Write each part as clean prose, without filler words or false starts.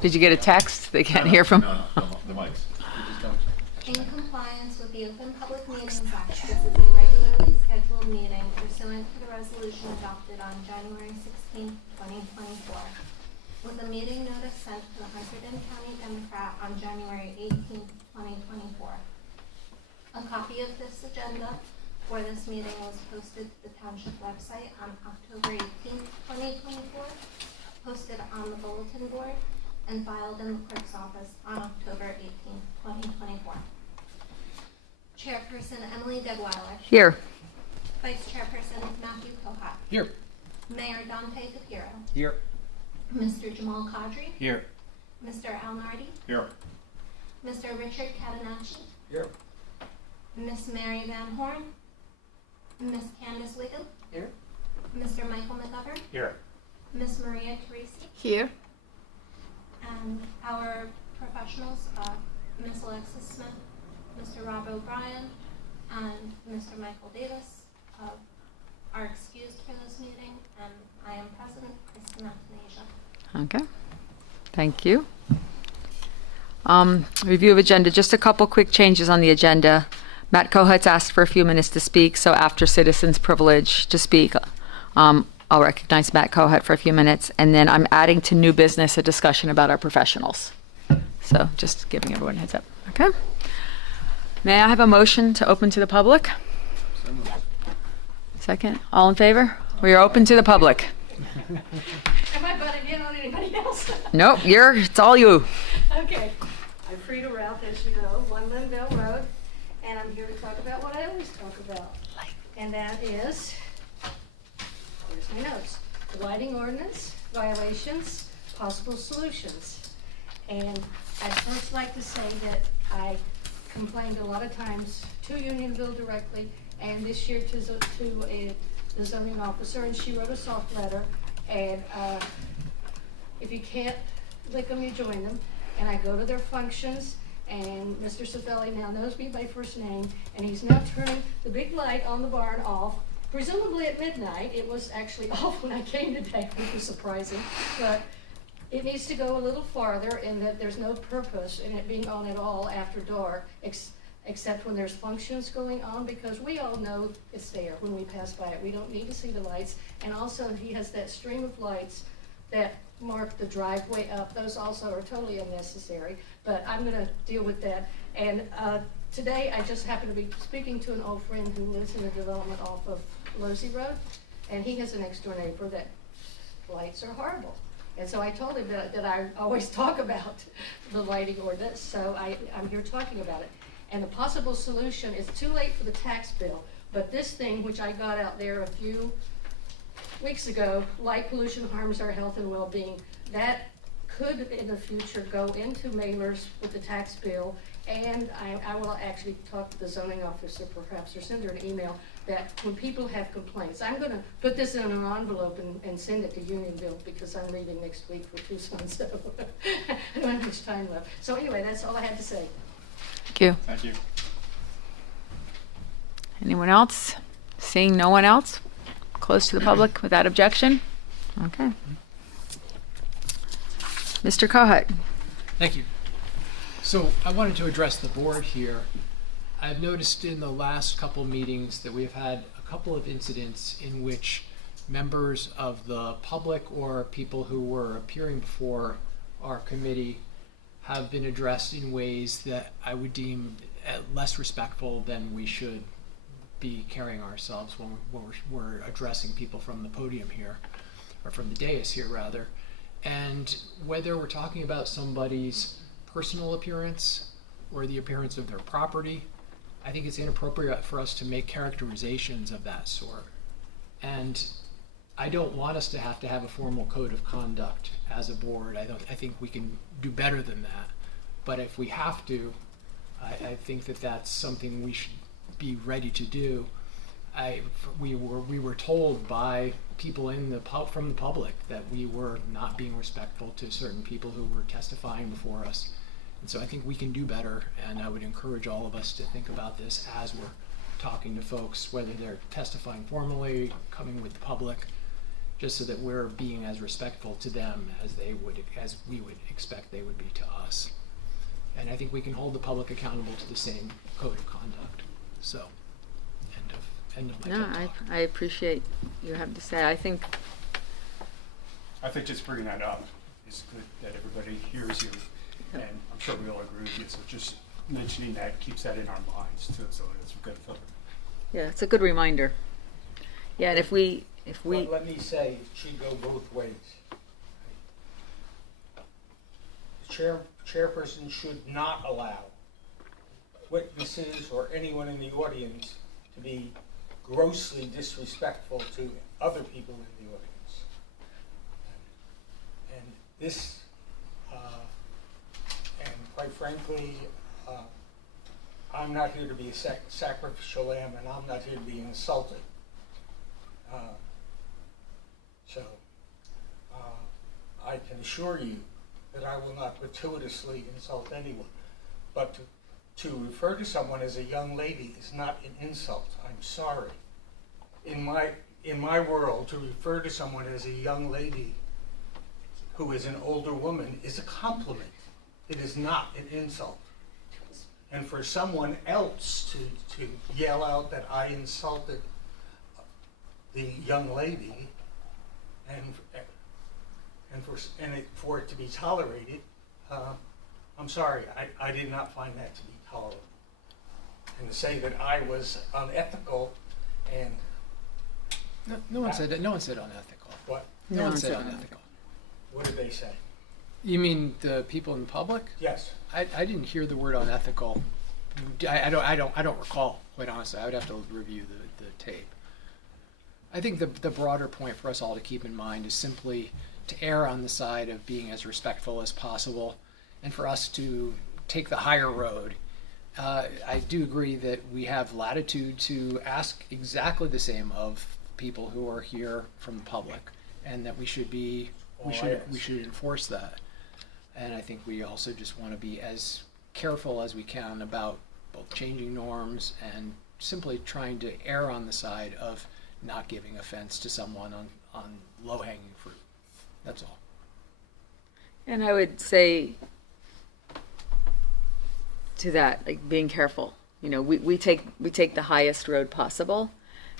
Did you get a text? They can't hear from. No, the mics. In compliance with the Open Public Meetings Act, this is a regularly scheduled meeting pursuant to the resolution adopted on January 16, 2024, with a meeting notice sent to the Hunterdon County Democrat on January 18, 2024. A copy of this agenda for this meeting was posted to the township website on October 18, 2024, posted on the bulletin board, and filed in the clerk's office on October 18, 2024. Chairperson Emily Deadweiler. Here. Vice Chairperson Matthew Kohat. Here. Mayor Dante DePiero. Here. Mr. Jamal Qadri. Here. Mr. Al Nardi. Here. Mr. Richard Catanacci. Here. Miss Mary Van Horn. Miss Candace Wiggum. Here. Mr. Michael McGovern. Here. Miss Maria Teresi. Here. And our professionals, Miss Alexis Smith, Mr. Rob O'Brien, and Mr. Michael Davis are excused for this meeting, and I am present, Christina Tanasia. Okay. Thank you. Review of agenda. Just a couple quick changes on the agenda. Matt Kohat's asked for a few minutes to speak, so after citizens' privilege to speak, I'll recognize Matt Kohat for a few minutes, and then I'm adding to new business a discussion about our professionals. So just giving everyone a heads up. Okay. May I have a motion to open to the public? Second. All in favor? We are open to the public. Am I butting in on anybody else? Nope, it's all you. Okay. I'm Frida Ralph, as you know, 1 Linville Road, and I'm here to talk about what I always talk about. And that is, here's my notes, the lighting ordinance, violations, possible solutions. And I'd first like to say that I complained a lot of times to Unionville directly, and this year to the zoning officer, and she wrote a soft letter. And if you can't lick them, you join them. And I go to their functions, and Mr. Savelli now knows me by first name, and he's now turning the big light on the barn off, presumably at midnight. It was actually off when I came today, which was surprising. But it needs to go a little farther in that there's no purpose in it being on at all after dark, except when there's functions going on, because we all know it's there when we pass by it. We don't need to see the lights. And also he has that string of lights that mark the driveway up. Those also are totally unnecessary, but I'm gonna deal with that. And today I just happened to be speaking to an old friend who lives in a development off of Losey Road, and he has a next door neighbor that lights are horrible. And so I told him that I always talk about the lighting ordinance, so I'm here talking about it. And the possible solution is too late for the tax bill, but this thing, which I got out there a few weeks ago, light pollution harms our health and well-being, that could in the future go into mailers with the tax bill. And I will actually talk to the zoning officer perhaps, or send her an email, that when people have complaints, I'm gonna put this in an envelope and send it to Unionville, because I'm leaving next week for Tucson, so I don't have much time left. So anyway, that's all I had to say. Thank you. Thank you. Anyone else? Seeing no one else? Close to the public without objection? Okay. Mr. Kohat. Thank you. So I wanted to address the board here. I've noticed in the last couple meetings that we've had a couple of incidents in which members of the public or people who were appearing before our committee have been addressed in ways that I would deem less respectful than we should be carrying ourselves when we're addressing people from the podium here, or from the dais here rather. And whether we're talking about somebody's personal appearance or the appearance of their property, I think it's inappropriate for us to make characterizations of that sort. And I don't want us to have a formal code of conduct as a board. I think we can do better than that. But if we have to, I think that that's something we should be ready to do. We were told by people from the public that we were not being respectful to certain people who were testifying before us. And so I think we can do better, and I would encourage all of us to think about this as we're talking to folks, whether they're testifying formally, coming with the public, just so that we're being as respectful to them as we would expect they would be to us. And I think we can hold the public accountable to the same code of conduct. So, end of my No, TED talk. I appreciate you have to say. I think I think just bringing that up is good that everybody hears you, and I'm sure we all agree with you, so just mentioning that keeps that in our minds too, so it's a good thought. yeah, it's a good reminder. Yeah, and if we But let me say, it should go both ways. The chairperson should not allow witnesses or anyone in the audience to be grossly disrespectful to other people in the audience. And this, and quite frankly, I'm not here to be a sacrificial lamb, and I'm not here to be insulted. So, I can assure you that I will not gratuitously insult anyone. But to refer to someone as a young lady is not an insult. I'm sorry. In my world, to refer to someone as a young lady who is an older woman is a compliment. It is not an insult. And for someone else to yell out that I insulted the young lady, for it to be tolerated, I'm sorry, I did not find that to be tolerable. And to say that I was unethical and No one said that. No one said unethical. what? No one said unethical. What did they say? You mean the people in the public? Yes. I didn't hear the word unethical. I don't recall, quite honestly. I would have to review the tape. I think the broader point for us all to keep in mind is simply to err on the side of being as respectful as possible, and for us to take the higher road. I do agree that we have latitude to ask exactly the same of people who are here from the public, and that we should enforce that. And I think we also just want to be as careful as we can about both changing norms and simply trying to err on the side of not giving offense to someone on low-hanging fruit. That's all. And I would say to that, like, being careful. You know, we take the highest road possible.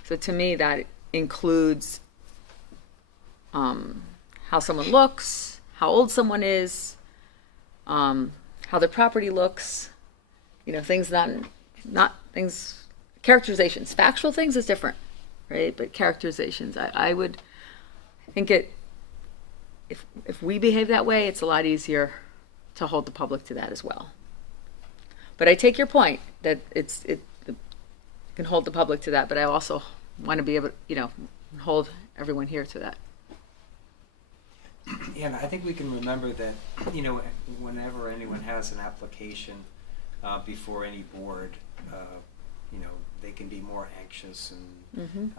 So to me, that includes how someone looks, how old someone is, how their property looks. You know, things not things, characterizations. Factual things is different, right? But characterizations, I think if we behave that way, it's a lot easier to hold the public to that as well. But I take your point that it can hold the public to that, but I also want to be able to, hold everyone here to that. Yeah, and I think we can remember that, whenever anyone has an application before any board, they can be more anxious and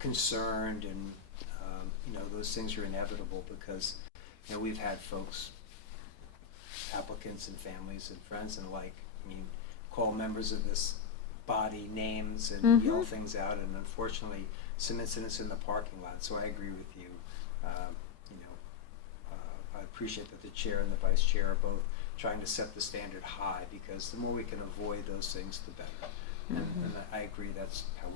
concerned, and those things are inevitable because we've had folks, applicants and families and friends and alike, call members of this body names and yell things out, and unfortunately some incidents in the parking lot. So I agree with you. I appreciate that the chair and the vice chair are both trying to set the standard high, because the more we can avoid those things, the better. And I agree that's how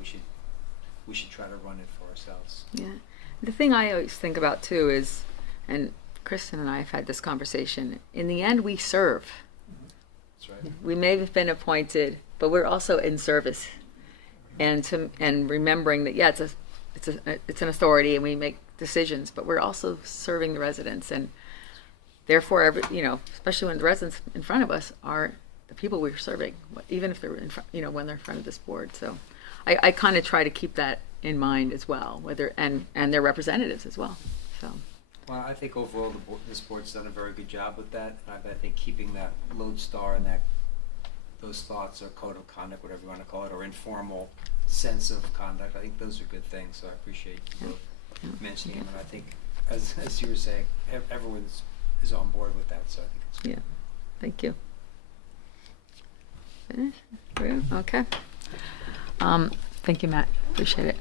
we should try to run it for ourselves. Yeah. The thing I always think about too is, and Kristen and I have had this conversation, in the end we serve. That's right. We may have been appointed, but we're also in service. And remembering that, yeah, it's an authority and we make decisions, but we're also serving the residents, and therefore, especially when the residents in front of us are the people we're serving, even if they're in front, when they're in front of this board. So I kind of try to keep that in mind as well, and their representatives as well. So. Well, I think overall this board's done a very good job with that. I think keeping that lodestar and those thoughts or code of conduct, whatever you want to call it, or informal sense of conduct, I think those are good things. So I appreciate you both mentioning them. And I think, as you were saying, everyone is on board with that. So I think it's good. Yeah. Thank you. Finish? Okay. Thank you, Matt. Appreciate it.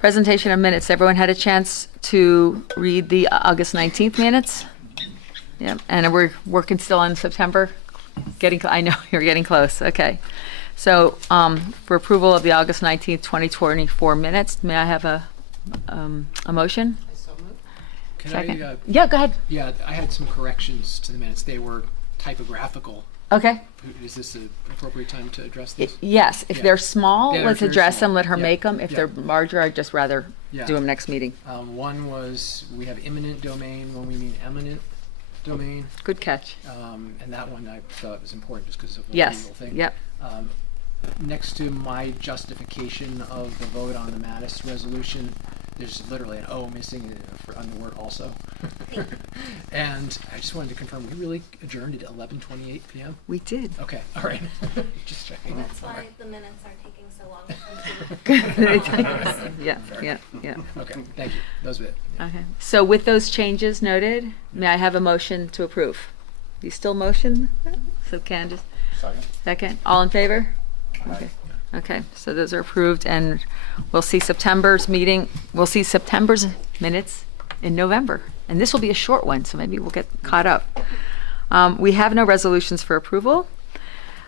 Presentation of minutes. Everyone had a chance to read the August 19th minutes? Yep, and we're working still on September? I know, you're getting close, okay. So, for approval of the August 19th, 2024 minutes, may I have a motion? Can Second. I, Yeah, go ahead. yeah, I had some corrections to the minutes. They were typographical. Okay. Is this an appropriate time to address this? Yes, if Yeah. they're small, Yeah, let's if they're address them, small. let her Yeah. make them. If Yeah. they're larger, I'd just rather Yeah. do them next meeting. One was, we have imminent domain when we mean eminent domain. Good catch. And that one I thought was important just because of the Yes, legal thing. yep. Next to my justification of the vote on the Mattis resolution, there's literally an O missing on the word also. And I just wanted to confirm, we really adjourned at 11:28 p.m.? We did. Okay, all right. Just checking. That's why the minutes are taking so long. Yeah, yeah, yeah. Okay, thank you. Those were it. Okay. So with those changes noted, may I have a motion to approve? You still motion? So Candace, second. All in favor? Okay. Okay, so those are approved, and we'll see September's minutes in November. And this will be a short one, so maybe we'll get caught up. We have no resolutions for approval.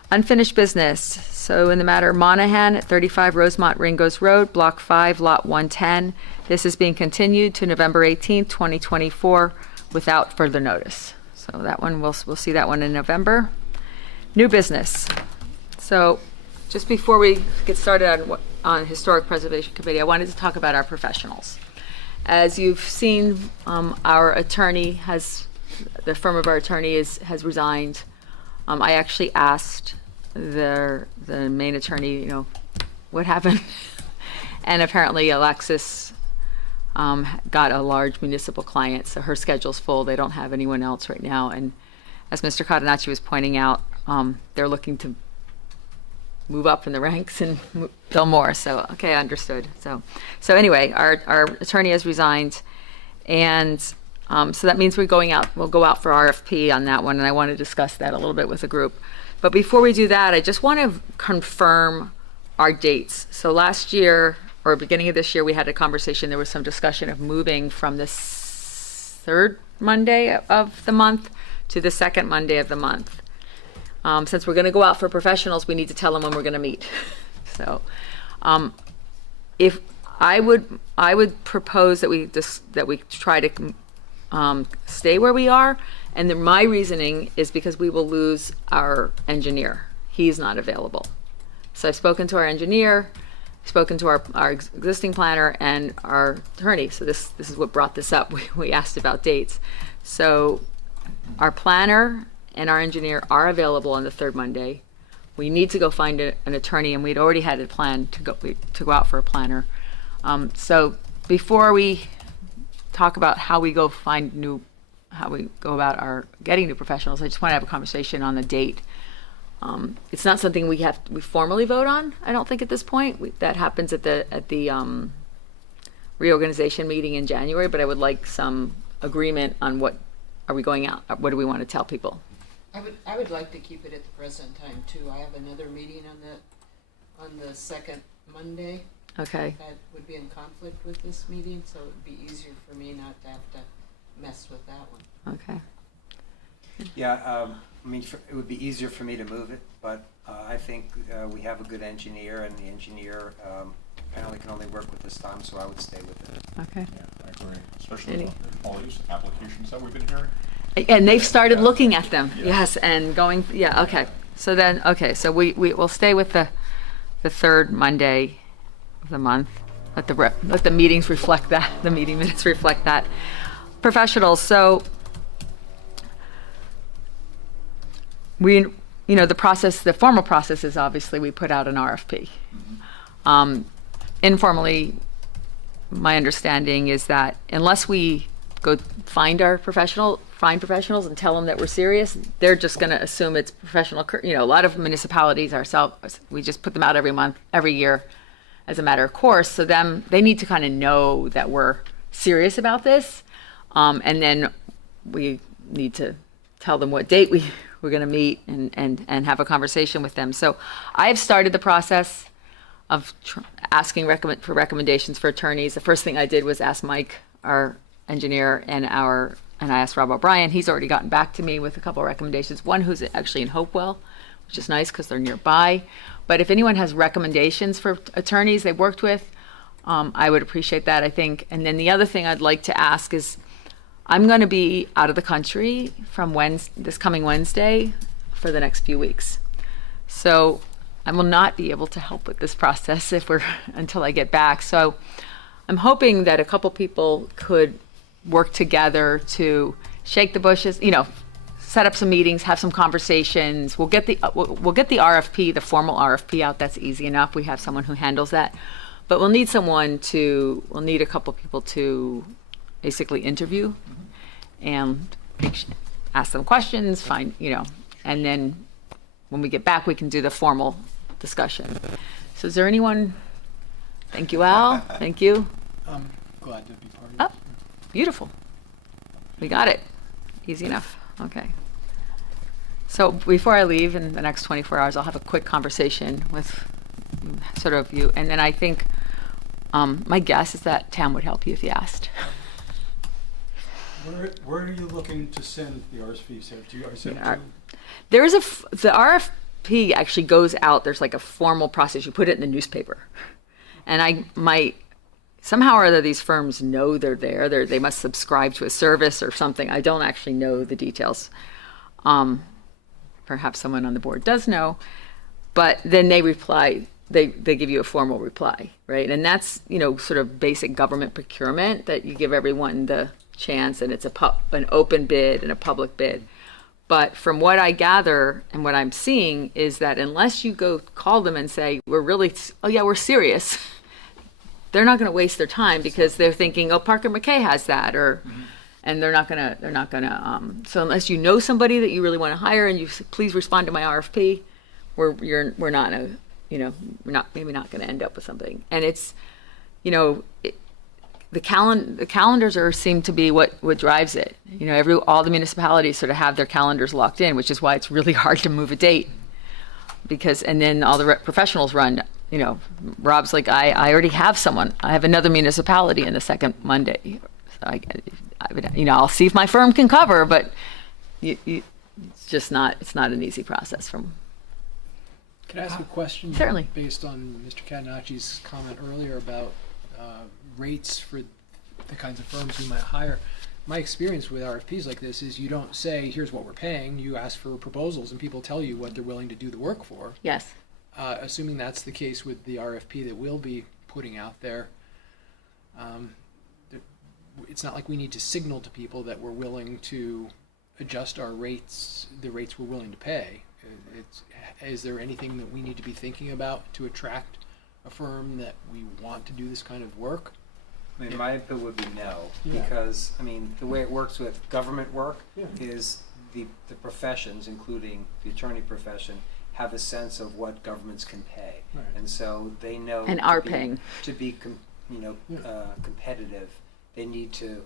Unfinished business. So in the matter Monahan at 35 Rosemont Ringos Road, Block 5, Lot 110. This is being continued to November 18th, 2024, without further notice. So that one, we'll see that one in November. New business. So just before we get started on Historic Preservation Committee, I wanted to talk about our professionals. As you've seen, our attorney the firm of our attorney has resigned. I actually asked the main attorney, what happened? And apparently Alexis got a large municipal client, so her schedule's full. They don't have anyone else right now. And as Mr. Catenacci was pointing out, they're looking to move up in the ranks and bill more. So, okay, understood. So anyway, our attorney has resigned, and so that means we'll go out for RFP on that one, and I want to discuss that a little bit with the group. But before we do that, I just want to confirm our dates. So last year, or beginning of this year, we had a conversation, there was some discussion of moving from the third Monday of the month to the second Monday of the month. Since we're going to go out for professionals, we need to tell them when we're going to meet. So, if I would propose that we try to stay where we are, and then my reasoning is because we will lose our engineer. He's not available. So I've spoken to our engineer, spoken to our existing planner and our attorney. So this is what brought this up. We asked about dates. So our planner and our engineer are available on the third Monday. We need to go find an attorney, and we'd already had a plan to go out for a planner. So before we talk about how we go about our getting new professionals, I just want to have a conversation on the date. It's not something we formally vote on, I don't think, at this point. That happens at the reorganization meeting in January, but I would like some agreement on what are we going out, what do we want to tell people? I would like to keep it at the present time too. I have another meeting on the second Monday. Okay. That would be in conflict with this meeting, so it would be easier for me not to have to mess with that one. Okay. Yeah, it would be easier for me to move it, but I think we have a good engineer, and the engineer apparently can only work with this time, so I would stay with it. Okay. Yeah, I agree, especially with all these applications that we've been hearing. And they've started looking at them, Yeah. yes, and going, yeah, okay. So then, okay, so we'll stay with the third Monday of the month. Let the meetings reflect that, the meeting minutes reflect that. Professionals, so the formal process is obviously we put out an RFP. Informally, my understanding is that unless we go find professionals and tell them that we're serious, they're just going to assume it's professional. A lot of municipalities ourselves, we just put them out every year as a matter of course. So they need to kind of know that we're serious about this. And then we need to tell them what date we're going to meet and have a conversation with them. So I've started the process. asking for recommendations for attorneys. The first thing I did was ask Mike, our engineer, and I asked Rob O'Brien. He's already gotten back to me with a couple of recommendations. One who's actually in Hopewell, which is nice because they're nearby. But if anyone has recommendations for attorneys they've worked with, I would appreciate that, I think. And then the other thing I'd like to ask is, I'm going to be out of the country from this coming Wednesday for the next few weeks. So I will not be able to help with this process until I get back. So I'm hoping that a couple people could work together to shake the bushes, set up some meetings, have some conversations. We'll get the RFP, the formal RFP out. That's easy enough. We have someone who handles that. But we'll need a couple people to basically interview and ask them questions, and then when we get back, we can do the formal discussion. So is there anyone? Thank you, Al. Thank you. I'm glad to be part of Oh, it. beautiful. We got it. Easy enough. Okay. So before I leave in the next 24 hours, I'll have a quick conversation with sort of you. And then I think my guess is that Tam would help you if you asked. Where are you looking to send the RSVs? The RFP actually goes out. There's like a formal process. You put it in the newspaper. And somehow or other, these firms know they're there. They must subscribe to a service or something. I don't actually know the details. Perhaps someone on the board does know. But then they reply. They give you a formal reply, right? And that's, sort of basic government procurement, that you give everyone the chance, and it's an open bid and a public bid. But from what I gather and what I'm seeing is that unless you go call them and say, we're serious, they're not going to waste their time because they're thinking, Parker McKay has that, and they're not gonna. So unless you know somebody that you really want to hire and you say, please respond to my RFP, we're not maybe not going to end up with something. And it's, the calendars seem to be what drives it. All the municipalities sort of have their calendars locked in, which is why it's really hard to move a date. And then all the professionals run. Rob's like, I already have someone. I have another municipality in the second Monday. So I'll see if my firm can cover, but it's not an easy process. Can I ask a question? Certainly. Based on Mr. Catenacci's comment earlier about rates for the kinds of firms we might hire. My experience with RFPs like this is you don't say, here's what we're paying. You ask for proposals and people tell you what they're willing to do the work for. Yes. Assuming that's the case with the RFP that we'll be putting out there, it's not like we need to signal to people that we're willing to adjust our rates, the rates we're willing to pay. Is there anything that we need to be thinking about to attract a firm that we want to do this kind of work? My input would be no, Yeah. because the way it works with government work Yeah. is the professions, including the attorney profession, have a sense of what governments can pay, Right. and so they know And are paying. to be competitive. They need to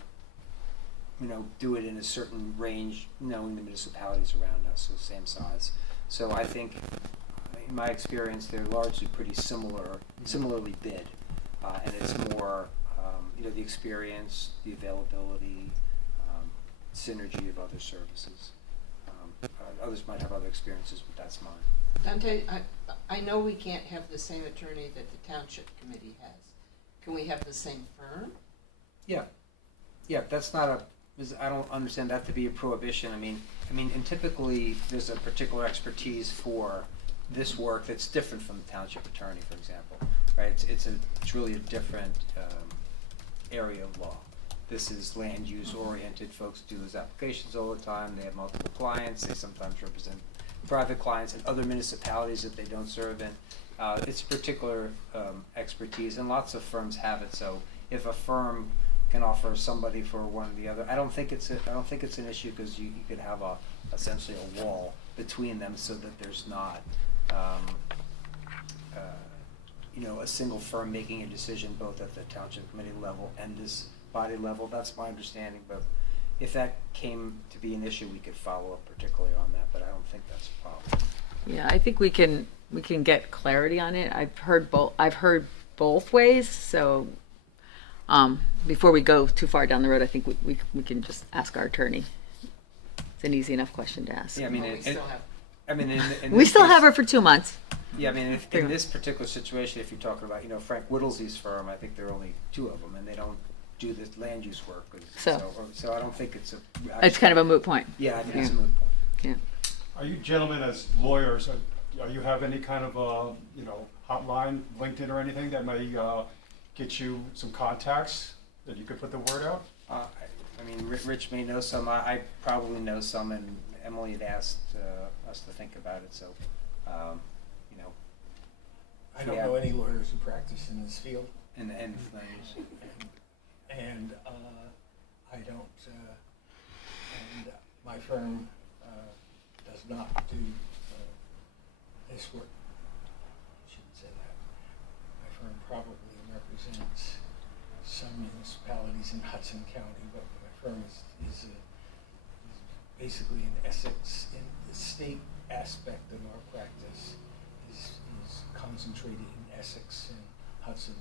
do it in a certain range, knowing the municipalities around us are the same size. So I think, in my experience, they're largely pretty similarly bid, and it's more the experience, the availability, synergy of other services. Others might have other experiences, but that's mine. Dante, I know we can't have the same attorney that the township committee has. Can we have the same firm? Yeah, that's not I don't understand that to be a prohibition. And typically there's a particular expertise for this work that's different from the township attorney, for example, right? It's really a different area of law. This is land use oriented. Folks do those applications all the time. They have multiple clients. They sometimes represent private clients and other municipalities that they don't serve in. It's a particular expertise, and lots of firms have it. So if a firm can offer somebody for one or the other, I don't think it's an issue, because you could have essentially a wall between them so that there's not a single firm making a decision both at the township committee level and this body level. That's my understanding, but if that came to be an issue, we could follow up particularly on that, but I don't think that's a problem. Yeah, I think we can get clarity on it. I've heard both ways, so before we go too far down the road, I think we can just ask our attorney. It's an easy enough question to ask. Yeah, I mean, Well, we still have. I mean, in We this still case- have her for 2 months. Yeah, I mean, in this particular situation, if you're talking about, Frank Whittlesey's firm, I think there are only 2 of them, and they don't do this land use work. So I don't think it's a. It's kind of a moot point. Yeah, I think it's a moot point. Yeah. Are you gentlemen as lawyers, are you have any kind of, hotline, LinkedIn or anything that may get you some contacts that you could put the word out? I mean, Rich may know some, I probably know some, and Emily had asked us to think about it, so, I don't Yeah. know any lawyers who practice in this field, and and I don't, and my firm does not do this work. I shouldn't say that. My firm probably represents some municipalities in Hudson County, but my firm is basically in Essex, and the state aspect of our practice is concentrated in Essex and Hudson,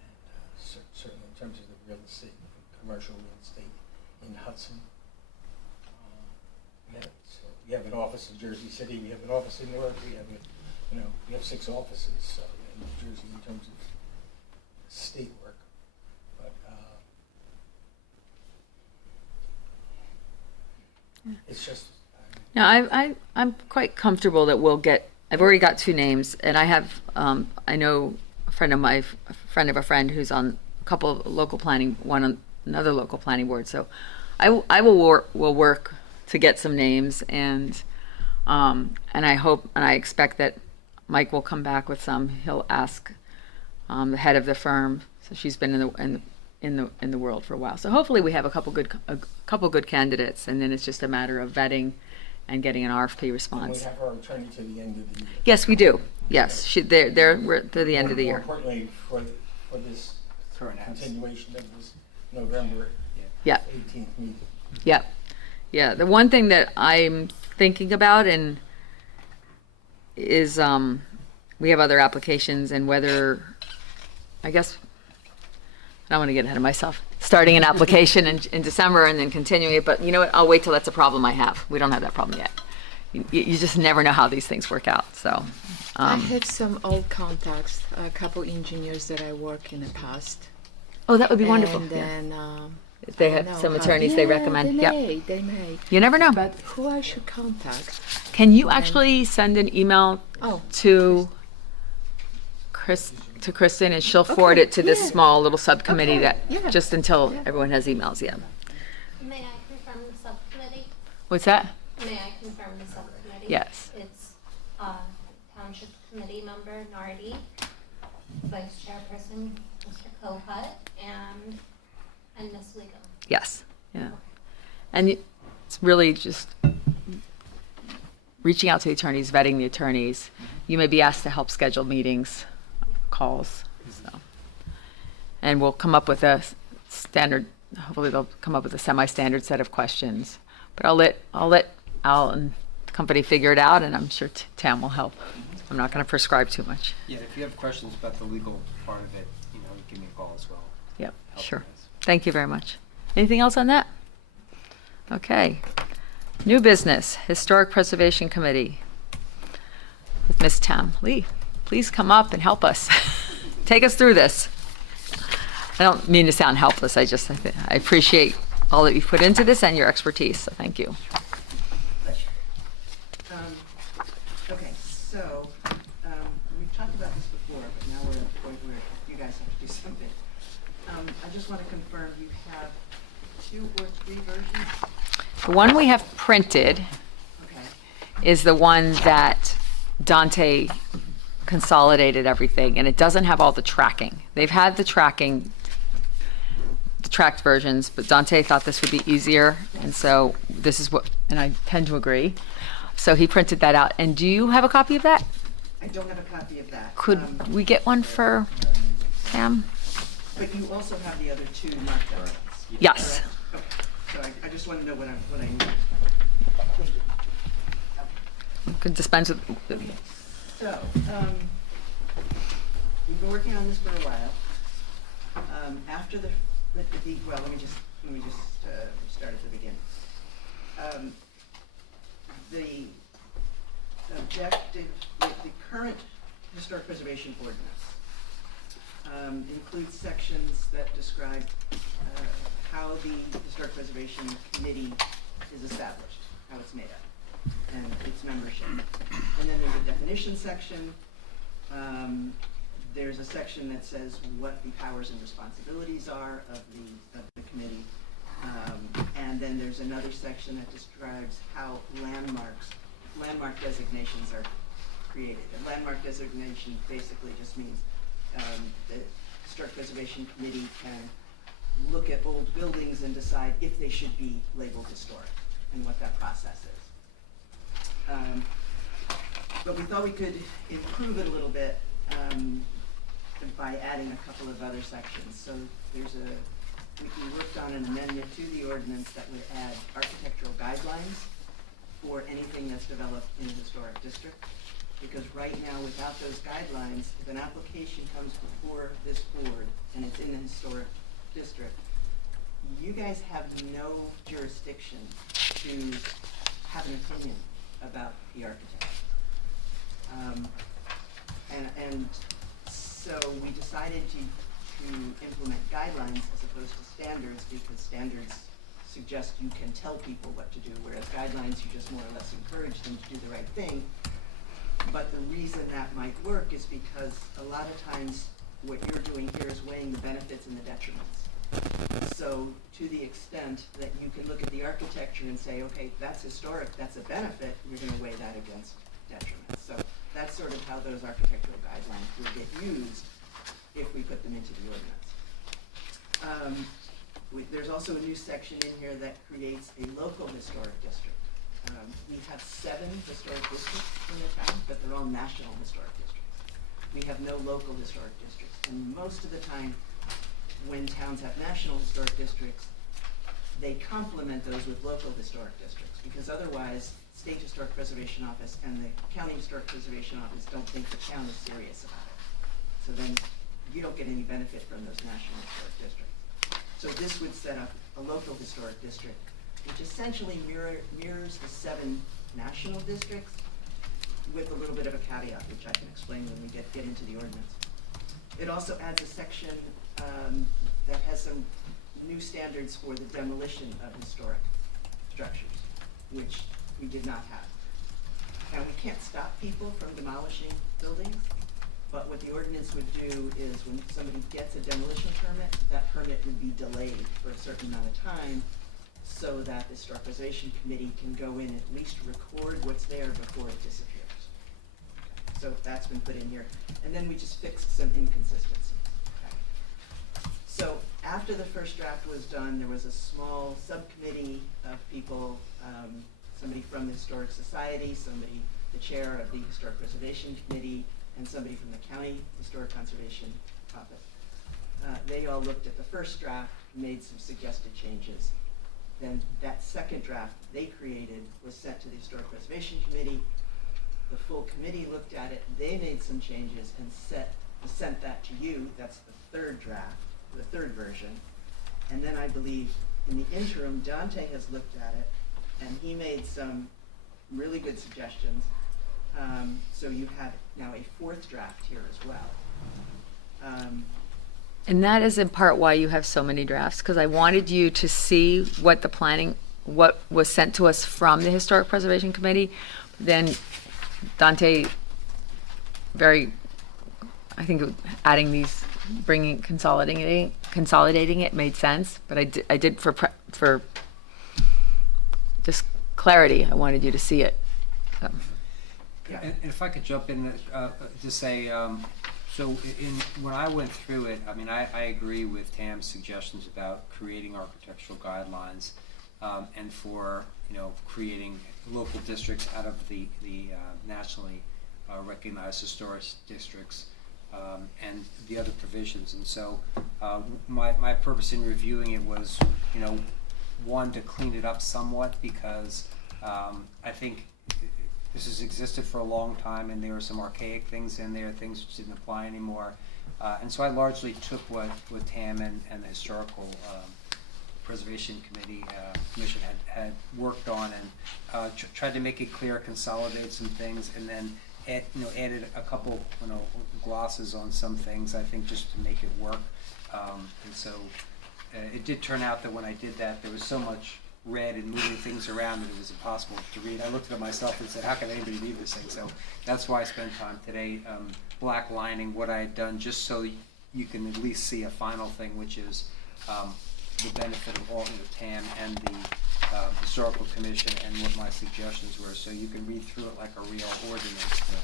and certainly in terms of the real estate, commercial real estate in Hudson. We have an office in Jersey City. We have an office in Newark. We have 6 offices in New Jersey in terms of state work. But it's just. No, I'm quite comfortable that we'll get. I've already got 2 names, and I have. I know a friend of a friend who's on a couple of local planning, one on another local planning board. So, I will work to get some names, and I hope and I expect that Mike will come back with some. He'll ask the head of the firm. So she's been in the world for a while. So hopefully we have a couple good candidates, and then it's just a matter of vetting and getting an RFP And response. we have our attorney to the end of the year. Yes, we do. Yes, we're to the end of the More year. importantly, for this Current house. continuation of this November Yeah. 18th meeting. Yeah. Yeah. The one thing that I'm thinking about is we have other applications, and whether, I guess, I don't want to get ahead of myself, starting an application in December and then continuing it, but you know what? I'll wait till that's a problem I have. We don't have that problem yet. You just never know how these things work out. So, I have some old contacts, a couple engineers that I work in the past. oh, that would be wonderful. And Yeah. then If they I have don't know some how- attorneys they yeah, recommend. They Yep. may. You never know. But who I should contact? Can you actually send an email Oh, to Kristen, and she'll forward it to this yeah. small little subcommittee Okay, that yeah. just until Yeah. everyone has emails. Yeah. May I confirm the subcommittee? What's that? May I confirm the subcommittee? Yes. It's Township Committee Member Nardi, Vice Chairperson Mr. Kohut, and Ms. Wiegum. Yes. Yeah. And it's really just reaching out to the attorneys, vetting the attorneys. You may be asked to help schedule meetings, calls. So. And we'll come up with a standard, hopefully they'll come up with a semi-standard set of questions. But I'll let Al and the company figure it out, and I'm sure Tam will help. I'm not going to prescribe too much. Yeah, if you have questions about the legal part of it, give me a call as well. Yep, Help sure. you guys. Thank you very much. Anything else on that? Okay. New business, Historic Preservation Committee with Miss Tam Lee. Please come up and help us. Take us through this. I don't mean to sound helpless. I appreciate all that you've put into this and your expertise. So thank you. Okay, so, we've talked about this before, but now we're at the point where you guys have to do something. I just want to confirm you have 2 or 3 versions? The one we have printed Okay. is the one that Dante consolidated everything, and it doesn't have all the tracking. They've had the tracked versions, but Dante thought this would be easier, and so this is what, and I tend to agree. So he printed that out. And do you have a copy of that? I don't have a copy of that. Could we get one for Sam? But you also have the other 2 marked up. Yes. Okay. So I just want to know what I need. could dispense with, So, we've been working on this for a while. After well, let me just start at the beginning. The objective, the current historic preservation ordinance includes sections that describe how the Historic Preservation Committee is established, how it's made up, and its membership. And then there's a definition section. There's a section that says what the powers and responsibilities are of the committee. And then there's another section that describes how landmark designations are created. A landmark designation basically just means the Historic Preservation Committee can look at old buildings and decide if they should be labeled historic and what that process is. But we thought we could improve it a little bit by adding a couple of other sections. So we worked on an amendment to the ordinance that would add architectural guidelines for anything that's developed in a historic district. Because right now, without those guidelines, if an application comes before this board and it's in the historic district, you guys have no jurisdiction to have an opinion about the architect. And so we decided to implement guidelines as opposed to standards, because standards suggest you can tell people what to do, whereas guidelines, you just more or less encourage them to do the right thing. But the reason that might work is because a lot of times what you're doing here is weighing the benefits and the detriments. So to the extent that you can look at the architecture and say, okay, that's historic, that's a benefit, you're going to weigh that against detriments. So that's sort of how those architectural guidelines will get used if we put them into the ordinance. There's also a new section in here that creates a local historic district. We have 7 historic districts in the town, but they're all national historic districts. We have no local historic districts. And most of the time, when towns have national historic districts, they complement those with local historic districts, because otherwise, State Historic Preservation Office and the County Historic Preservation Office don't think the town is serious about it. So then you don't get any benefit from those national historic districts. So this would set up a local historic district, which essentially mirrors the 7 national districts, with a little bit of a caveat, which I can explain when we get into the ordinance. It also adds a section that has some new standards for the demolition of historic structures, which we did not have. Now, we can't stop people from demolishing buildings, but what the ordinance would do is when somebody gets a demolition permit, that permit would be delayed for a certain amount of time so that the Historic Preservation Committee can go in and at least record what's there before it disappears. Okay. So that's been put in here. And then we just fixed some inconsistencies. Okay. So after the first draft was done, there was a small subcommittee of people, somebody from the Historic Society, somebody, the chair of the Historic Preservation Committee, and somebody from the County Historic Conservation Office. They all looked at the first draft, made some suggested changes. Then that second draft they created was sent to the Historic Preservation Committee. The full committee looked at it, they made some changes and sent that to you. That's the third draft, the third version. And then I believe in the interim, Dante has looked at it and he made some really good suggestions. So you have now a 4th draft here as well. and that is in part why you have so many drafts, because I wanted you to see what was sent to us from the Historic Preservation Committee. Then Dante, I think adding these, consolidating it made sense, but I did for just clarity, I wanted you to see it. So. Yeah, and if I could jump in to say, so when I went through it, I mean, I agree with Tam's suggestions about creating architectural guidelines and for, creating local districts out of the nationally recognized historic districts and the other provisions. And so my purpose in reviewing it was, one, to clean it up somewhat, because I think this has existed for a long time, and there were some archaic things in there, things which didn't apply anymore. And so I largely took what Tam and the Historical Preservation Commission had worked on, and tried to make it clear, consolidate some things, and then added a couple glosses on some things, I think, just to make it work. And so it did turn out that when I did that, there was so much red and moving things around that it was impossible to read. I looked at it myself and said, how can anybody read this thing? So that's why I spent time today black lining what I had done, just so you can at least see a final thing, which is the benefit of all Tam and the Historical Commission and what my suggestions were. So you can read through it like a real ordinance to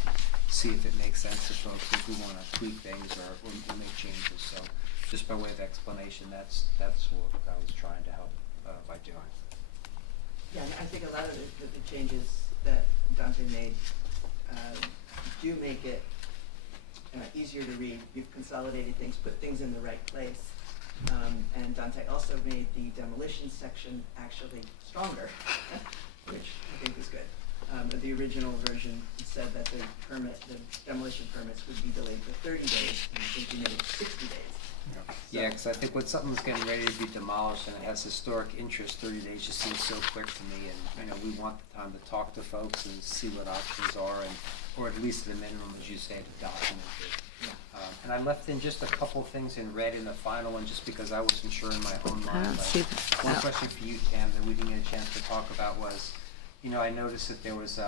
see if it makes sense to folks if we want to tweak things or make changes. So just by way of explanation, that's what I was trying to help by doing. Yeah, I think a lot of the changes that Dante made do make it easier to read. You've consolidated things, put things in the right place. And Dante also made the demolition section actually stronger, which I think is good. The original version said that the demolition permits would be delayed for 30 days, and I think you made it 60 days. Yeah, because I think when something's getting ready to be demolished and it has historic interest, 30 days just seems so quick to me. And we want the time to talk to folks and see what options are, or at least at the minimum, as you say, to document it. And I left in just a couple things in red in the final one, just because I wasn't sure in my own I mind. don't But see that. one No. question for you, Tam, that we didn't get a chance to talk about was, I noticed that there was,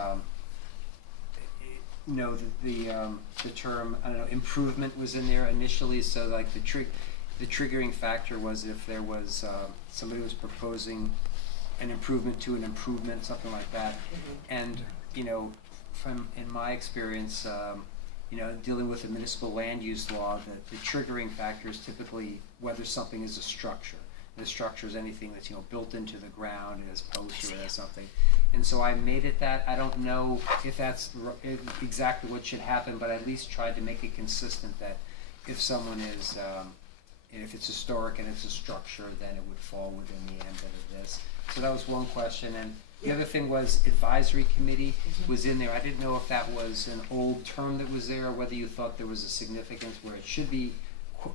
the term, I don't know, improvement was in there initially. So like the triggering factor was if there was somebody was proposing an improvement to an improvement, something like that. And from in my experience, dealing with the municipal land use law, the triggering factor is typically whether something is a structure. The structure is anything that's built into the ground, as posts or as something. And so I made it that. I don't know if that's exactly what should happen, but I at least tried to make it consistent that if someone is, if it's historic and it's a structure, then it would fall within the ambit of this. So that was one question. And the other thing was advisory committee was in there. I didn't know if that was an old term that was there, or whether you thought there was a significance where it should be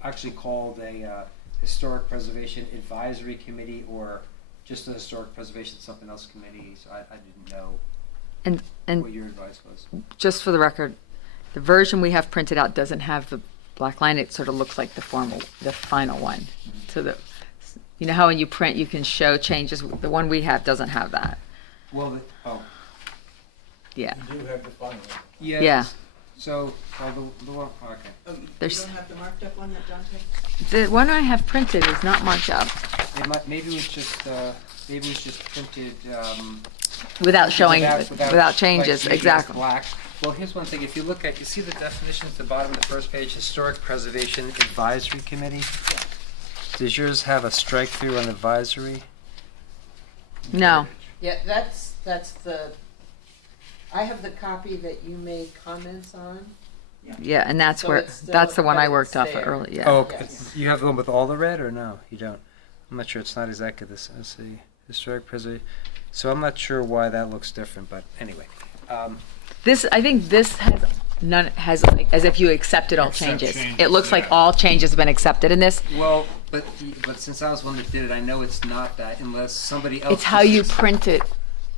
actually called a Historic Preservation Advisory Committee, or just a Historic Preservation something else committee. So I didn't know And what your advice was. just for the record, the version we have printed out doesn't have the black line. It sort of looks like the final one. So how when you print you can show changes. The one we have doesn't have that. Well, Yeah. You do have the final. yeah. Yeah. So, the one, okay. Oh, you There's- don't have the marked up one that Dante? The one I have printed is not marked up Maybe it was just printed, without showing, without without changes. like, maybe it's Exactly. black. Well, here's one thing. If you see the definitions at the bottom of the first page, Historic Preservation Advisory Committee. Does yours have a strike through on advisory? No. Yeah, that's I have the copy that you made comments on. Yeah, and that's So where it's still- that's the one but I it's worked off there. early. Yeah. Oh, okay. Yes. You have the one with all the red, or no? You don't. I'm not sure. It's not exactly this. Let's see. Historic Preservation. So I'm not sure why that looks different, but anyway. I think this has like, as if you accepted all Accept changes. changes, It looks like yeah. all changes have been accepted in this. Well, but since I was the one that did it, I know it's not that unless somebody else. It's how you print it.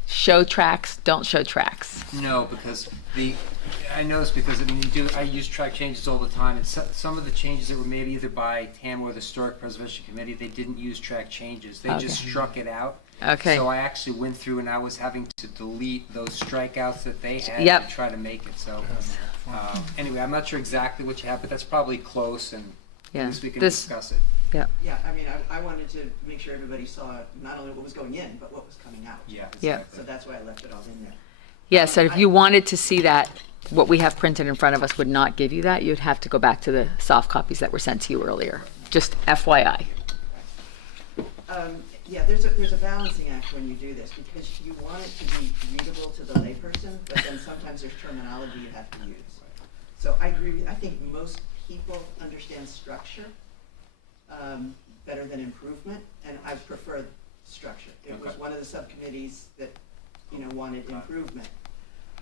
Show tracks, don't show tracks. No, because I know this because I use track changes all the time, and some of the changes that were made either by TAM or the Historic Preservation Committee, they didn't use track changes. They just Okay. struck it out. Okay. So I actually went through and I was having to delete those strikeouts that they had Yep. to try to make it. So anyway, I'm not sure exactly what you have, but that's probably close, and Yeah. at least we can This- discuss it. Yeah, I mean, I wanted to make sure everybody saw not only what was going in, but what was coming out. Yeah. Yeah. Exactly. So that's why I left it all in there. Yeah, so if you wanted to see that, what we have printed in front of us would not give you that. You'd have to go back to the soft copies that were sent to you earlier. Just FYI. Yeah, there's a balancing act when you do this, because you want it to be readable to the layperson, but then sometimes there's terminology you have to use. So I agree, I think most people understand structure better than improvement, and I prefer structure. It was Okay. one of the subcommittees that, wanted improvement.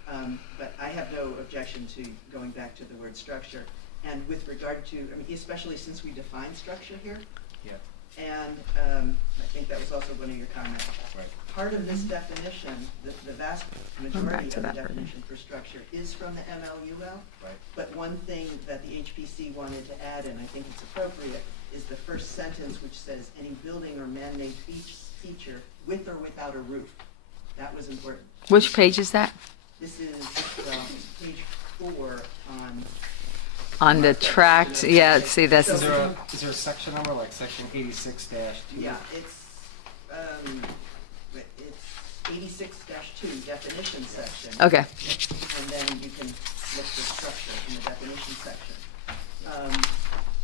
But I have no objection to going back to the word structure. And with regard to, I mean, especially since we define structure here, Yeah, and I think that was also one of your comments. right. Part of this definition, the vast back majority to of the that for a definition for structure is from the MLUL. Right. But one thing that the HPC wanted to add, and I think it's appropriate, is the first sentence which says, any building or man-made feature with or without a roof. That was important. Which page is that? This is page 4 On the tract, yeah, see, this Is is, there a section number, like section 86-2? Yeah, it's 86-2 definition section. okay. And then you can look for structure in the definition section.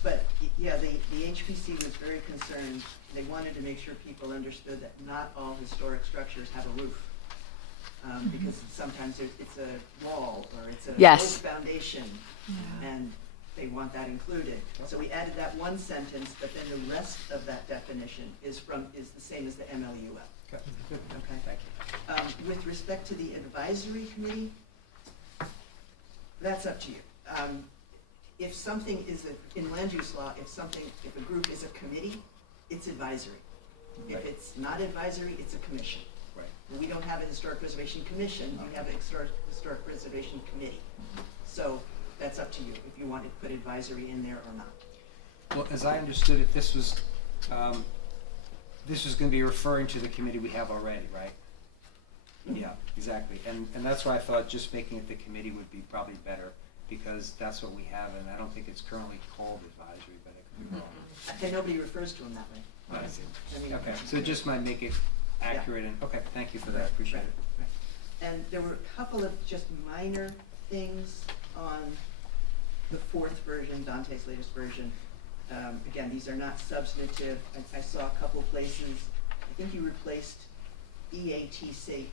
But yeah, the HPC was very concerned. They wanted to make sure people understood that not all historic structures have a roof. Because sometimes it's a wall or it's an old Yes. foundation, and they want that included. So we added that one sentence, but then the rest of that definition is the same as the MLUL. Okay, good. Okay. Thank you. With respect to the advisory committee, that's up to you. If something is, in land use law, if a group is a committee, it's advisory. If Right. it's not advisory, it's a commission. Right. We don't have a historic preservation commission, we have a historic preservation committee. So that's up to you, if you want to put advisory in there or not. Well, as I understood it, this was going to be referring to the committee we have already, right? Yeah, exactly. And that's why I thought just making it the committee would be probably better, because that's what we have, and I don't think it's currently called advisory, but I could be wrong. And nobody refers to them that way. I see. I mean, Okay, so it just might make it accurate, and, okay, thank you for that, appreciate it. Right. And there were a couple of just minor things on the 4th version, Dante's latest version. Again, these are not substantive. I saw a couple places, I think you replaced EATC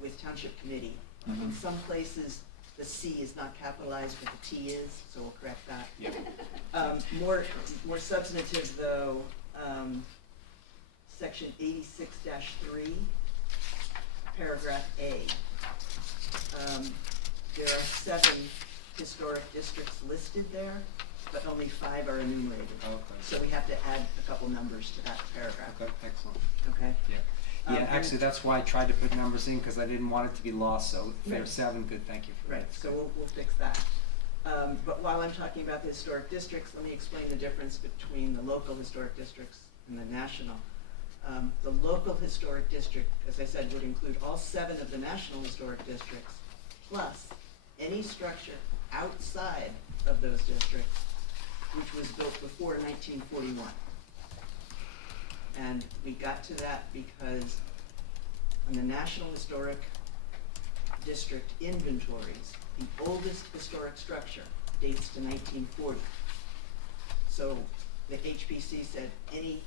with Township Committee. In some places, the C is not capitalized, but the T is, so we'll correct that. Yep. More substantive though, section 86-3, paragraph A. There are 7 historic districts listed there, but only 5 are enumerated. Okay. So we have to add a couple numbers to that paragraph, Okay, excellent. okay? Yeah, yeah. And- Actually, that's why I tried to put numbers in, because I didn't want it to be lost. So if there's 7, good. Thank you for that. Right, so we'll fix that. But while I'm talking about the historic districts, let me explain the difference between the local historic districts and the national. The local historic district, as I said, would include all 7 of the national historic districts, plus any structure outside of those districts which was built before 1941. And we got to that because on the National Historic District inventories, the oldest historic structure dates to 1940. So the HPC said any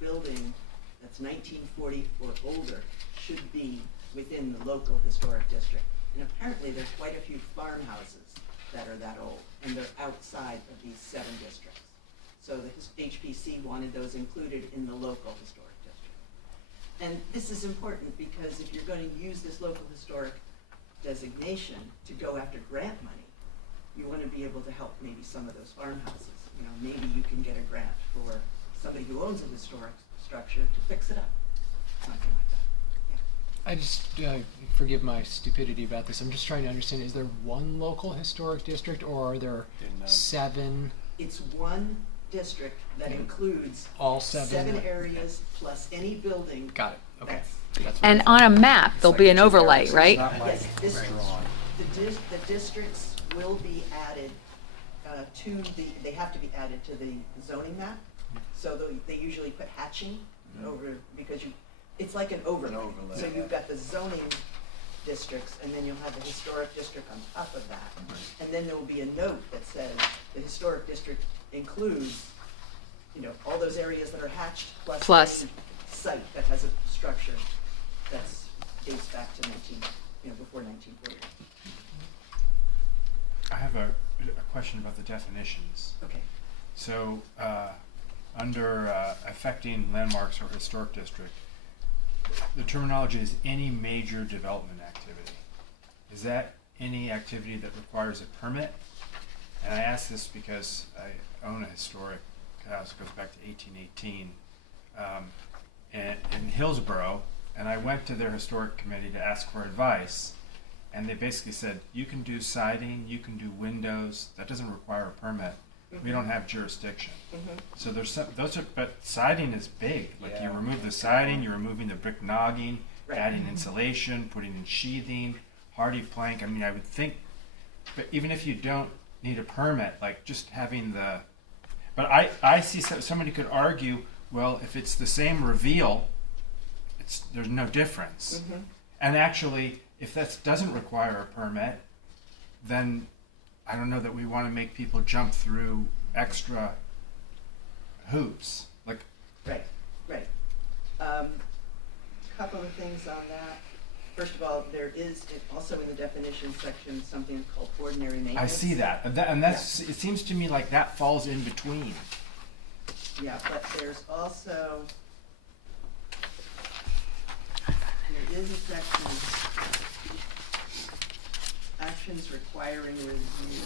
building that's 1940 or older should be within the local historic district. And apparently there's quite a few farmhouses that are that old, and they're outside of these 7 districts. So the HPC wanted those included in the local historic district. And this is important because if you're going to use this local historic designation to go after grant money, you want to be able to help maybe some of those farmhouses. You know, maybe you can get a grant for somebody who owns a historic structure to fix it up, something like that. I just, forgive my stupidity about this, I'm just trying to understand, is there one local historic district, or are there There are none. 7? It's one district that includes All 7? 7 areas plus any building. Got it, okay. That's- That's what And I on a map, there'll be an overlay, It's right? not like Yes, this- drawn. The districts will be added they have to be added to the zoning map. So they usually put hatching over, because it's like an overlay. An overlay, So yeah. you've got the zoning districts, and then you'll have the historic district on top of that. And then there will be a note that says the historic district includes, you know, all those areas that are hatched plus any site that has a structure that's dates back to before 1940. I have a question about the definitions. Okay. So, under affecting landmarks or historic district, the terminology is any major development activity. Is that any activity that requires a permit? And I ask this because I own a historic house, it goes back to 1818, in Hillsborough, and I went to their historic committee to ask for advice, and they basically said, you can do siding, you can do windows, that doesn't require a permit. We don't have jurisdiction. So there's some, but siding is big. Like you Yeah. remove the siding, you're removing the brick nogging, Right. adding insulation, putting in sheathing, hardy plank. I mean, I would think, but even if you don't need a permit, like just having the, but I see somebody could argue, well, if it's the same reveal, there's no difference. And actually, if that doesn't require a permit, then I don't know that we want to make people jump through extra hoops. Like, Right. Couple of things on that. First of all, there is also in the definition section something called ordinary maintenance. I see that, and that's. It seems to me like that falls in between. Yeah, but there's also, there is a section, actions requiring review.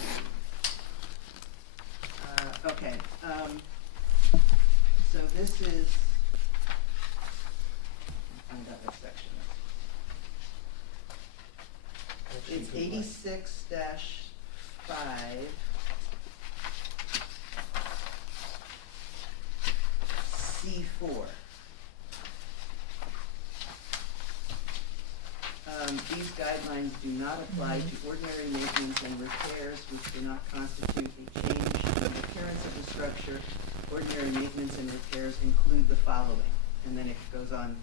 Okay, so this is, find out what section. It's 86-5. C4. These guidelines do not apply to ordinary maintenance and repairs which do not constitute a change in the appearance of the structure. Ordinary maintenance and repairs include the following, and then it goes on: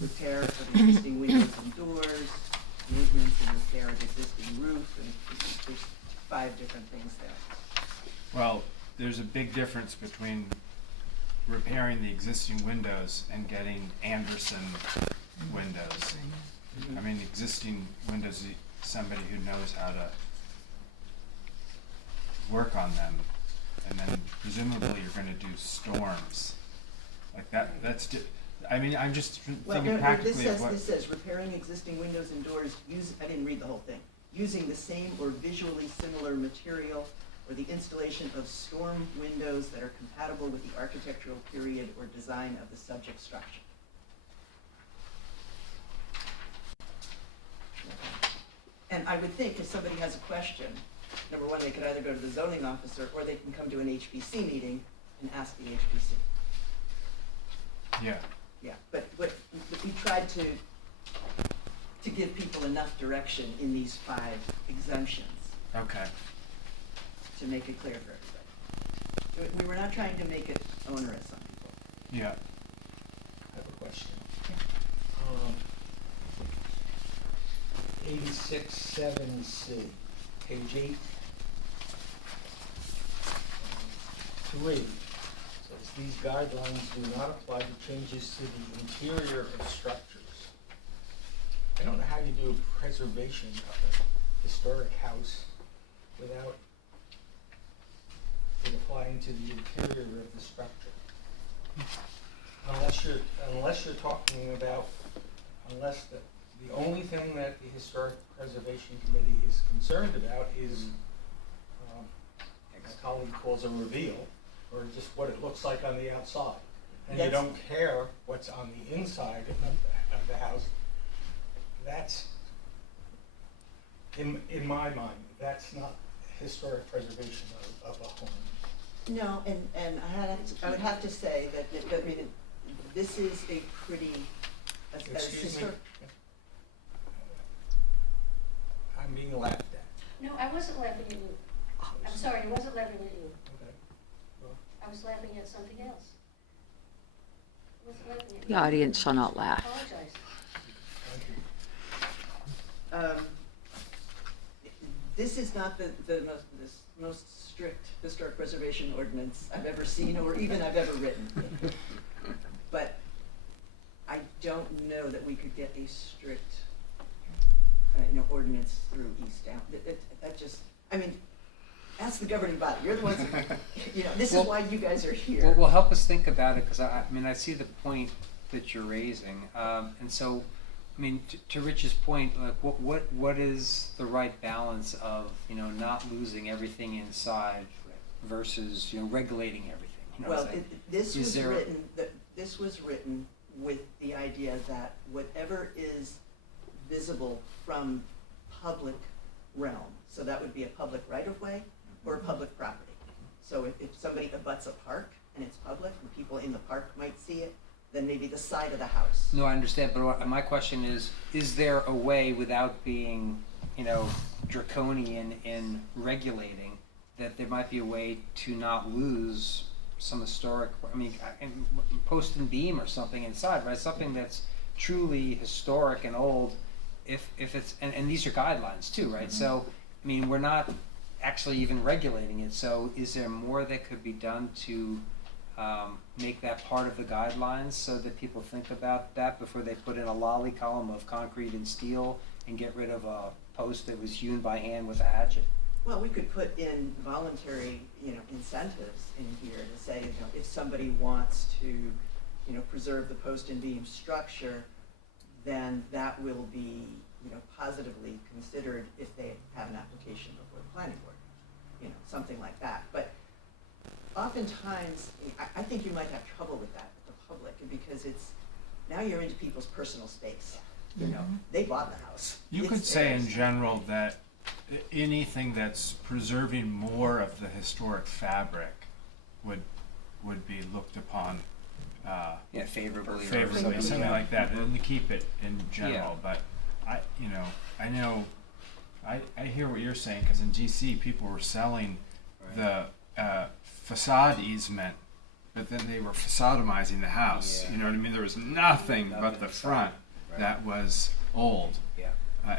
repair of existing windows and doors, maintenance and repair of existing roof, and there's 5 different things there. Well, there's a big difference between repairing the existing windows and getting Anderson windows. I mean, existing windows, somebody who knows how to work on them, and then presumably you're going to do storms like that. I mean, I'm just thinking practically of what. This says repairing existing windows and doors. I didn't read the whole thing. Using the same or visually similar material, or the installation of storm windows that are compatible with the architectural period or design of the subject structure. And I would think if somebody has a question, number one, they could either go to the zoning officer or they can come to an HPC meeting and ask the HPC. Yeah. Yeah, but we tried to give people enough direction in these 5 exemptions Okay. to make it clear for everybody. We were not trying to make it onerous on people. Yeah. I have a question. 86-7C, page 8. 3 says these guidelines do not apply to changes to the interior of structures. I don't know how you do preservation of a historic house without it applying to the interior of the structure. Unless you're talking about, the only thing that the Historic Preservation Committee is concerned about is, my colleague calls a reveal, or just what it looks like on the outside. And you don't care what's on the inside of the house. That's, in my mind, that's not historic preservation of a home. No, and I would have to say that this is a pretty, Excuse me? I'm being laughed at. No, I wasn't laughing at you. I'm sorry, I wasn't laughing at you. Okay. Well, I was laughing at something else. I wasn't laughing at The you. audience shall not I laugh. apologize. thank you. This is not the most strict historic preservation ordinance I've ever seen or even I've ever written. But I don't know that we could get a strict ordinance through East Down. That just, I mean, ask the governing body. You're the ones who, this is why you guys are here. Well, help us think about it, because I mean, I see the point that you're raising. And so, I mean, to Rich's point, like, what is the right balance of, you know, not losing everything inside versus, you know, regulating everything? You know, Well, it's like, this is was there- written, this was written with the idea that whatever is visible from public realm, so that would be a public right-of-way or a public property. So if somebody abuts a park and it's public and people in the park might see it, then maybe the side of the house. No, I understand, but my question is there a way without being, you know, draconian in regulating, that there might be a way to not lose some historic, I mean, post and beam or something inside, right? Something that's truly historic and old, if it's, and these are guidelines too, right? So, I mean, we're not actually even regulating it, so is there more that could be done to make that part of the guidelines so that people think about that before they put in a lolly column of concrete and steel and get rid of a post that was hewn by hand with a hatchet? Well, we could put in voluntary, you know, incentives in here to say, you know, if somebody wants to, you know, preserve the post and beam structure, then that will be, you know, positively considered if they have an application before the planning board, you know, something like that. But oftentimes, I think you might have trouble with that with the public, because it's, now you're into people's personal space. You know, they bought the house. You It's could say in theirs. general that anything that's preserving more of the historic fabric would be looked upon Yeah, favorably. or favorably, something yeah. like that, and to keep it in general. Yeah. But I hear what you're saying, because in DC people were selling the facade easement, but then they were facademizing the house. Yeah. You know what I mean? There was nothing but Nothing the inside. front Right. that was old. Yeah.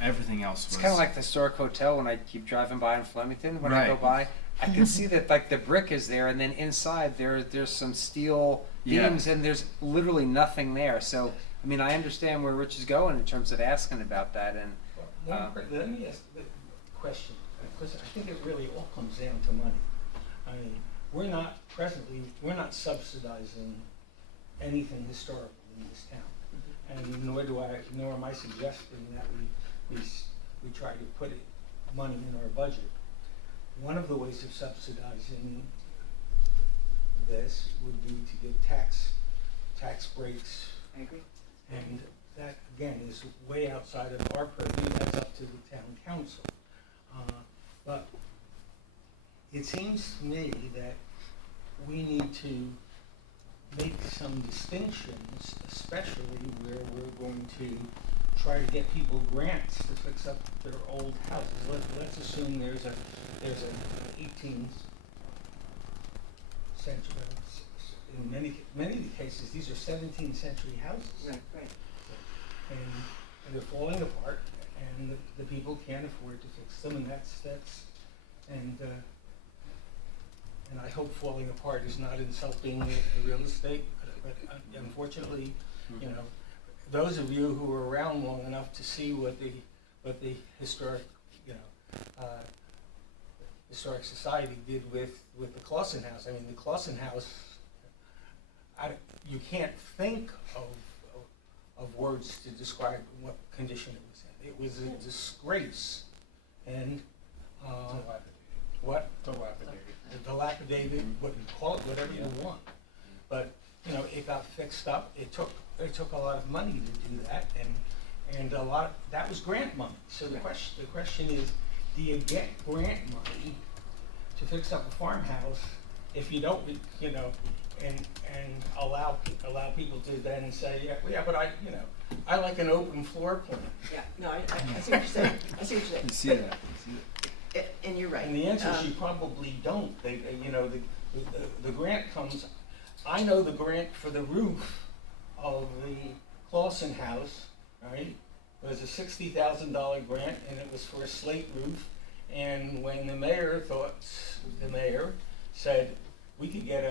Everything else was. It's kind of like the historic hotel when I keep driving by in Flemington. When I go Right. by, I can see that like the brick is there, and then inside there's some steel Yeah. beams, and there's literally nothing there. So I mean, I understand where Rich is going in terms of asking about that, and Let me ask the question, because I think it really all comes down to money. I mean, we're not subsidizing anything historical in this town. And nor am I suggesting that we try to put money in our budget. One of the ways of subsidizing this would be to give tax breaks. I agree. And that, again, is way outside of our purview, that's up to the town council. But it seems to me that we need to make some distinctions, especially where we're going to try to get people grants to fix up their old houses. Let's assume there's an 18th century, in many of the cases, these are 17th century houses. Right. And they're falling apart, and the people can't afford to fix them, and and I hope falling apart is not insulting the real estate, but unfortunately, you know, those of you who were around long enough to see what the historic, you know, historic society did with the Clausen House. I mean, the Clausen House, you can't think of words to describe what condition it was in. It was a disgrace, and what? Dilapidated, call it whatever you want. But, you know, it got fixed up. It took a lot of money to do that, and a lot of, that was grant money. So the question is, do you get grant money to fix up a farmhouse if you don't, you know, and allow people to then say, yeah, but I like an open floor plan. Yeah, no, I see what you're saying. I see what you're saying. You see that? And you're right. And the answer is you probably don't. They, you know, the grant comes. I know the grant for the roof of the Clausen House, right, was a $60,000 grant, and it was for a slate roof. And when the mayor said we could get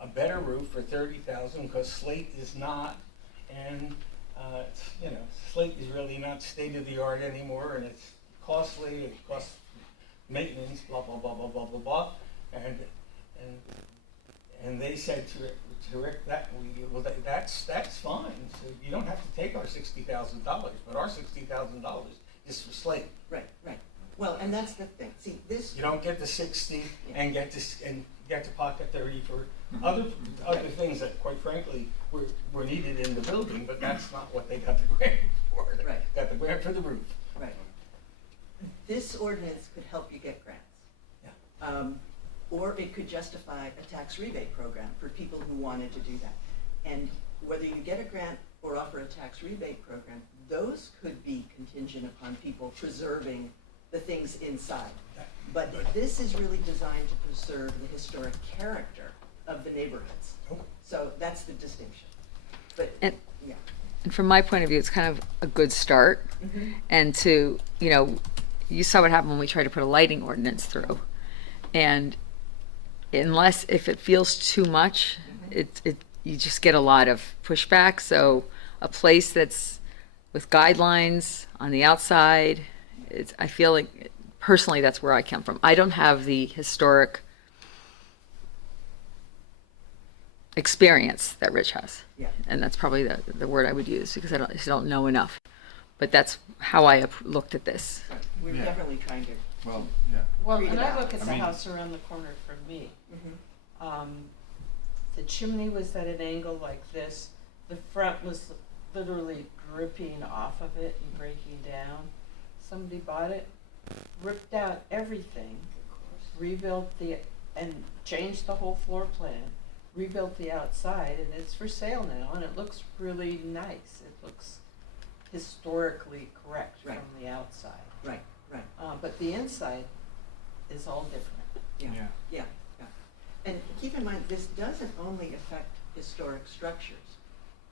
a better roof for $30,000 because slate is not, and you know, slate is really not state of the art anymore, and it's costly. It costs maintenance, blah blah blah blah blah blah blah, and they said that's fine. So you don't have to take our $60,000, but our $60,000 is for Slate. Right, right. Well, and that's the thing. See, this, You don't get the 60 and get to pocket 30 for other things that, quite frankly, were needed in the building, but that's not what they got the grant for. They Right. got the grant for the roof. right. This ordinance could help you get grants. Yeah. Or it could justify a tax rebate program for people who wanted to do that. And whether you get a grant or offer a tax rebate program, those could be contingent upon people preserving the things inside. But this is really designed to preserve the historic character of the neighborhoods. Oh. So that's the distinction. But, And- yeah. And from my point of view, it's kind of a good start. Mhm. And to, you saw what happened when we tried to put a lighting ordinance through. And if it feels too much, you just get a lot of pushback. So a place that's with guidelines on the outside, I feel like, personally, that's where I come from. I don't have the historic experience that Rich has. Yeah. And that's probably the word I would use, because I just don't know enough. But that's how I looked at this. Right. We're Yeah. definitely trying to. Well, yeah. Well, Read and it I out. look at I the mean- house around the corner from me. Mhm. The chimney was at an angle like this. The front was literally dripping off of it and breaking down. Somebody bought it, ripped out everything, rebuilt and changed the whole floor plan, rebuilt the outside, and it's for sale now, and it looks really nice. It looks historically correct Right. from the outside. Right, right. But the inside is all different. Yeah. Yeah. Yeah, yeah. And keep in mind, this doesn't only affect historic structures.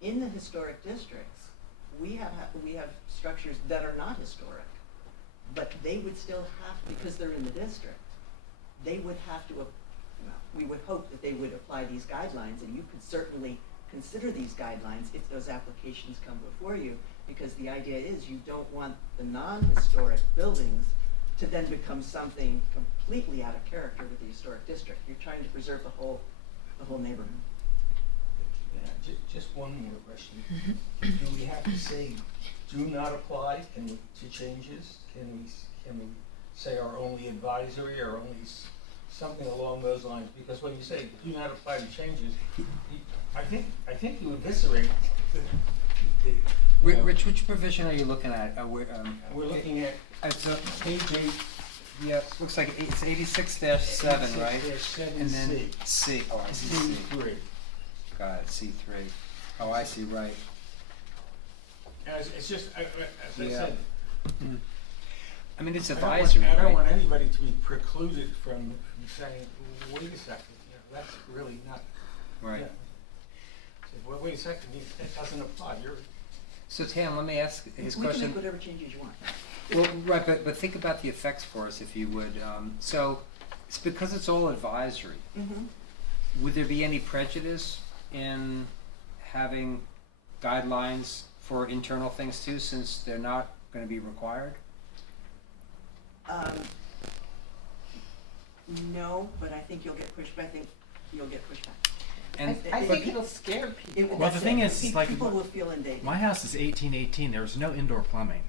In the historic districts, we have structures that are not historic, but they would still have, because they're in the district, they would have to, we would hope that they would apply these guidelines, and you could certainly consider these guidelines if those applications come before you, because the idea is you don't want the non-historic buildings to then become something completely out of character with the historic district. You're trying to preserve the whole neighborhood. Yeah, just one more question. Do we have to say, do not apply to changes? Can we say our only advisory or only something along those lines? Because when you say do not apply to changes, I think you eviscerate the Rich, which provision are you looking at? we're looking at It's page 8. yeah, looks like it's 86-7, right? 86-7C. And then C. Oh, I see C. C3. Got it, C3. Oh, I see, right. It's just, as I Yeah. said, I mean, it's I don't advisory, want- I don't right? want anybody to be precluded from saying, wait a second, that's really not. Right. Yeah. Say, well, wait a second, that doesn't apply. So Tam, let me ask his We can question. make whatever changes you want. Well, right, but think about the effects for us, if you would. So, it's because it's all advisory. Mm-hmm. Would there be any prejudice in having guidelines for internal things too, since they're not going to be required? No, but I think you'll get pushback. I think you'll get pushback. And I but- think it'll scare people. Well, the thing is, Pe- like, people will feel invaded. My house is 1818. There was no indoor plumbing.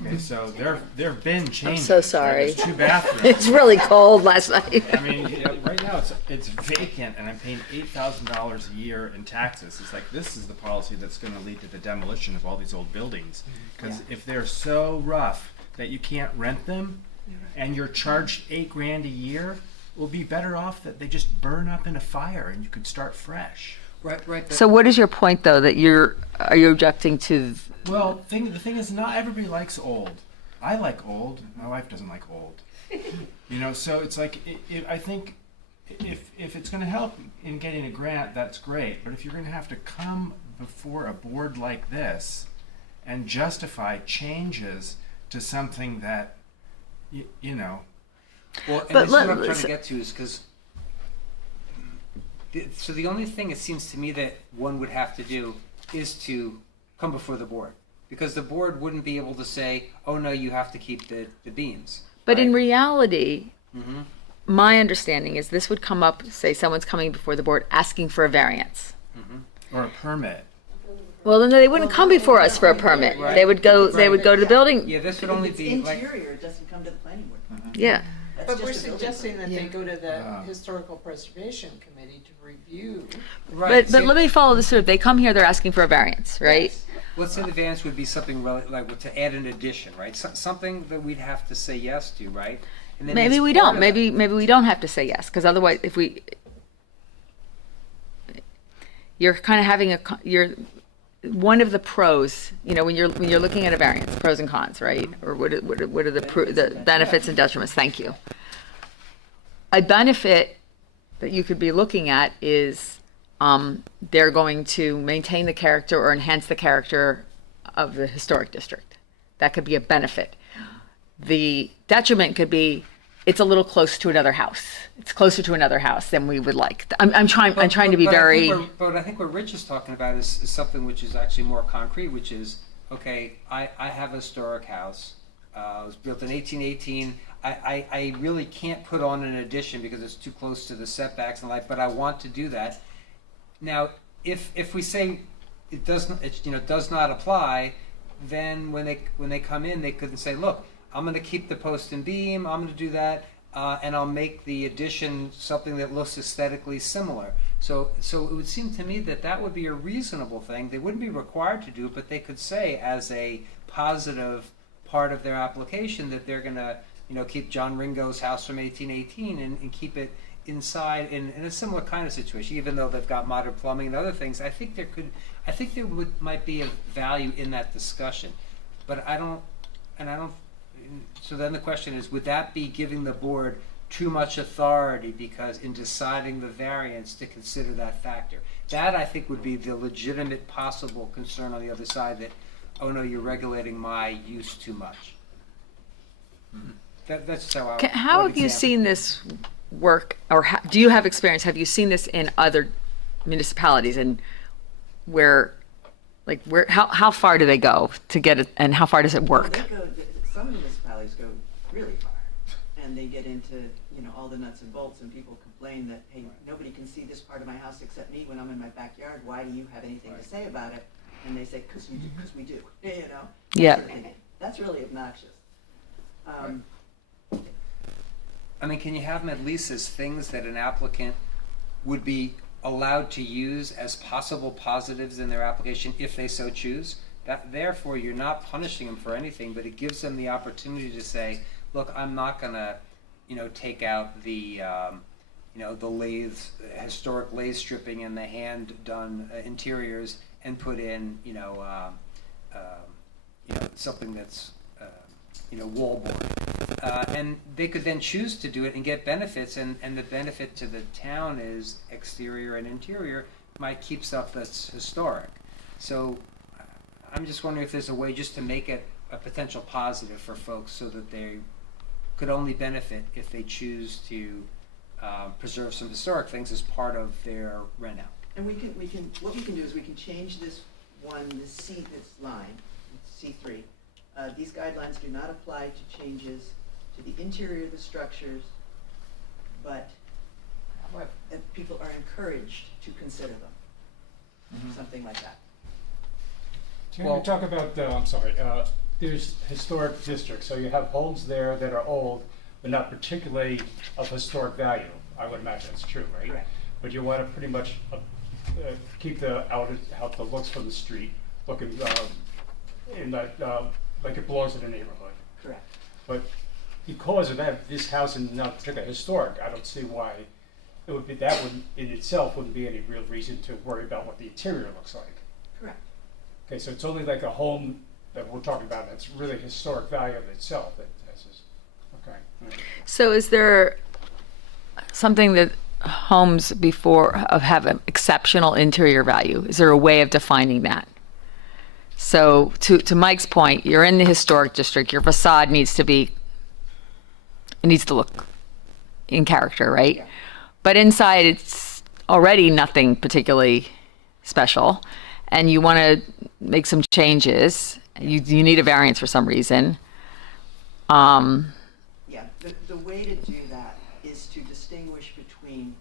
Okay, so there have been changes. so right? sorry. There's 2 bathrooms. It's really cold last night. I mean, right now it's vacant, and I'm paying $8,000 a year in taxes. It's like, this is the policy that's going to lead to the demolition of all these old buildings. Because if they're so rough that you can't rent them, and you're charged $8,000 a year, it will be better off that they just burn up in a fire, and you could start fresh. right. But So what is your point, though, that are you objecting to? Well, the thing is, not everybody likes old. I like old. My wife doesn't like old. So it's like, I think if it's going to help in getting a grant, that's great. But if you're going to have to come before a board like this and justify changes to something that, Well, and But this is what I'm let- trying to get to is because. So the only thing it seems to me that one would have to do is to come before the board, because the board wouldn't be able to say, "Oh no, you have to keep the beams." But in right? reality, Mhm. my understanding is this would come up, say someone's coming before the board asking for a variance. Or a permit. Well, then they wouldn't come before us for a permit. Right. They would go to the building. Yeah, this would But only if be it's like, interior, it doesn't come to the planning board. Yeah. That's But we're just a building suggesting that they Yeah. go to the Ah. Historical Preservation Committee to review. right. But let me follow this through. They come here, they're asking for a variance, right? Let's say the variance would be something like to add an addition, right? Something that we'd have to say yes to, right? And then Maybe as we part don't. of Maybe we don't have to say yes, because otherwise, if we, you're kind of having you're one of the pros. You know, when you're looking at a variance, pros and cons, right? Or what are the benefits and detriments? Thank you. A benefit that you could be looking at is they're going to maintain the character or enhance the character of the historic district. That could be a benefit. The detriment could be it's a little close to another house. It's closer to another house than we would like. I'm trying to be very. But I think what Rich is talking about is something which is actually more concrete, which is, okay, I have a historic house. It was built in 1818. I really can't put on an addition because it's too close to the setbacks and life, but I want to do that. Now, if we say it does not apply, then when they come in, they couldn't say, look, I'm going to keep the post and beam, I'm going to do that, and I'll make the addition something that looks aesthetically similar. So it would seem to me that would be a reasonable thing. They wouldn't be required to do it, but they could say as a positive part of their application that they're going to keep John Ringo's house from 1818 and keep it inside in a similar kind of situation, even though they've got modern plumbing and other things. I think there might be a value in that discussion, but I don't. So then the question is, would that be giving the board too much authority because in deciding the variance to consider that factor? That I think would be the legitimate possible concern on the other side that, oh no, you're regulating my use too much. That's how I. How have you seen this work, or do you have experience? Have you seen this in other municipalities, and how far do they go to get it, and how far does it work? Some municipalities go really far, and they get into, all the nuts and bolts, and people complain that, hey, nobody can see this part of my house except me when I'm in my backyard. Why do you have anything to say about it? And they say, because we do, Yeah. That's really obnoxious. I mean, can you have them at least as things that an applicant would be allowed to use as possible positives in their application if they so choose? That, therefore, you're not punishing them for anything, but it gives them the opportunity to say, look, I'm not going to, take out the, the lathes, historic lathe stripping and the hand-done interiors and put in, something that's, wallboard. And they could then choose to do it and get benefits, and the benefit to the town is exterior and interior might keep stuff that's historic. So I'm just wondering if there's a way just to make it a potential positive for folks so that they could only benefit if they choose to preserve some historic things as part of their rent out. And what we can do is we can change this line, C3. These guidelines do not apply to changes to the interior of the structures, but people are encouraged to consider them. Something like that. When we talk about, there's historic districts, so you have homes there that are old, but not particularly of historic value. I would imagine that's true, right? Correct. But you want to pretty much keep how the looks from the street looking in that like it belongs in the neighborhood. Correct. But because of that, this house is not particularly historic, I don't see why it would be in itself wouldn't be any real reason to worry about what the interior looks like. Correct. Okay, so it's only like a home that we're talking about that's really historic value of itself. That has this. Okay. All right. So is there something that homes have an exceptional interior value? Is there a way of defining that? So to Mike's point, you're in the historic district, your facade needs to look in character, right? Yeah. But inside it's already nothing particularly special, and you want to make some changes. You need a variance for some reason. Yeah, the way to do that is to distinguish between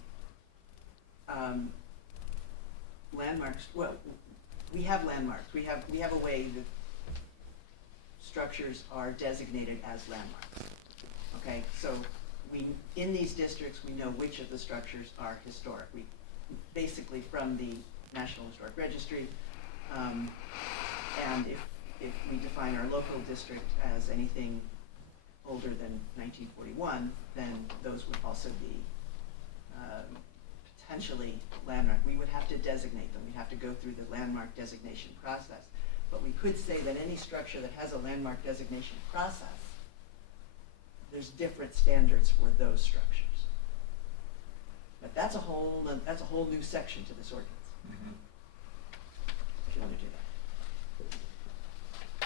landmarks. Well, we have landmarks. We have a way that structures are designated as landmarks. Okay, so in these districts, we know which of the structures are historic. We basically from the National Historic Registry, and if we define our local district as anything older than 1941, then those would also be potentially landmark. We would have to designate them. We'd have to go through the landmark designation process. But we could say that any structure that has a landmark designation process, there's different standards for those structures. But that's a whole new section to this ordinance. If you want to do that.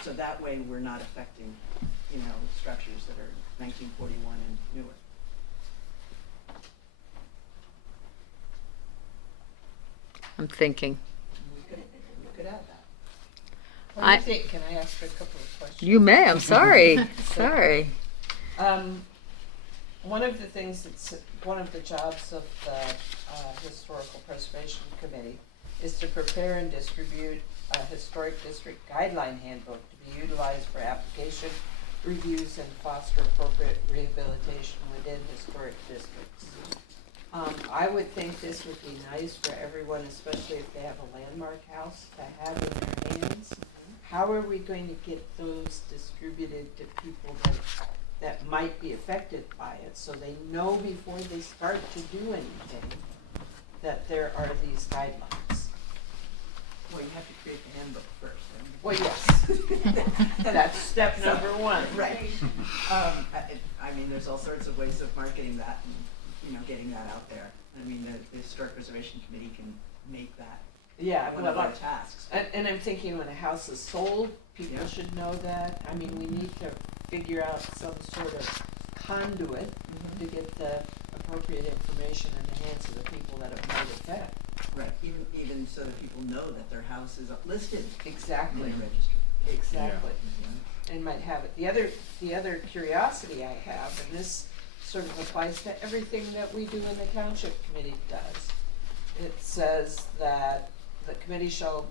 So that way we're not affecting, structures that are 1941 and newer. I'm thinking. We could add that. What do you think? Can I ask a couple of questions? You may. I'm sorry. Sorry. One of the things one of the jobs of the Historical Preservation Committee is to prepare and distribute a historic district guideline handbook to be utilized for application reviews and foster appropriate rehabilitation within historic districts. I would think this would be nice for everyone, especially if they have a landmark house, to have in their hands. How are we going to get those distributed to people that might be affected by it, so they know before they start to do anything that there are these guidelines? Well, you have to create the handbook first. Well, yes. That's step number one. Right. I mean, there's all sorts of ways of marketing that and, getting that out there. I mean, the Historic Preservation Committee can make that Yeah, one well, of our tasks. and I'm thinking when a house is sold, people should know that. I mean, we need to figure out some sort of conduit to get the appropriate information in the hands of the people that it might affect. Right, even so that people know that their house is listed Exactly. in the registry. Exactly. And might have it. The other curiosity I have, and this sort of applies to everything that we do in the Township Committee does. It says that the committee shall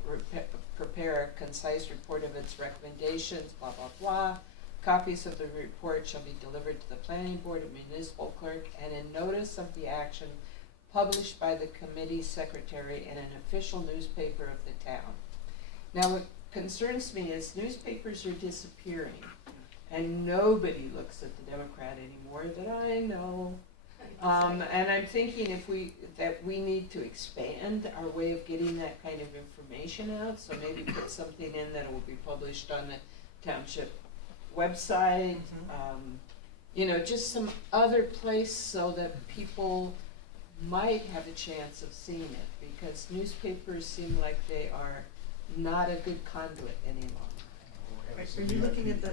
prepare a concise report of its recommendations, blah, blah, blah. Copies of the report shall be delivered to the planning board and municipal clerk, and a notice of the action published by the committee secretary in an official newspaper of the town. Now, what concerns me is newspapers are disappearing, and nobody looks at the Democrat anymore that I know. And I'm thinking that we need to expand our way of getting that kind of information out, so maybe put something in that will be published on the township website, just some other place so that people might have a chance of seeing it, because newspapers seem like they are not a good conduit anymore. Are you looking at the?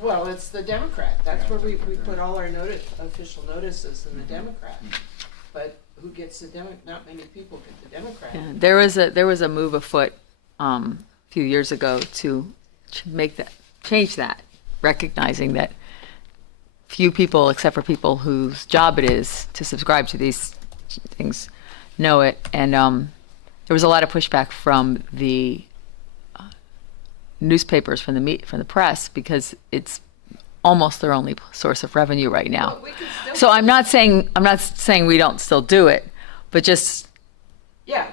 Well, it's the Democrat. That's where we put all our official notices in the Democrat. But who gets the not many people get the Democrat. Yeah, there was a move afoot a few years ago to change that, recognizing that few people, except for people whose job it is to subscribe to these things, know it. And there was a lot of pushback from the newspapers, from the press, because it's almost their only source of revenue right now. Well, we could still So I'm not saying we don't still do it, but just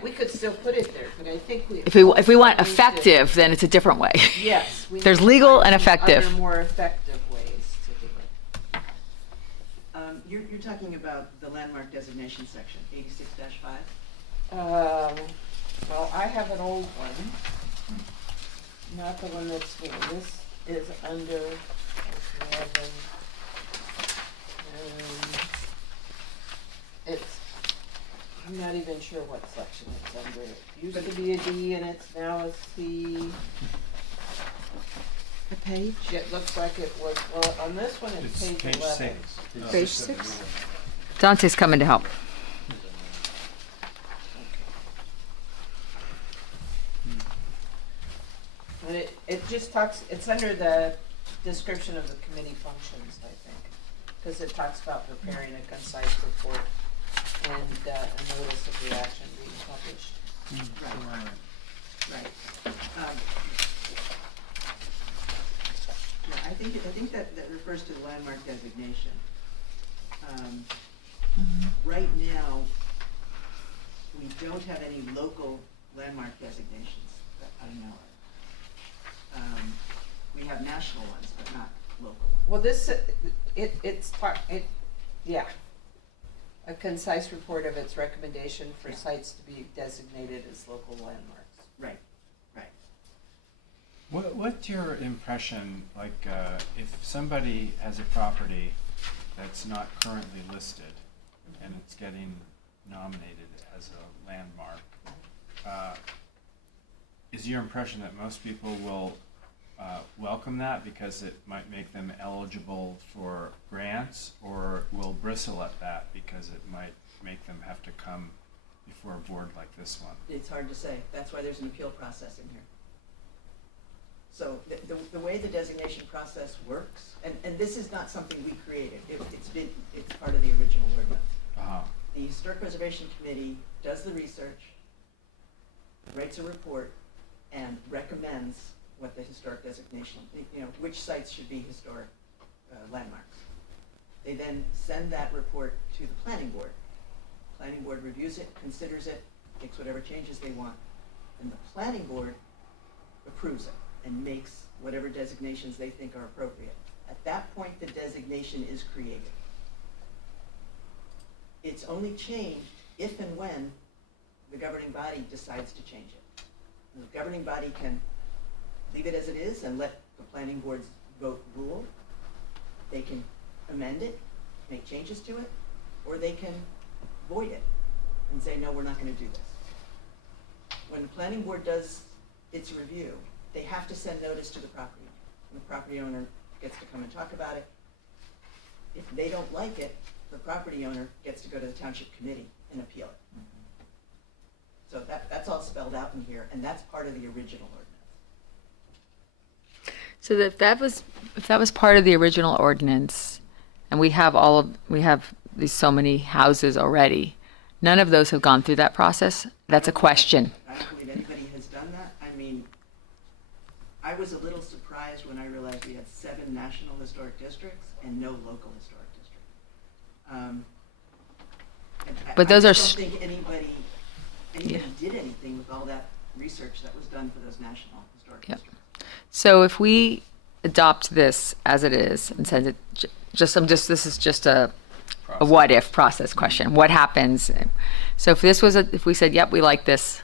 we could still put it there. But I think if we want effective, then it's a different way. Yes, we There's need to legal find and some effective. Other more effective ways to do it. You're talking about the landmark designation section, 86-5? Well, I have an old one, not the one that's new. This is under 11. I'm not even sure what section it's under. It used to be a D and it's now a C. The page? It looks like it was, well, on this one it's page 11. Page 6. Dante's coming to help. And it just talks, it's under the description of the committee functions, I think. because it talks about preparing a concise report and a notice of the action being published. Right. Yeah, I think that refers to the landmark designation. Right now, we don't have any local landmark designations that I know of. We have national ones, but not local ones. Well, this, it's part, yeah. A concise report of its recommendation for Yeah. sites to be designated as local landmarks. Right. What's your impression, like, if somebody has a property that's not currently listed and it's getting nominated as a landmark, is your impression that most people will welcome that because it might make them eligible for grants, or will bristle at that because it might make them have to come before a board like this one? It's hard to say. That's why there's an appeal process in here. So the way the designation process works, and this is not something we created. It's part of the original ordinance. Uh-huh. The Historic Preservation Committee does the research, writes a report, and recommends what the historic designation, which sites should be historic landmarks. They then send that report to the planning board. Planning board reviews it, considers it, makes whatever changes they want, and the planning board approves it and makes whatever designations they think are appropriate. At that point, the designation is created. It's only changed if and when the governing body decides to change it. The governing body can leave it as it is and let the planning board's vote rule. They can amend it, make changes to it, or they can void it and say, no, we're not going to do this. When the planning board does its review, they have to send notice to the property owner. And the property owner gets to come and talk about it. If they don't like it, the property owner gets to go to the township committee and appeal it. So that's all spelled out in here, and that's part of the original ordinance. So if that was part of the original ordinance, and we have these so many houses already, none of those have gone through that process. That's a question. I don't believe anybody has done that. I mean, I was a little surprised when I realized we had 7 national historic districts and no local historic district. But those I are just don't think anybody did anything with all that research that was done for those national historic Yep. districts. So if we adopt this as it is and send it, this is just a what if process question. What happens? So if if we said, yep, we like this,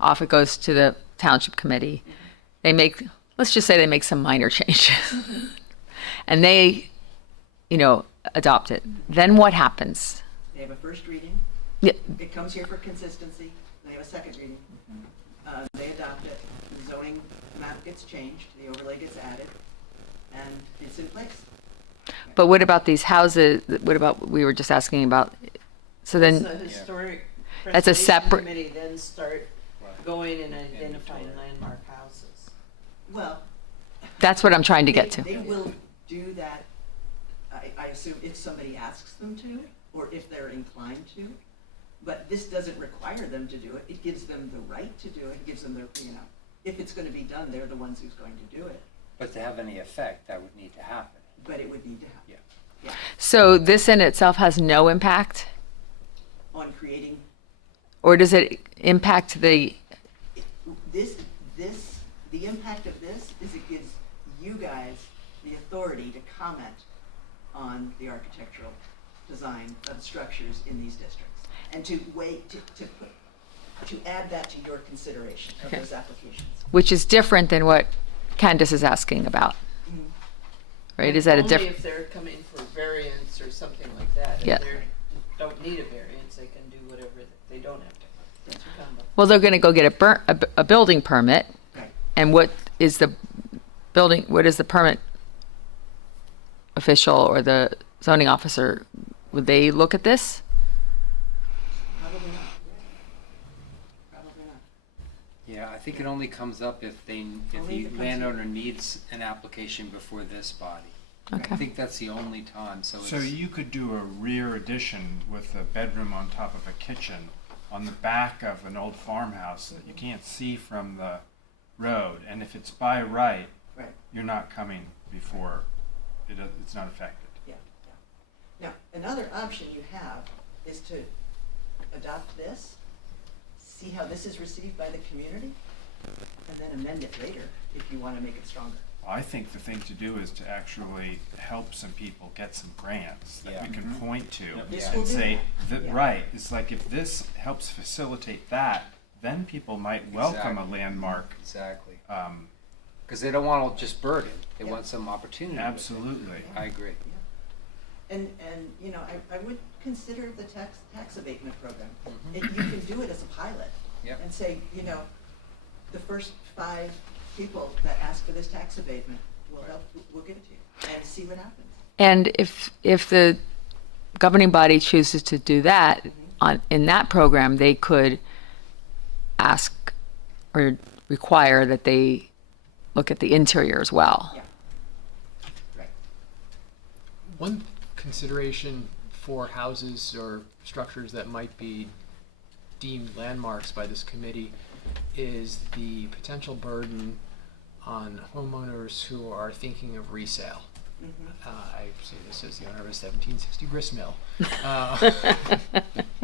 off it goes to the township committee. Let's just say they make some minor changes, and they, adopt it. Then what happens? They have a first reading. Yep. It comes here for consistency. They have a second reading. They adopt it. The zoning map gets changed. The overlay gets added, and it's in place. But what about these houses? What about, we were just asking about, so then, So historic That's a preservation separate- committee then start going and identifying landmark houses. Well, that's what I'm trying to get to. They will do that, I assume, if somebody asks them to, or if they're inclined to. But this doesn't require them to do it. It gives them the right to do it. It gives them the, if it's going to be done, they're the ones who's going to do it. But to have any effect, that would need to happen. But it would need to happen. Yeah. So this in itself has no impact? On creating Or does it impact the, the impact of this is it gives you guys the authority to comment on the architectural design of structures in these districts, and to add that to your consideration of Okay. those applications. which is different than what Candace is asking about? Right, is that a Only different? if they're coming for variance or something like that. If Yeah. they don't need a variance, they can do whatever, they don't have to. That's incumbent. Well, they're gonna go get a building permit, Right. and what is the permit official or the zoning officer, would they look at this? Probably not. Probably not. Yeah, I think it only comes up if Only the if it comes landowner needs an application before this body. I Okay. think that's the only time, so it's. So you could do a rear addition with a bedroom on top of a kitchen on the back of an old farmhouse that you can't see from the road, and if it's by right, Right. you're not coming before it's not affected. Yeah, yeah. Now, another option you have is to adopt this, see how this is received by the community, and then amend it later if you want to make it stronger. I think the thing to do is to actually help some people get some grants that we Yeah. can point to This and will do say, that. Yeah. right, it's like if this helps facilitate that, then people might welcome a Exactly. landmark. Exactly. Because they don't want to just burden, they Yeah. want some opportunity. with it. Absolutely. I agree. And you know, I would consider the tax abatement program. Mhm. You can do it as a pilot. Yep. And say, you know, the first 5 people that ask for this tax abatement, we'll give it to you, and see what happens. And if the governing body chooses to do that in that program, they could ask or require that they look at the interior as well. Yeah. Right. One consideration for houses or structures that might be deemed landmarks by this committee is the potential burden on homeowners who are thinking of resale. I see this as the owner of a 1760 grist mill.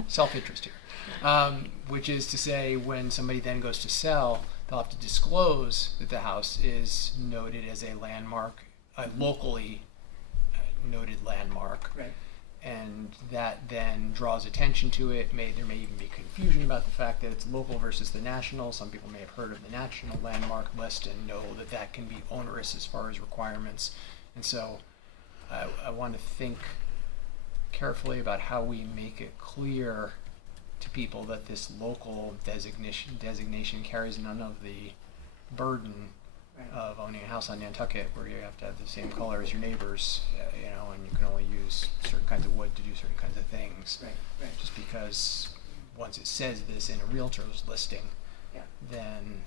Self-interest here. Which is to say, when somebody then goes to sell, they'll have to disclose that the house is noted as a landmark, a locally noted landmark. Right. And that then draws attention to it. There may even be confusion about the fact that it's local versus the national. Some people may have heard of the national landmark list and know that that can be onerous as far as requirements. And so I want to think carefully about how we make it clear to people that this local designation carries none of the burden Right. of owning a house on Nantucket where you have to have the same color as your neighbors, and you can only use certain kinds of wood to do certain kinds of things. Right. Right. Just because once it says this in a realtor's listing, Yeah. then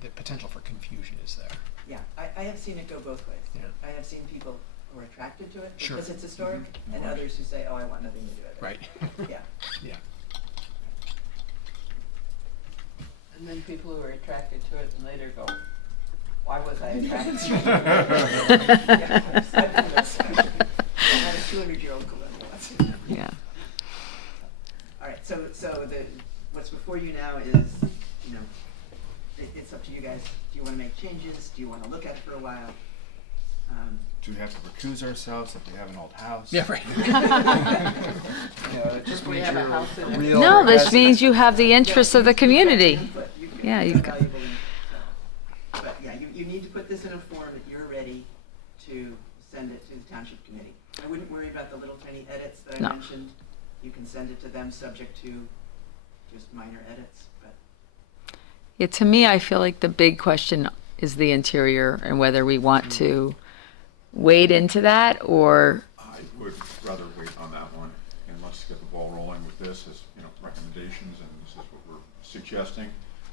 the potential for confusion is there. Yeah. I have seen it go both ways. Yeah. I have seen people who are attracted to it Sure. because it's historic, and others who say, "Oh, I want nothing to do with it." Right. Yeah. Yeah. And then people who are attracted to it and later go, why was I attracted to it? Yeah, I've done this. I had a 200-year-old colonial once. Yeah. All right, so what's before you now is, it's up to you guys. Do you want to make changes? Do you want to look at it for a while? Do we have to recuse ourselves if we have an old house? Yeah, right. It just We means have a you're house in it. real No, this resident. means you have the interests of the community. Input. Yeah, you you've got got- valuable input. So. But yeah, you need to put this in a form that you're ready to send it to the township committee. I wouldn't worry about the little tiny edits that I No. mentioned. You can send it to them subject to just minor edits, but Yeah, to me, I feel like the big question is the interior and whether we want to wade into that or, I would rather wait on that one, and let's get the ball rolling with this as, recommendations, and this is what we're suggesting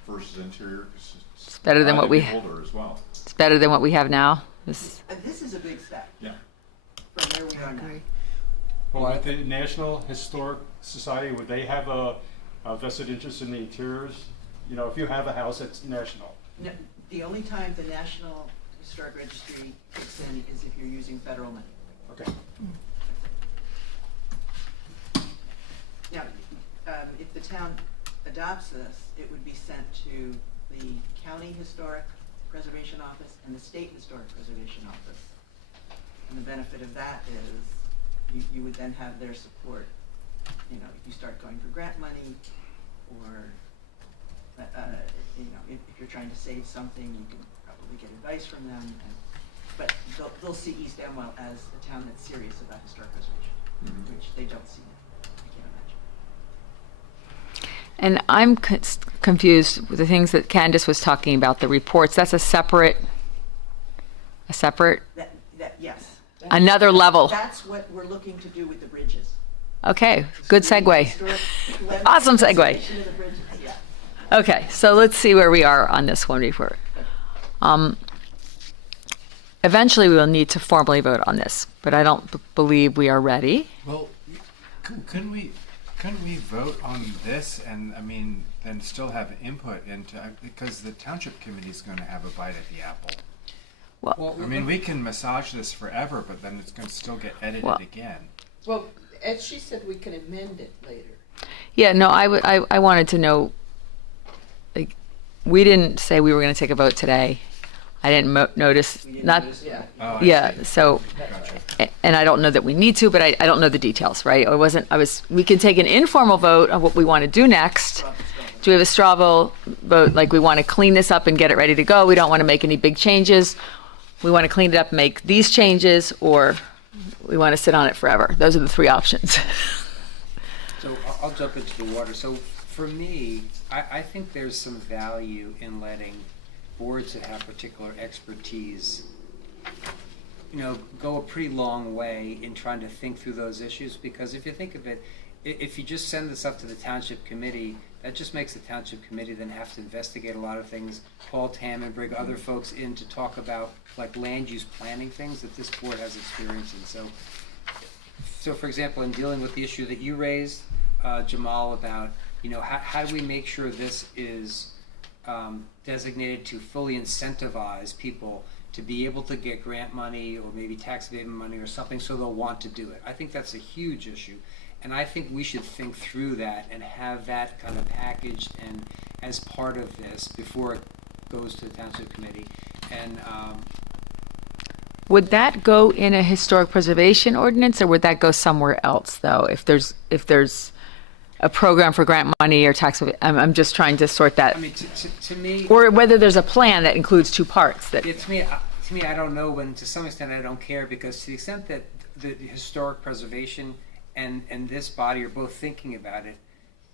versus interior, because it's better than what we- older as well. it's better than what we have now. This- this is a big step Yeah. from where we are now. Well, with the National Historic Society, would they have a vested interest in the interiors? If you have a house that's national. No, the only time the National Historic Registry kicks in is if you're using federal money. Okay. Now, if the town adopts this, it would be sent to the County Historic Preservation Office and the State Historic Preservation Office. And the benefit of that is you would then have their support. If you start going for grant money, or if you're trying to save something, you can probably get advice from them. But they'll see East Amwell as a town that's serious about historic preservation, which they don't see now. I can't imagine. And I'm confused with the things that Candace was talking about, the reports. That's a separate, Yes. another level. That's what we're looking to do with the bridges. Okay, good segue. Historic Awesome segue. preservation of the bridges, yeah. Okay, so let's see where we are on this one before. eventually we will need to formally vote on this, but I don't believe we are ready. Well, couldn't we vote on this and, I mean, then still have input into, because the township committee is going to have a bite at the apple. Well, I mean, we can massage this forever, but then it's going to still get edited Well- again. Well, as she said, we can amend it later. yeah, no, I wanted to know, like, we didn't say we were going to take a vote today. I didn't notice, not, Yeah. Oh, I yeah, see. so, Gotcha. and I don't know that we need to, but I don't know the details, right? We can take an informal vote on what we want to do next. Do we have a straw vote, like we want to clean this up and get it ready to go? We don't want to make any big changes. We want to clean it up and make these changes, or we want to sit on it forever. Those are the three options. So I'll jump into the water. So for me, I think there's some value in letting boards that have particular expertise, go a pretty long way in trying to think through those issues. Because if you think of it, if you just send this up to the township committee, that just makes the township committee then have to investigate a lot of things, call Tam and bring other folks in to talk about like land use planning things that this board has experience in. So for example, in dealing with the issue that you raised, Jamal, about how do we make sure this is designated to fully incentivize people to be able to get grant money or maybe tax abatement money or something so they'll want to do it. I think that's a huge issue. And I think we should think through that and have that kind of packaged and as part of this before it goes to the township committee. And Would that go in a historic preservation ordinance, or would that go somewhere else, though? If there's a program for grant money or tax, I'm just trying to sort that. I mean, to me, Or whether there's a plan that includes two parts. That to me, I don't know. When to some extent, I don't care, because to the extent that the historic preservation and this body are both thinking about it,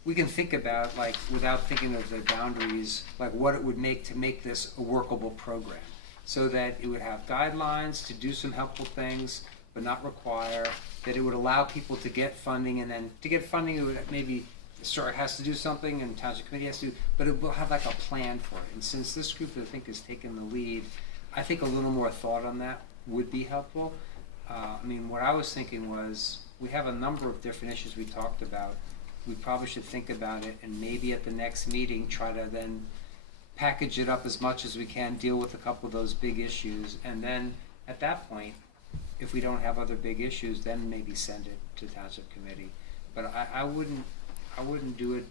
we can think about, like, without thinking of the boundaries, like what it would make to make this a workable program, so that it would have guidelines to do some helpful things, but not require, that it would allow people to get funding, and then to get funding, it would maybe the historic has to do something and township committee has to, but it will have like a plan for it. And since this group, I think, has taken the lead, I think a little more thought on that would be helpful. I mean, what I was thinking was, we have a number of different issues we talked about. We probably should think about it, and maybe at the next meeting try to then package it up as much as we can, deal with a couple of those big issues, and then at that point, if we don't have other big issues, then maybe send it to township committee. But I wouldn't do it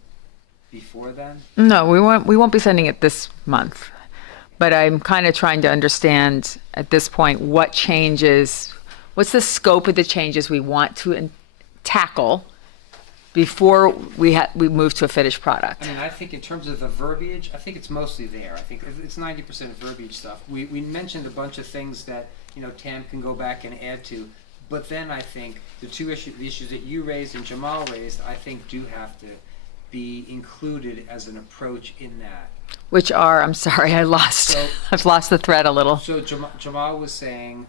before then. No, we won't be sending it this month. But I'm kind of trying to understand at this point what changes, what's the scope of the changes we want to tackle before we move to a finished product. I mean, I think in terms of the verbiage, I think it's mostly there. I think it's 90% verbiage stuff. We mentioned a bunch of things that Tam can go back and add to, but then I think the issues that you raised and Jamal raised, I think do have to be included as an approach in that. Which are, I'm sorry, I've lost the thread a little. So Jamal was saying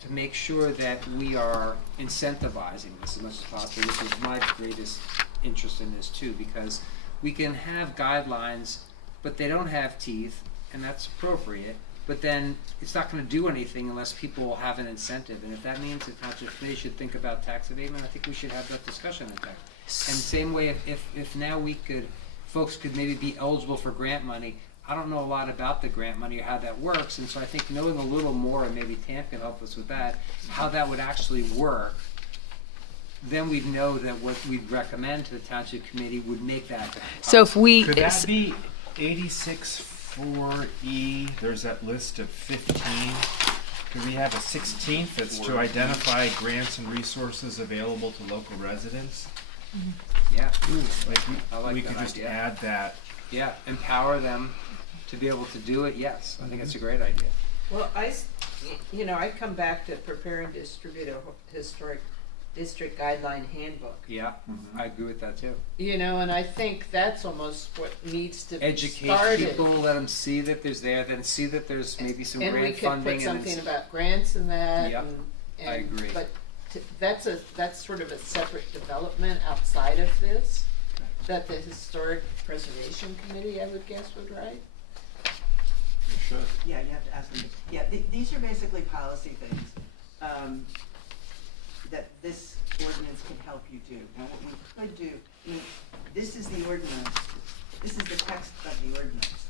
to make sure that we are incentivizing this as much as possible, which is my greatest interest in this too, because we can have guidelines, but they don't have teeth, and that's appropriate. But then it's not going to do anything unless people have an incentive. And if that means that township committee should think about tax abatement, I think we should have that discussion in fact. And same way, if now folks could maybe be eligible for grant money. I don't know a lot about the grant money or how that works, and so I think knowing a little more, and maybe Tam can help us with that, how that would actually work, then we'd know that what we'd recommend to the township committee would make that possible. So if we Could that be 86.4E? There's that list of 15. Could we have a 16th that's to identify grants and resources available to local residents? Yeah, Like I like we that could just idea. add that. Yeah, empower them to be able to do it. Yes, I think that's a great idea. Well, I come back to prepare and distribute a historic district guideline handbook. Yeah, I agree with that too. And I think that's almost what needs to be Educate started. people, let them see that there's there, then see that there's maybe some And we grant could funding. put something about grants in that. Yep, and I agree. But that's sort of a separate development outside of this, that the Historic Preservation Committee, I would guess, would write. should. Yeah, you have to ask them. Yeah, these are basically policy things that this ordinance can help you do. Now, what we could do, I mean, this is the ordinance, this is the text of the ordinance,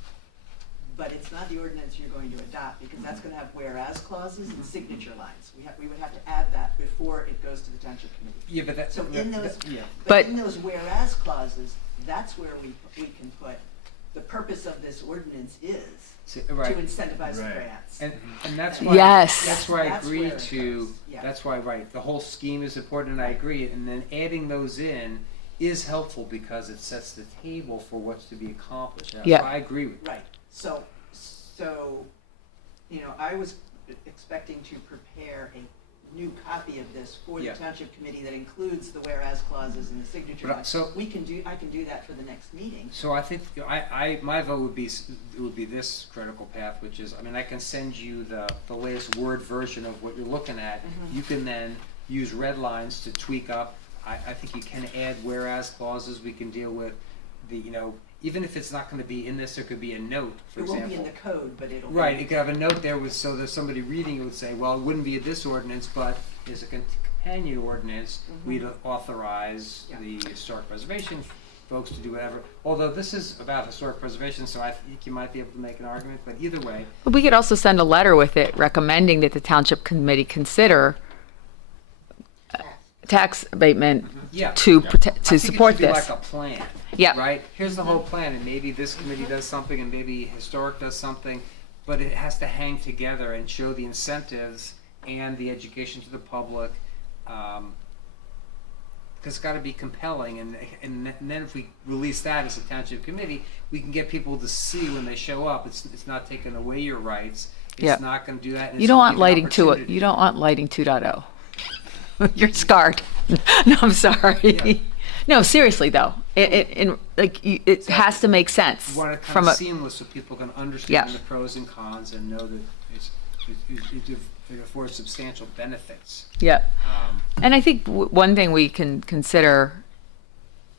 but it's not the ordinance you're going to adopt, because that's gonna have whereas clauses and signature lines. We would have to add that before it goes to the township committee. Yeah, but that's. So in those, Yeah. but in those whereas clauses, that's where we can put, the purpose of this ordinance is So, to right. incentivize Right. grants. And that's why. Yes. That's why I That's agree where it to, goes. Yeah. that's why, right, the whole scheme is important, and I agree, and then adding those in is helpful because it sets the table for what's to be accomplished. And Yeah. I agree with you. Right, so, you know, I was expecting to prepare a new copy of this for the Yeah. township committee that includes the whereas clauses and the signature But, lines. so- I can do that for the next meeting. So I think, my vote would be, it would be this critical path, which is, I mean, I can send you the latest Word version of what you're looking at. You can then use red lines to tweak up. I think you can add whereas clauses. We can deal with the, you know, even if it's not gonna be in this, there could be a note, for It example. won't be in the code, but it'll be. Right, you could have a note there with, so that somebody reading it would say, well, it wouldn't be in this ordinance, but as a companion ordinance, we'd authorize Yeah. the historic preservation folks to do whatever. Although this is about historic preservation, so I think you might be able to make an argument, but either way, We could also send a letter with it recommending that the township committee consider tax abatement yeah. to to I think support it should be this. like a plan. Yeah. Right? Here's the whole plan, and maybe this committee does something, and maybe historic does something, but it has to hang together and show the incentives and the education to the public, because it's got to be compelling, and then if we release that as a township committee, we can get people to see when they show up. It's not taking away your rights. It's Yeah. not going to do that. And You it's don't gonna want give an lighting to it. opportunity. You don't want lighting 2.0. You're scarred. No, I'm sorry. Yeah. No, seriously though, it has to make sense You want it from kind a of seamless so people can understand Yeah. the pros and cons and know that it affords substantial benefits. yeah. Um, And I think one thing we can consider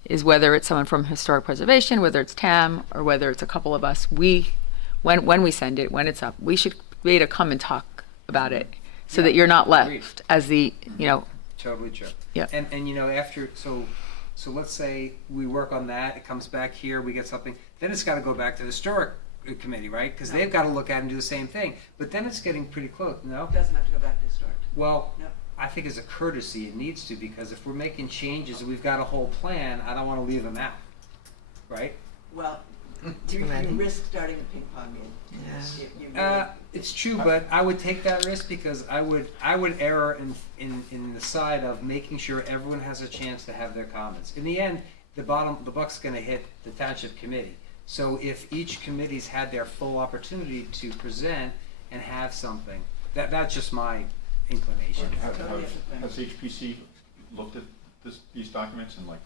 is whether it's someone from historic preservation, whether it's TAM, or whether it's a couple of us. When we send it, when it's up, we should be able to come and talk about it, so Yeah, that you're not agreed. left as the Totally true. Yeah. And you know, after, so let's say we work on that, it comes back here, we get something, then it's gotta go back to the historic committee, right? Because they've gotta look at it and do the same thing. But then it's getting pretty close, no? It doesn't have to go back to historic. Well, No. I think as a courtesy, it needs to, because if we're making changes and we've got a whole plan, I don't wanna leave them out, right? Well, you risk starting a ping pong game. You really- It's true, but I would take that risk because I would err in the side of making sure everyone has a chance to have their comments. In the end, the buck's gonna hit the township committee. So if each committee's had their full opportunity to present and have something, that's just my inclination. Has HPC looked at these documents and like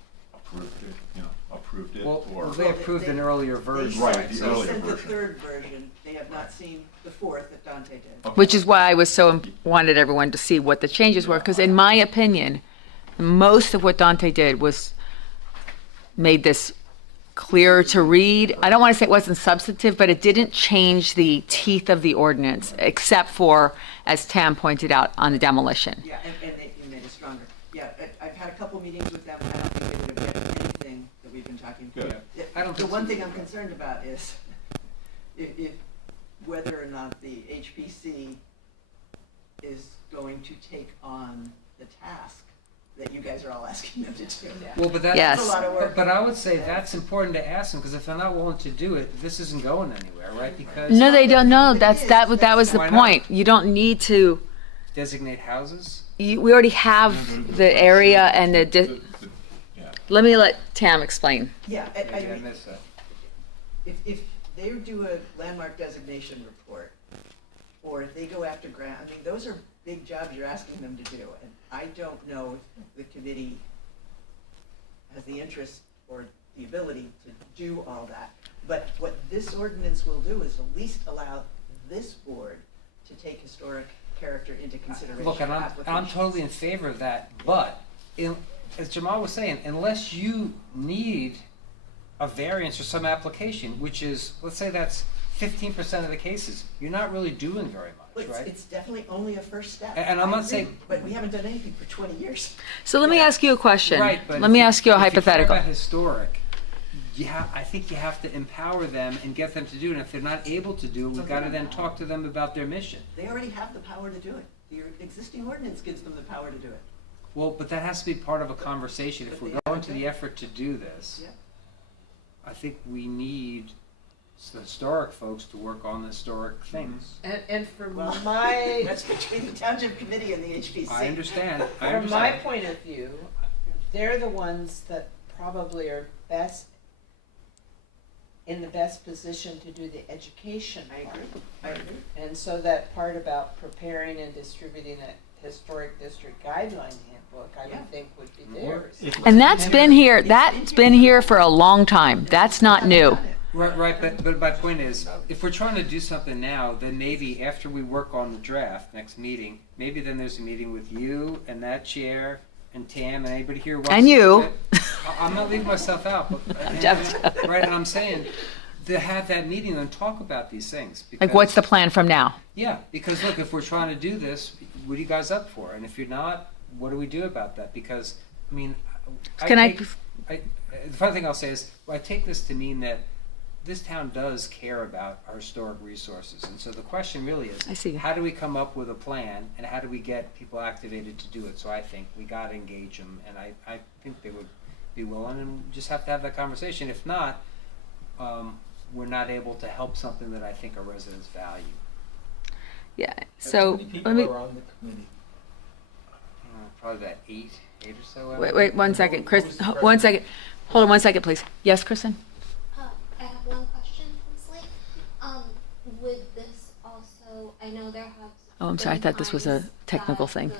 approved it, Well, or? they approved an earlier version. Right, the They earlier sent the version. third version, they have not seen the fourth that Dante did. Okay. which is why I was so wanted everyone to see what the changes were, because in my opinion, most of what Dante did was made this clearer to read. I don't want to say it wasn't substantive, but it didn't change the teeth of the ordinance, except for, as Tam pointed out, on the demolition. Yeah, and they made it stronger. Yeah, I've had a couple meetings with them, I don't think they would have done anything that we've been talking about. Good. Yeah, I don't The think one so. thing I'm concerned about is if whether or not the HPC is going to take on the task that you guys are all asking them to do. Well, but that's Yes. That's a lot of work. But I would say that's important to ask them, because if they're not willing to do it, this isn't going anywhere, right? Because No, they don't know. It That was the Why not? point. You don't need to. designate houses. We already have the area and the. Yeah. Let me let Tam explain. Yeah, Maybe I missed that. if they do a landmark designation report, or if they go after grant, I mean, those are big jobs you're asking them to do, and I don't know if the committee has the interest or the ability to do all that. But what this ordinance will do is at least allow this board to take historic character into consideration. Look, and for I'm applications. totally in favor of that, but as Jamal was saying, unless you need a variance for some application, which is, let's say that's 15% of the cases, you're not really doing very much, Well, right? it's definitely only a first step. And I'm I not agree, saying- But we haven't done anything for 20 years. So let me ask you a question. Right, but Let me if ask you a if care hypothetical. about historic, I think you have to empower them and get them to do it. And if they're not able to do it, we've got to then talk to them about their mission. They already have the power to do it. Your existing ordinance gives them the power to do it. Well, but that has to be part of a conversation. If But we're they going haven't to the done it. effort to do this, Yeah. I think we need the historic folks to work on the historic things. And from Well, my That's between the township committee and the HPC. I understand. I from my understand. point of view, they're the ones that probably are best in the best position to do the education I part. agree. I agree. And so that part about preparing and distributing a historic district guideline handbook, I Yeah. would think would be Or theirs. if- And that's been here, that's been here for a long time. That's not new. Right, but my point is, if we're trying to do something now, then maybe after we work on the draft next meeting, maybe then there's a meeting with you and that chair and Tam and anybody here. Who wants And to you. do it. I'm not leaving myself out, but right, and I'm saying to have that meeting and talk about these things. Like, because- what's the plan from now? Yeah, because look, if we're trying to do this, what are you guys up for? And if you're not, what do we do about that? Because, I mean, the funny thing I'll say is, I take this to mean that this town does care about our historic resources. And so the question really is, I see. how do we come up with a plan and how do we get people activated to do it? So I think we got to engage them, and I think they would be willing, and we just have to have that conversation. If not, we're not able to help something that I think our residents value. Yeah, so, How many people let me, are on the committee? Probably about eight or so. wait, 1 second, Chris, Who's the 1 second. Hold on 1 second, please. Yes, Kristen? I have one question, Leslie. Would this also, I know there have. Oh, I'm sorry, I been thought this was a times technical that thing.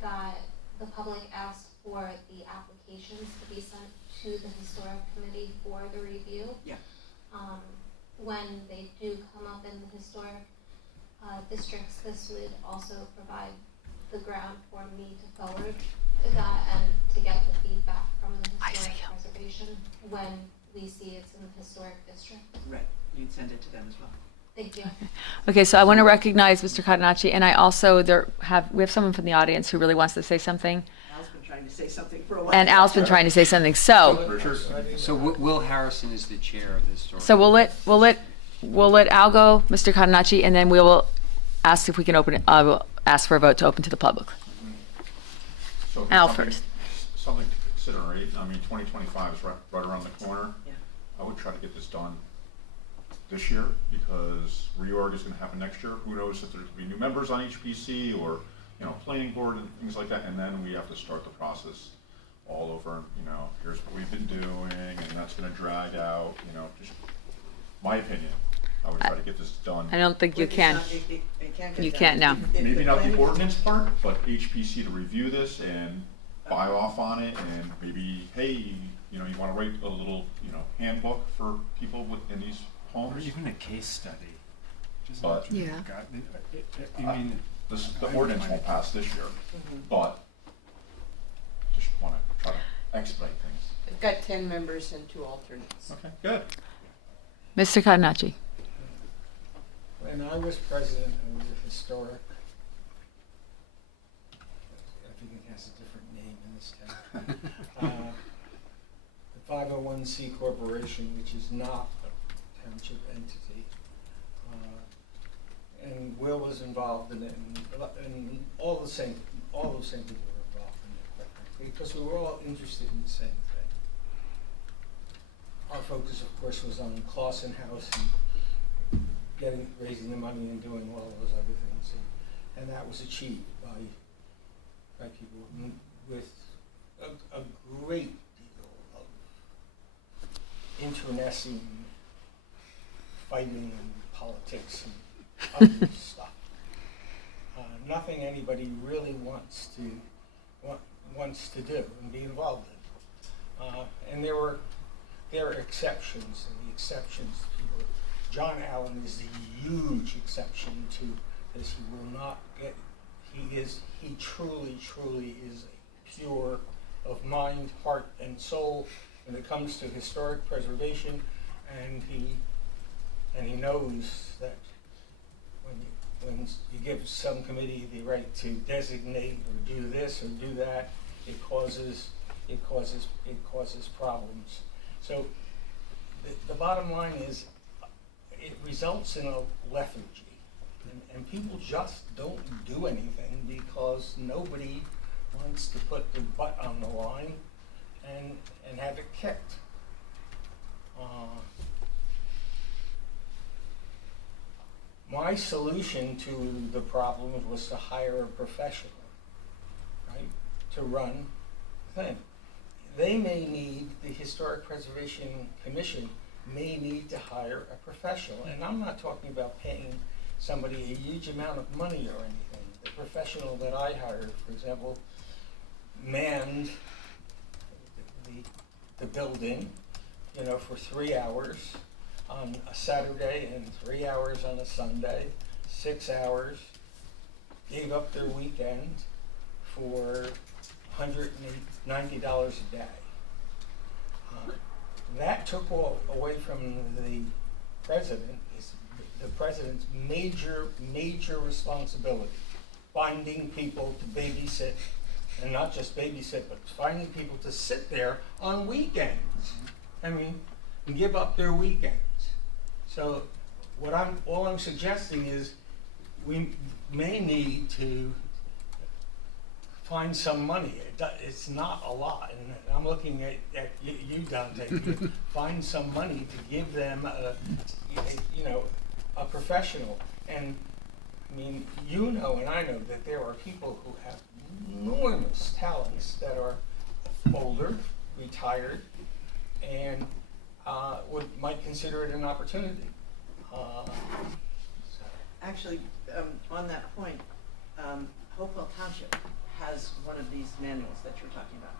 That the public asked for the applications to be sent to the historic committee for the review. Yeah. When they do come up in the historic districts, this would also provide the ground for me to forward that and to get the feedback from the historic preservation when we see it's in the historic district. Right, you'd send it to them as well. Thank you. Okay, so I want to recognize Mr. Catenacci, and I also, we have someone from the audience who really wants to say something, Al's been trying to say something for a while. and Al's been trying to say something, so, Richard? So Will Harrison is the chair of this story. so we'll let Al go, Mr. Catenacci, and then we will ask if we can open it, we'll ask for a vote to open to the public. So Al something- first. Something to consider, right? I mean, 2025 is right around the corner. Yeah. I would try to get this done this year because reorg is gonna happen next year. Who knows if there's gonna be new members on HPC or, planning board and things like that. And then we have to start the process all over, here's what we've been doing and that's gonna drag out, just my opinion. I would try to get this done. I don't think you can. You can't now. Maybe not the ordinance part, but HPC to review this and buy off on it and maybe, hey, you wanna write a little, handbook for people in these Or homes? even a case study. Just But- Yeah. I mean, The ordinance won't pass this year, but just wanna try to expedite things. We've got 10 members and 2 alternates. Okay, good. Mr. Catenacci? When I was president of the historic, everything has a different name in this town. The 501c corporation, which is not a township entity, and Will was involved in it, and all the same people were involved in it, quite frankly, because we were all interested in the same thing. Our focus, of course, was on Clausen House and raising the money and doing all those other things, and that was achieved by people with a great deal of internecine fighting and politics and other stuff. Nothing anybody really wants to do and be involved in. And there are exceptions, and the exceptions people. John Allen is the huge exception to this. He will not get. He truly is pure of mind, heart, and soul when it comes to historic preservation, and he and he knows that when you give some committee the right to designate or do this or do that, it causes problems. So the bottom line is, it results in a lethargy, and people just don't do anything because nobody wants to put their butt on the line and have it kicked. My solution to the problem was to hire a professional, right, to run the thing. They may need, the Historic Preservation Commission may need to hire a professional. And I'm not talking about paying somebody a huge amount of money or anything. The professional that I hired, for example, manned the building, for 3 hours on a Saturday and 3 hours on a Sunday, 6 hours, gave up their weekend for $190 a day. That took away from the president's major responsibility, finding people to babysit, and not just babysit, but finding people to sit there on weekends. I mean, and give up their weekends. So all I'm suggesting is we may need to find some money. It's not a lot, and I'm looking at you, Dante. Find some money to give them a professional. And I mean, and I know that there are people who have enormous talents that are older, retired, and might consider it an opportunity. Actually, on that point, Hopewell Township has one of these manuals that you're talking about.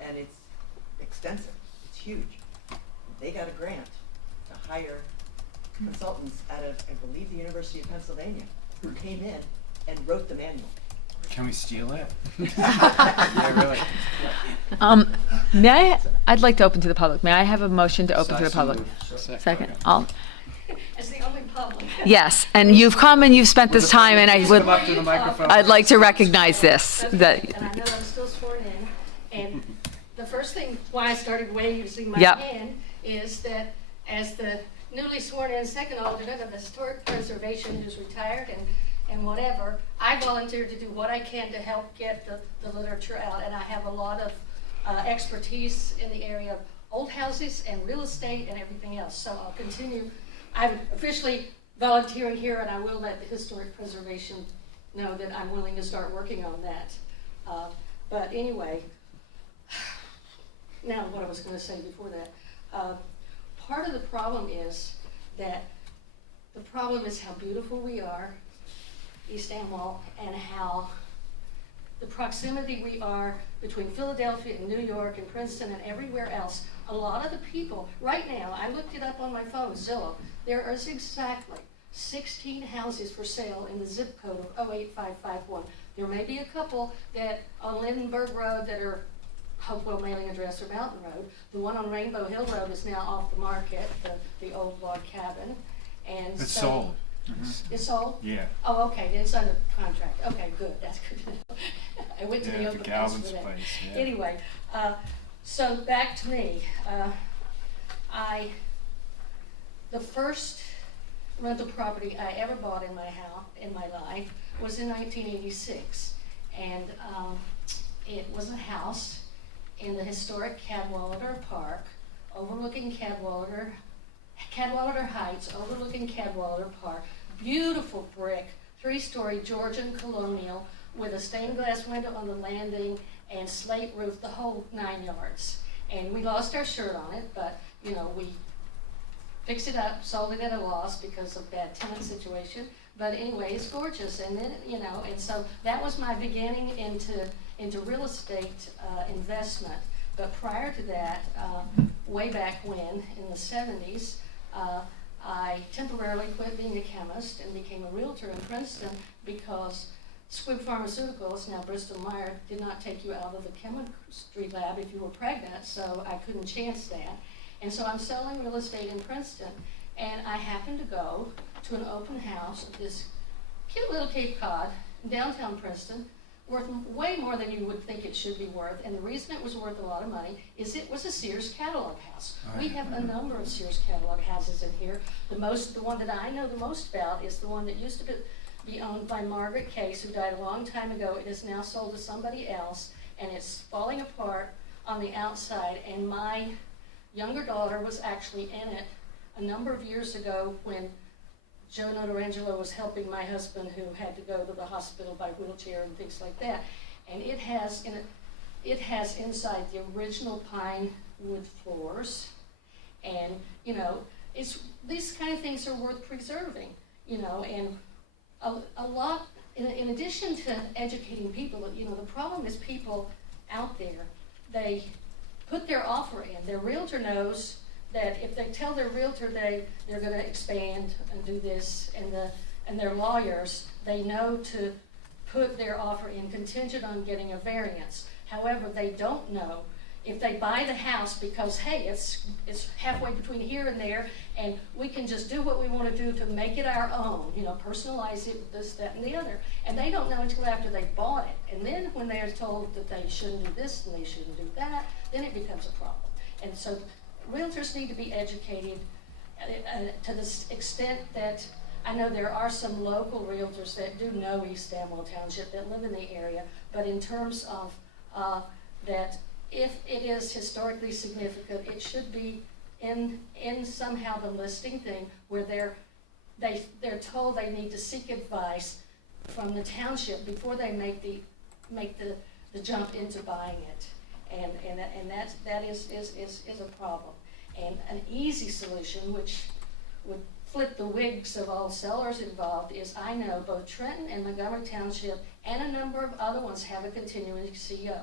And it's extensive, it's huge. They got a grant to hire consultants out of, I believe, the University of Pennsylvania, who came in and wrote the manual. Can we steal it? Yeah, really. I'd like to open to the public. May I have a motion to open to the public? Second. All. As the only public. Yes, and you've come and you've spent this time, and I would, Come up to the microphone. I'd like to recognize this. Okay, That, and I know I'm still sworn in, and the first thing why I started using my Yep. hand is that as the newly sworn in second alternate of the Historic Preservation who's retired and whatever, I volunteered to do what I can to help get the literature out, and I have a lot of expertise in the area of old houses and real estate and everything else, so I'll continue. I'm officially volunteering here, and I will let the Historic Preservation know that I'm willing to start working on that. But anyway, now what I was going to say before that. Part of the problem is that the problem is how beautiful we are, East Amwell, and how the proximity we are between Philadelphia and New York and Princeton and everywhere else. A lot of the people, right now, I looked it up on my phone, Zillow, there is exactly 16 houses for sale in the zip code of 08551. There may be a couple that on Lindenberg Road that are Hopewell mailing address or Mountain Road. The one on Rainbow Hill Road is now off the market, the old log cabin. And It's so, sold. It's sold? Yeah. Oh, okay, it's under contract. Okay, good, that's good to know. I went to the Yeah, open the house Galvin's for that. place. Yeah. Anyway, so back to me. The first rental property I ever bought in my life was in 1986, and it was a house in the historic Cadwallader Park, overlooking Cadwallader Heights, overlooking Cadwallader Park. Beautiful brick, 3-story Georgian colonial with a stained glass window on the landing and slate roof, the whole 9 yards. And we lost our shirt on it, but we fixed it up, sold it at a loss because of bad tenant situation. But anyway, it's gorgeous, and then and so that was my beginning into real estate investment. But prior to that, way back when in the 70s, I temporarily quit being a chemist and became a realtor in Princeton because Squibb Pharmaceuticals, now Bristol Myers, did not take you out of the chemistry lab if you were pregnant, so I couldn't chance that. And so I'm selling real estate in Princeton, And I happened to go to an open house of this cute little Cape Cod in downtown Princeton, worth way more than you would think it should be worth. And the reason it was worth a lot of money is it was a Sears catalog house. We have a number of Sears catalog houses in here. The one that I know the most about is the one that used to be owned by Margaret Case, who died a long time ago. It is now sold to somebody else, and it's falling apart on the outside. And my younger daughter was actually in it a number of years ago when Joe Notarangelo was helping my husband, who had to go to the hospital by wheelchair and things like that. And it has inside the original pine wood floors. And, you know, these kind of things are worth preserving, you know, and a lot, in addition to educating people, you know, the problem is people out there, they put their offer in. Their realtor knows that if they tell their realtor they're going to expand and do this, and their lawyers, they know to put their offer in contingent on getting a variance. However, they don't know if they buy the house because, hey, it's halfway between here and there, and we can just do what we want to do to make it our own, you know, personalize it with this, that, and the other. And they don't know until after they bought it. And then when they are told that they shouldn't do this and they shouldn't do that, then it becomes a problem. And so realtors need to be educated to the extent that I know there are some local realtors that do know East Amwell Township, that live in the area, but in terms of that if it is historically significant, it should be in somehow the listing thing where they're told they need to seek advice from the township before they make the jump into buying it. And that is a problem. And an easy solution, which would flip the wigs of all sellers involved, is I know both Trenton and Montgomery Township and a number of other ones have a continuing CO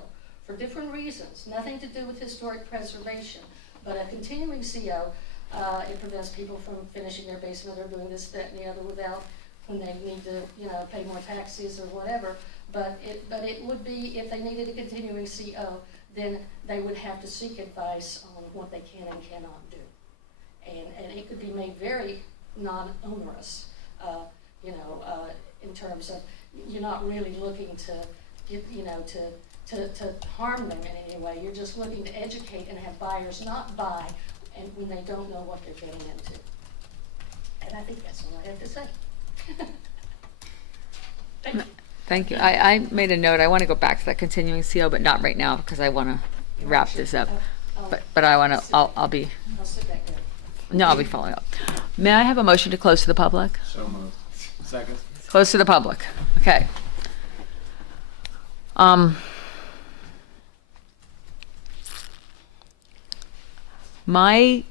for different reasons, nothing to do with historic preservation, but a continuing CO, it prevents people from finishing their basement or doing this, that, and the other without, when they need to, you know, pay more taxes or whatever. But it would be, if they needed a continuing CO, then they would have to seek advice on what they can and cannot do. And it could be made very non-onerous, you know, in terms of you're not really looking to, you know, to harm them in any way. You're just looking to educate and have buyers not buy and when they don't know what they're getting into. And I think that's all I have to say. Thank you. Thank you. I made a note. I want to go back to that continuing CO, but not right now because I want to wrap this up. But I want to, I'll be, I'll sit back there. no, I'll be following up. May I have a motion to close to the public? So moved. Second. Close to the public. Okay. My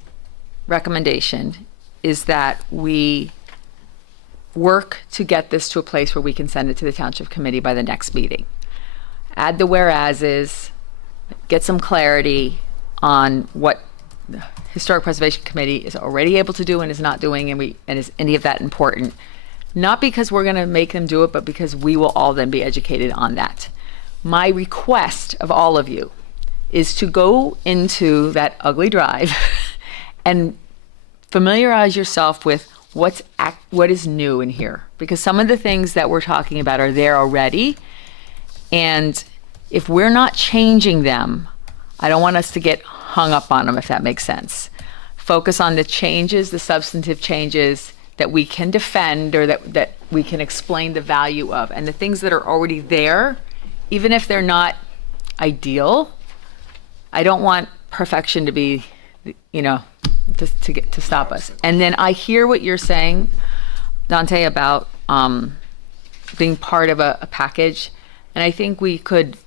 recommendation is that we work to get this to a place where we can send it to the Township Committee by the next meeting. Add the whereases, get some clarity on what the Historic Preservation Committee is already able to do and is not doing, and is any of that important. Not because we're going to make them do it, but because we will all then be educated on that. My request of all of you is to go into that ugly drive and familiarize yourself with what is new in here, because some of the things that we're talking about are there already, and if we're not changing them, I don't want us to get hung up on them, if that makes sense. Focus on the changes, the substantive changes that we can defend or that we can explain the value of, and the things that are already there, even if they're not ideal. I don't want perfection to be, you know, to stop us. And then I hear what you're saying, Dante, about being part of a package, and I think we could,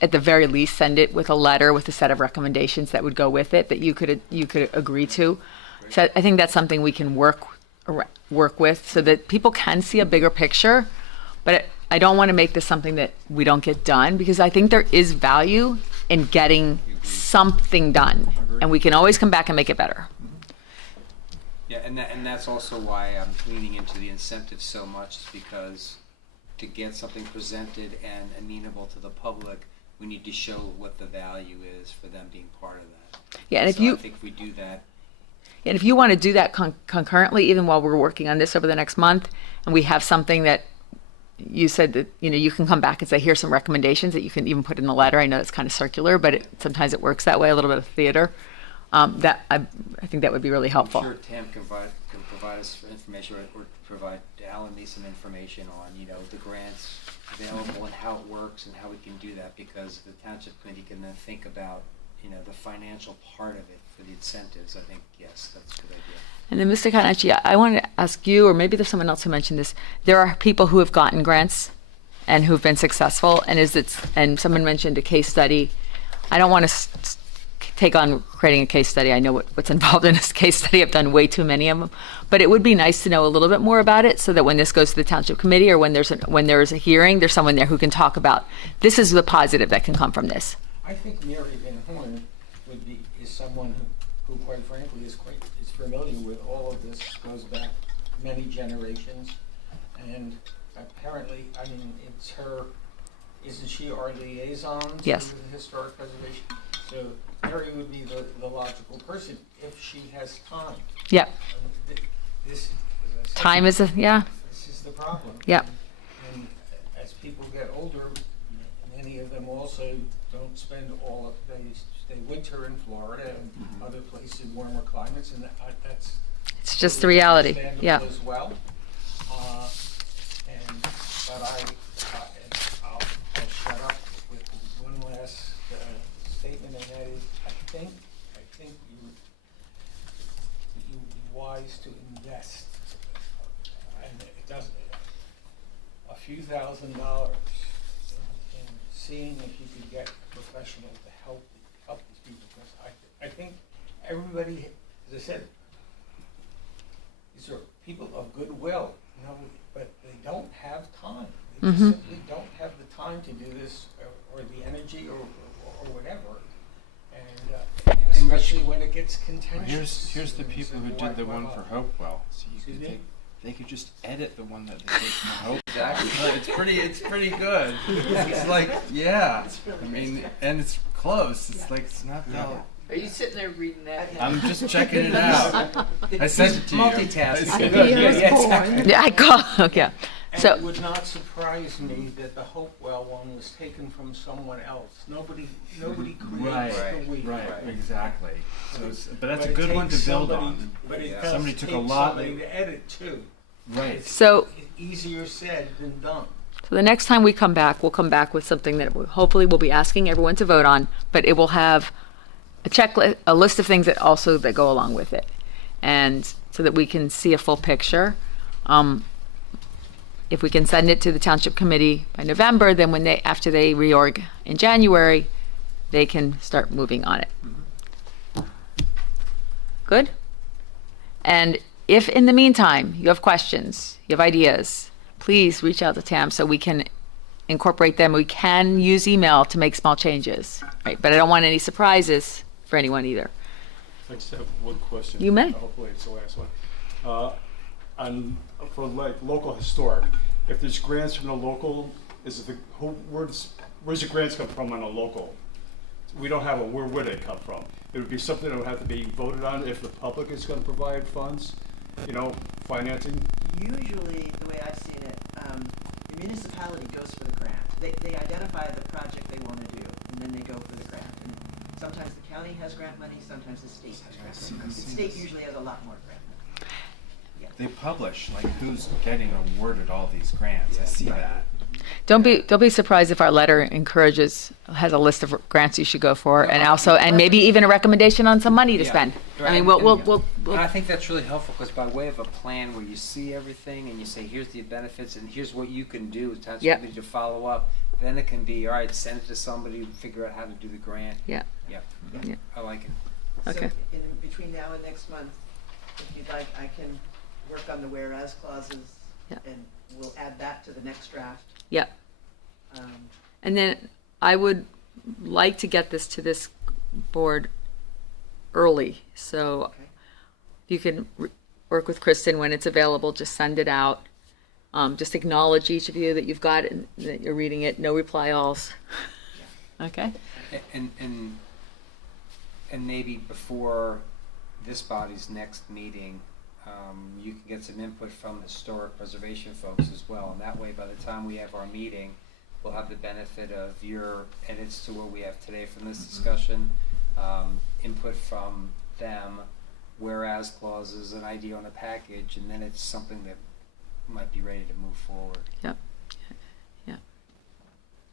at the very least, send it with a letter with a set of recommendations that would go with it that you could agree to. So I think that's something we can work with so that people can see a bigger picture. But I don't want to make this something that we don't get done, because I think there is value in getting something done, and we can always come back and make it better. Yeah, and that's also why I'm leaning into the incentive so much, is because to get something presented and amenable to the public, we need to show what the value is for them being part of that. Yeah, and if so you, I think if we do that, And if you want to do that concurrently, even while we're working on this over the next month, and we have something that you said that, you can come back and say, here's some recommendations that you can even put in the letter. I know it's kind of circular, but sometimes it works that way, a little bit of theater. That I think that would be really helpful. I'm sure Tam can provide us information or provide Alan me some information on, the grants available and how it works and how we can do that, because the township committee can then think about, the financial part of it for the incentives. I think, yes, that's a good idea. And then, Mr. Kanachi, I wanted to ask you, or maybe there's someone else who mentioned this. There are people who have gotten grants and who've been successful, and someone mentioned a case study. I don't want to take on creating a case study. I know what's involved in this case study. I've done way too many of them, but it would be nice to know a little bit more about it, so that when this goes to the township committee, or when there's a hearing, there's someone there who can talk about this is the positive that can come from this. I think Mary Van Horn is someone who quite frankly is familiar with all of this, goes back many generations, and apparently, it's her, isn't she our liaison Yes. to the historic preservation? So Mary would be the logical person if she has time. Yep. This, as I said, Time is this is the problem. Yep. And as people get older, many of them also don't spend all of, they stay winter in Florida and other places, warmer climates, and that's It's just the reality. understandable Yeah. as well. I'll shut up with one last statement, and that is, I think you would be wise to invest, and it doesn't, a few $1,000s in seeing if you could get a professional to help these people, because I think everybody, as I said, these are people of goodwill, but they don't have time. They just simply don't have the time to do this, or the energy, or whatever. And especially when it gets contentious. Here's the people who did the one for Hopewell. So they could just edit the one that they did for Hopewell. Exactly. It's pretty good. It's like, yeah. I mean, and it's close. It's like, it's not that. Are you sitting there reading that? I'm just checking it out. I sent it to you. Multitasking. Yeah, I call. Okay. And So it would not surprise me that the Hopewell one was taken from someone else. Nobody creates the wheel. Right, exactly. So but that's a it good one to takes build somebody- on. But it Yeah. does Somebody took a take lot- somebody to edit too. Right. It's So- easier said than done. So the next time we come back, we'll come back with something that hopefully we'll be asking everyone to vote on, but it will have a checklist, a list of things that go along with it, and so that we can see a full picture. If we can send it to the township committee by November, then after they reorg in January, they can start moving on it. Good? And if in the meantime you have questions, you have ideas, please reach out to Tam so we can incorporate them. We can use email to make small changes, right? But I don't want any surprises for anyone either. I just have one question. You may. Hopefully it's the last one. For like local historic, if there's grants from the local, where's the grants come from on a local? We don't have where would it come from? It would be something that would have to be voted on if the public is gonna provide funds, financing. Usually, the way I've seen it, the municipality goes for the grant. They identify the project they want to do, and then they go for the grant. And sometimes the county has grant money, sometimes the state has grant money. The state usually has a lot more grant money. They publish like who's getting awarded all these grants. I see that. Don't be surprised if our letter has a list of grants you should go for, and maybe even a recommendation on some money to spend. I mean, we'll And I think that's really helpful, because by way of a plan where you see everything and you say, here's the benefits and here's what you can do as township Yep. committee to follow up, then it can be, all right, send it to somebody, figure out how to do the grant. Yeah. Yeah. I like it. Okay. So in between now and next month, if you'd like, I can work on the whereas clauses, Yeah. and we'll add that to the next draft. Yeah. And then I would like to get this to this board early. So Okay. if you can work with Kristen when it's available, just send it out. Just acknowledge each of you that you've got it and that you're reading it. No reply alls. Okay? And maybe before this body's next meeting, you can get some input from the historic preservation folks as well. And that way, by the time we have our meeting, we'll have the benefit of your edits to what we have today from this discussion, input from them, whereas clauses, an idea on a package, and then it's something that might be ready to move forward. Yep. Yeah.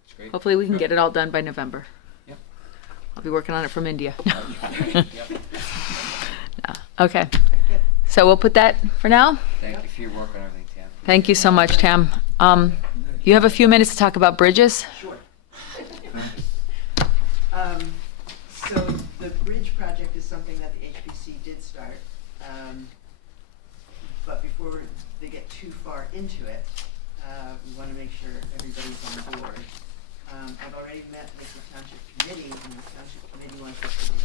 It's great. Hopefully we can get it all done by November. Yep. I'll be working on it from India. Yep. Okay. So we'll put that for now. Thank you for your work on everything, Tam. Thank you so much, Tam. You have a few minutes to talk about bridges? Sure. So the bridge project is something that the HPC did start. But before they get too far into it, we want to make sure everybody's on board. I've already met with the township committee, and the township committee wants us to do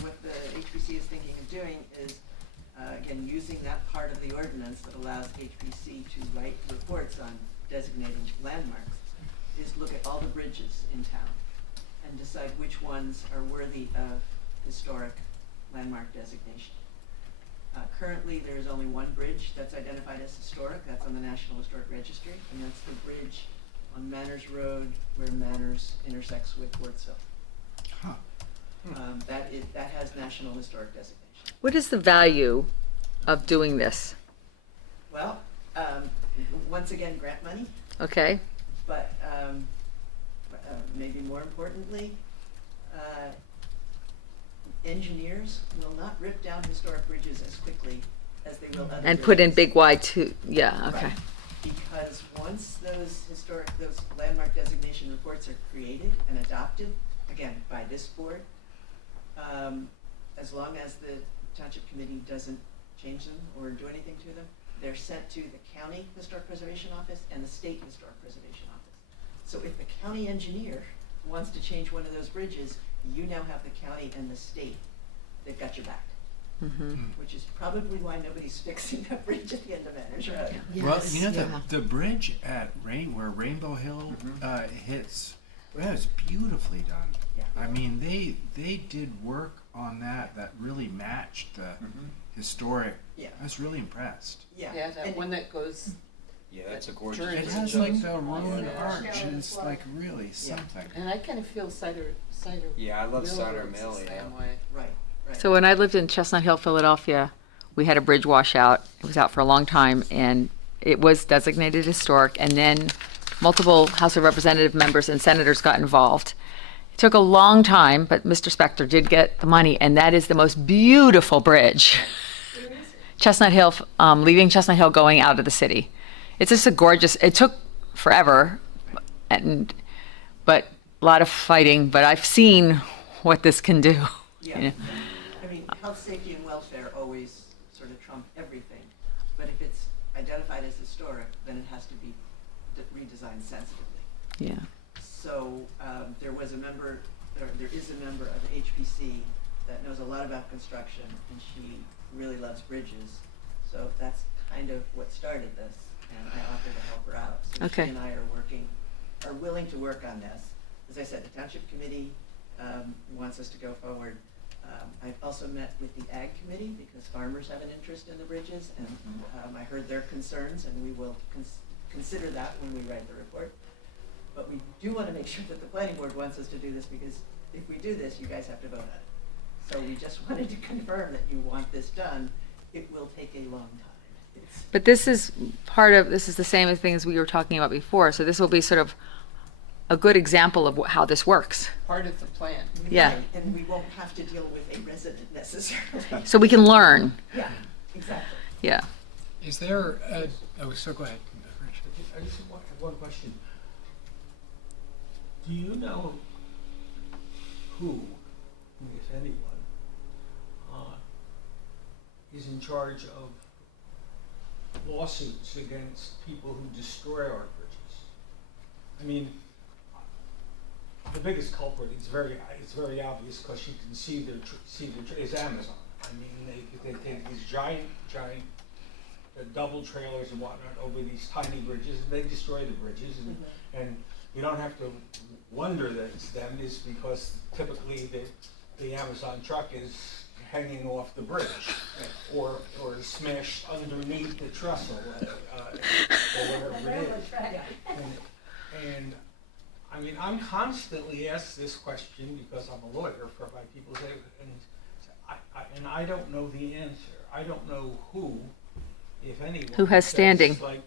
what the HPC is thinking of doing is, again, using that part of the ordinance that allows HPC to write reports on designating landmarks, is look at all the bridges in town and decide which ones are worthy of historic landmark designation. Currently, there is only one bridge that's identified as historic. That's on the National Historic Registry, and that's the bridge on Manners Road where Manners intersects with Wardsville. Huh. That has National Historic designation. What is the value of doing this? Well, once again, grant money, Okay. but maybe more importantly, engineers will not rip down historic bridges as quickly as they will other And put in bridges. big wide too, yeah, okay. Right. Because once those landmark designation reports are created and adopted, again, by this board, as long as the township committee doesn't change them or do anything to them, they're sent to the county historic preservation office and the state historic preservation office. So if the county engineer wants to change one of those bridges, you now have the county and the state that got your back. Which is probably why nobody's fixing that bridge at the end of Manners Road. Well, you know, the bridge at where Rainbow Hill hits, that was beautifully done. Yeah. I mean, they did work on that really matched the historic. Yeah. I was really impressed. Yeah. Yeah, that And- one that goes, Yeah, that's a gorgeous Journey It bridge. has like the ruined Yeah. arch, and it's like really something. and I kind of feel Cider Yeah, I love Mill Cider Road's the Mill, same yeah. way. Right, right. So when I lived in Chestnut Hill, Philadelphia, we had a bridge washout. It was out for a long time, and it was designated historic, and then multiple House of Representative members and senators got involved. It took a long time, but Mr. Spector did get the money, and that is the most beautiful bridge. Chestnut Hill, leaving Chestnut Hill going out of the city. It's just a gorgeous, it took forever, but a lot of fighting, but I've seen what this can do. Yeah. Yeah. I mean, health, safety, and welfare always sort of trump everything. But if it's identified as historic, then it has to be redesigned sensitively. Yeah. So there is a member of HPC that knows a lot about construction, and she really loves bridges. So that's kind of what started this, and I offered to help her out. So Okay. she and I are willing to work on this. As I said, the township committee wants us to go forward. I've also met with the ag committee because farmers have an interest in the bridges, and I heard their concerns, and we will consider that when we write the report. But we do want to make sure that the planning board wants us to do this, because if we do this, you guys have to vote on it. So we just wanted to confirm that you want this done. It will take a long time. But this is the same thing as we were talking about before, so this will be sort of a good example of how this works. Part of the plan. Yeah. Right, and we won't have to deal with a resident necessarily. So we can learn. Yeah, exactly. Yeah. Is there so go ahead, Rich. I just have one question. Do you know who, if anyone, is in charge of lawsuits against people who destroy our bridges? I mean, the biggest culprit it's very obvious because you can see is Amazon. I mean, they take these giant double trailers and whatnot over these tiny bridges, and they destroy the bridges, and you don't have to wonder that it's them, is because typically the Amazon truck is hanging off the bridge or smashed underneath the trestle or whatever it is. And I mean, I'm constantly asked this question because I'm a lawyer by people say, and I don't know the answer. I don't know who, if anyone, Who has says, standing? Like,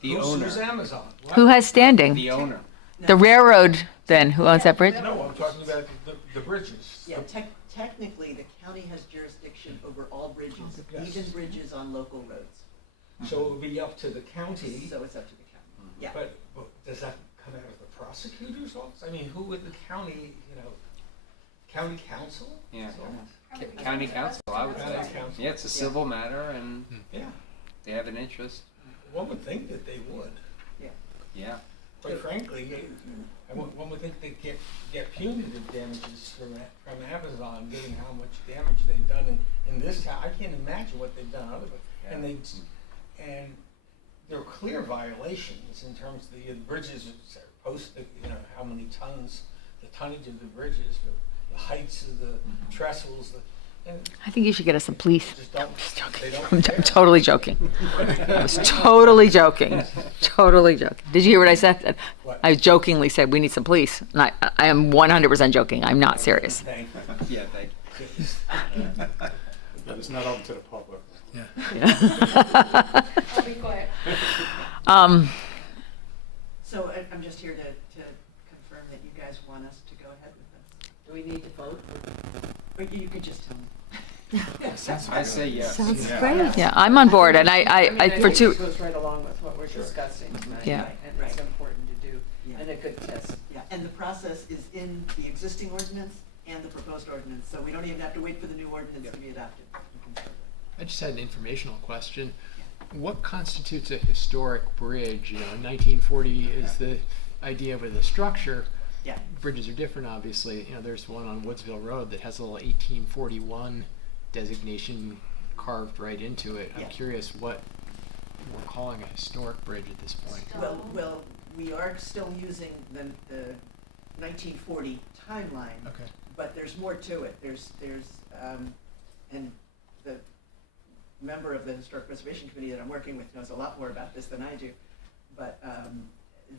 The who owner. sues Amazon? What? Who has standing? The owner. The railroad, then, who owns that bridge? No, I'm talking about the bridges. Yeah, technically, the county has jurisdiction over all bridges, Yes. even bridges on local roads. So it would be up to the county, So it's up to the county. Yeah. but does that come out of the prosecutor's office? I mean, who would the county, county council? Yeah. So, County council, I would County say. council. Yeah, it's a civil matter and Yeah, they have an interest. one would think that they would. Yeah. Quite frankly, one would think they'd get punitive damages from Amazon, given how much damage they've done in this town. I can't imagine what they've done other, and there are clear violations in terms of the bridges are posted, how many tons, the tonnage of the bridges, the heights of the trestles, and I think you should get us some police. just don't, they don't I'm care. totally joking. I was totally joking. Totally joking. Did you hear what I said? What? I jokingly said we need some police. And I am 100% joking. I'm not serious. Thank you. Yeah, thank you. But it's not open to the public. I'll be quiet. So I'm just here to confirm that you guys want us to go ahead with this. Do we need to vote? Or you could just tell me. I say yes. Sounds Yeah. great. Yeah, I'm on board, and I for think two. this goes right along with what we're discussing tonight. Yeah. And it's important to do, Yeah. and a good test. Yeah, and the process is in the existing ordinance and the proposed ordinance, so we don't even have to wait for the new ordinance to be adopted. We can start it. I just had an informational question. What constitutes a historic bridge? 1940 is the idea with the structure. Yeah. Bridges are different, obviously. There's one on Woodsville Road that has a little 1841 designation carved right into it. Yeah. I'm curious what we're calling a historic bridge at this point. Well, we are still using the 1940 timeline, Okay. but there's more to it. There's and the member of the Historic Preservation Committee that I'm working with knows a lot more about this than I do, but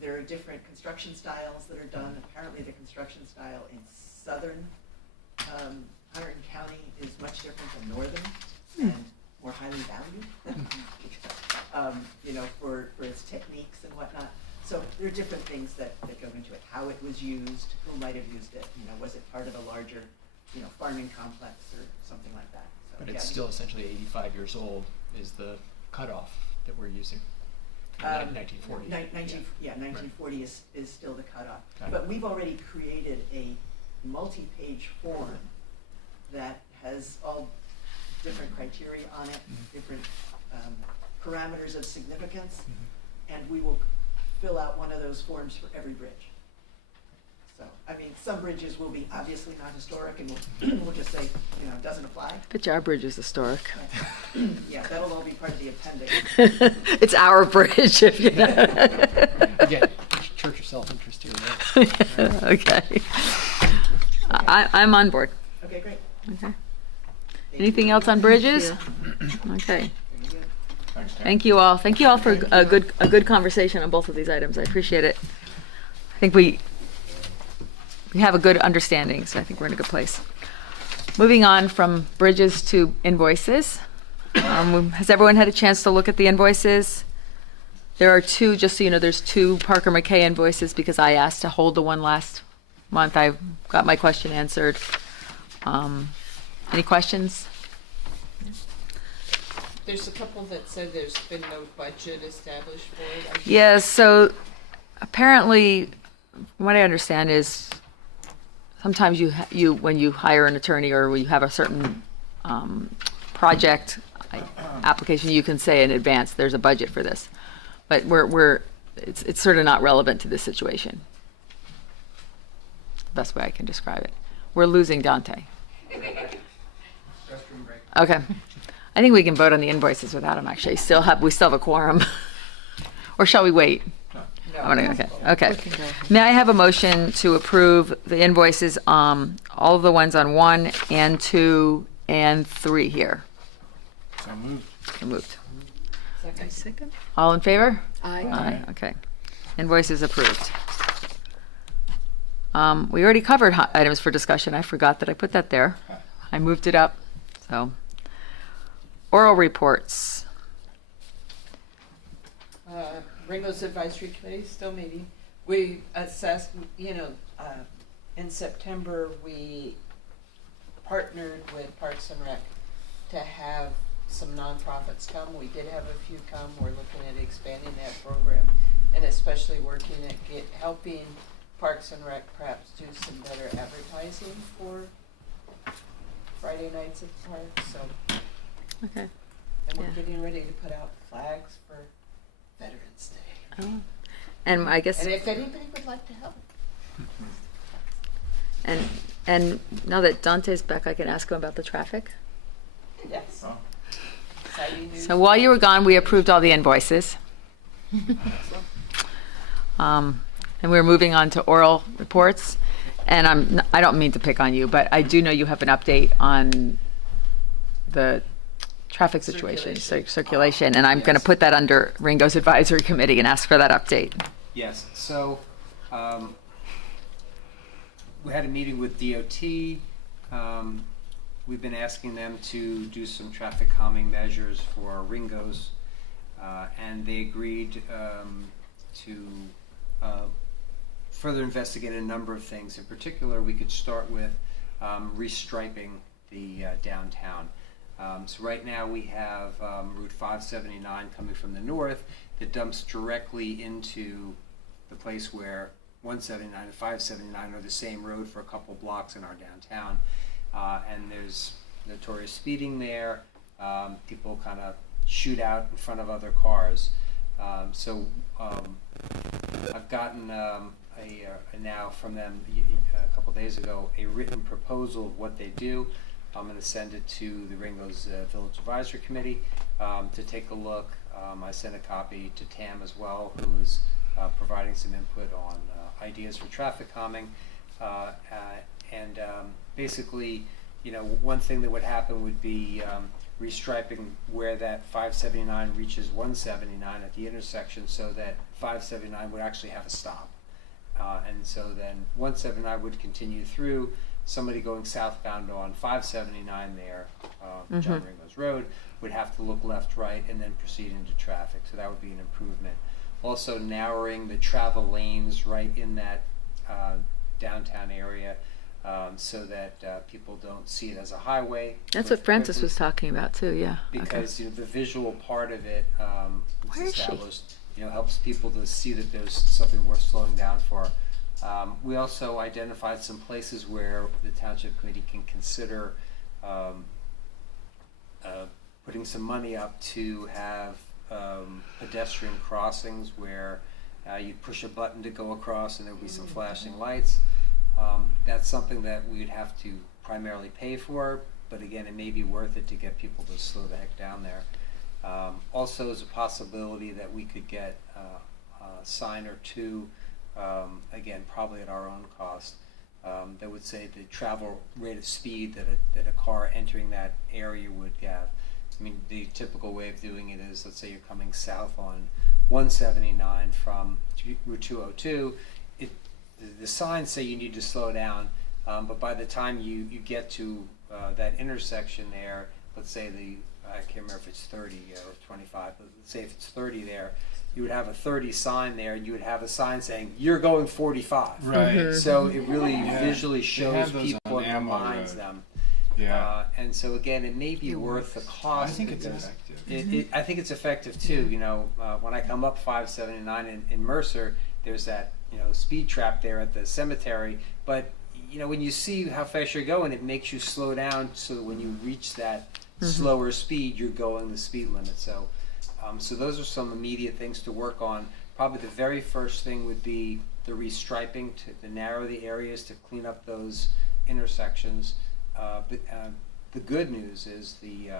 there are different construction styles that are done. Apparently the construction style in southern Hunterdon County is much different than northern and more highly valued, for its techniques and whatnot. So there are different things that go into it. How it was used, who might have used it, was it part of a larger, farming complex or something like that. So, But yeah, it's still essentially 85 years old is the cutoff that we're using. 1940. 1940 is still the cutoff. Got it. But we've already created a multi-page form that has all different criteria on it, different parameters of significance, and we will fill out one of those forms for every bridge. So, some bridges will be obviously not historic, and we'll just say, doesn't apply. Bet you our bridge is historic. Yeah, that'll all be part of the appendix. It's our bridge, if you know. Again, church of self-interest here. Right? Okay. I'm on board. Okay, great. Okay. Anything else on bridges? Okay. Very good. Thanks, Dan. Thank you all. Thank you all for a good conversation on both of these items. I appreciate it. I think we have a good understanding, so I think we're in a good place. Moving on from bridges to invoices. Has everyone had a chance to look at the invoices? There are two, just so you know, there's two Parker McKay invoices because I asked to hold the one last month. I got my question answered. Any questions? There's a couple that said there's been no budget established for it. Yes, so apparently, what I understand is sometimes you when you hire an attorney or when you have a certain project application, you can say in advance there's a budget for this, but it's sort of not relevant to this situation. Best way I can describe it. We're losing Dante. Okay. I think we can vote on the invoices without him, actually. We still have a quorum. Or shall we wait? Okay. We can go ahead. May I have a motion to approve the invoices, all of the ones on 1 and 2 and 3 here? So moved. So moved. Second? All in favor? Aye. Aye, okay. Invoice is approved. We already covered items for discussion. I forgot that I put that there. I moved it up, so. Oral reports. Ringo's Advisory Committee is still meeting. We assessed, in September, we partnered with Parks and Rec to have some nonprofits come. We did have a few come. We're looking at expanding that program and especially working at helping Parks and Rec perhaps do some better advertising for Friday nights at the park. So, Okay. and we're Yeah. getting ready to put out flags for Veterans Day. Oh. And I guess, And if anybody would like to help. and now that Dante's back, I can ask him about the traffic. Yes. Oh. Exciting news. So while you were gone, we approved all the invoices. And we're moving on to oral reports. And I don't mean to pick on you, but I do know you have an update on the traffic situation, circulation, and I'm going to Yes. put that under Ringo's Advisory Committee and ask for that update. Yes, so, we had a meeting with DOT. We've been asking them to do some traffic calming measures for Ringo's, and they agreed to further investigate a number of things. In particular, we could start with restriping the downtown. So right now we have Route 579 coming from the north that dumps directly into the place where 179 and 579 are the same road for a couple blocks in our downtown. And there's notorious speeding there. People kind of shoot out in front of other cars. So I've gotten now from them a couple days ago a written proposal of what they do. I'm going to send it to the Ringo's Village Advisory Committee to take a look. I sent a copy to Tam as well, who is providing some input on ideas for traffic calming. And basically, one thing that would happen would be restriping where that 579 reaches 179 at the intersection, so that 579 would actually have a stop. And so then 179 would continue through. Somebody going southbound on 579 there, John Ringo's Road, would have to look left, right, and then proceed into traffic. So that would be an improvement. Also narrowing the travel lanes right in that downtown area, so that people don't see it as a highway. That's Move what Francis quickly. was talking about too, yeah. Because the visual part of it Where is she? established, helps people to see that there's something worth slowing down for. We also identified some places where the Township Committee can consider putting some money up to have pedestrian crossings where you push a button to go across and there will be some flashing lights. That's something that we would have to primarily pay for, but again, it may be worth it to get people to slow the heck down there. Also, there's a possibility that we could get a sign or two, again, probably at our own cost, that would say the travel rate of speed that a car entering that area would have. I mean, the typical way of doing it is, let's say you're coming south on 179 from Route 202, the signs say you need to slow down, but by the time you get to that intersection there, let's say I can't remember if it's 30 or 25, but let's say if it's 30 there, you would have a 30 sign there, and you would have a sign saying, you're going 45. Right. So it really Yeah. visually They shows have those people on and Amwell reminds Road. them. Yeah. And so again, it may be worth the cost. I think it's because effective. I think it's effective too. When I come up 579 in Mercer, there's that speed trap there at the cemetery. But when you see how fast you're going, it makes you slow down so that when you reach that slower speed, you're going the speed limit. So, so those are some immediate things to work on. Probably the very first thing would be the restriping to narrow the areas to clean up those intersections. But the good news is the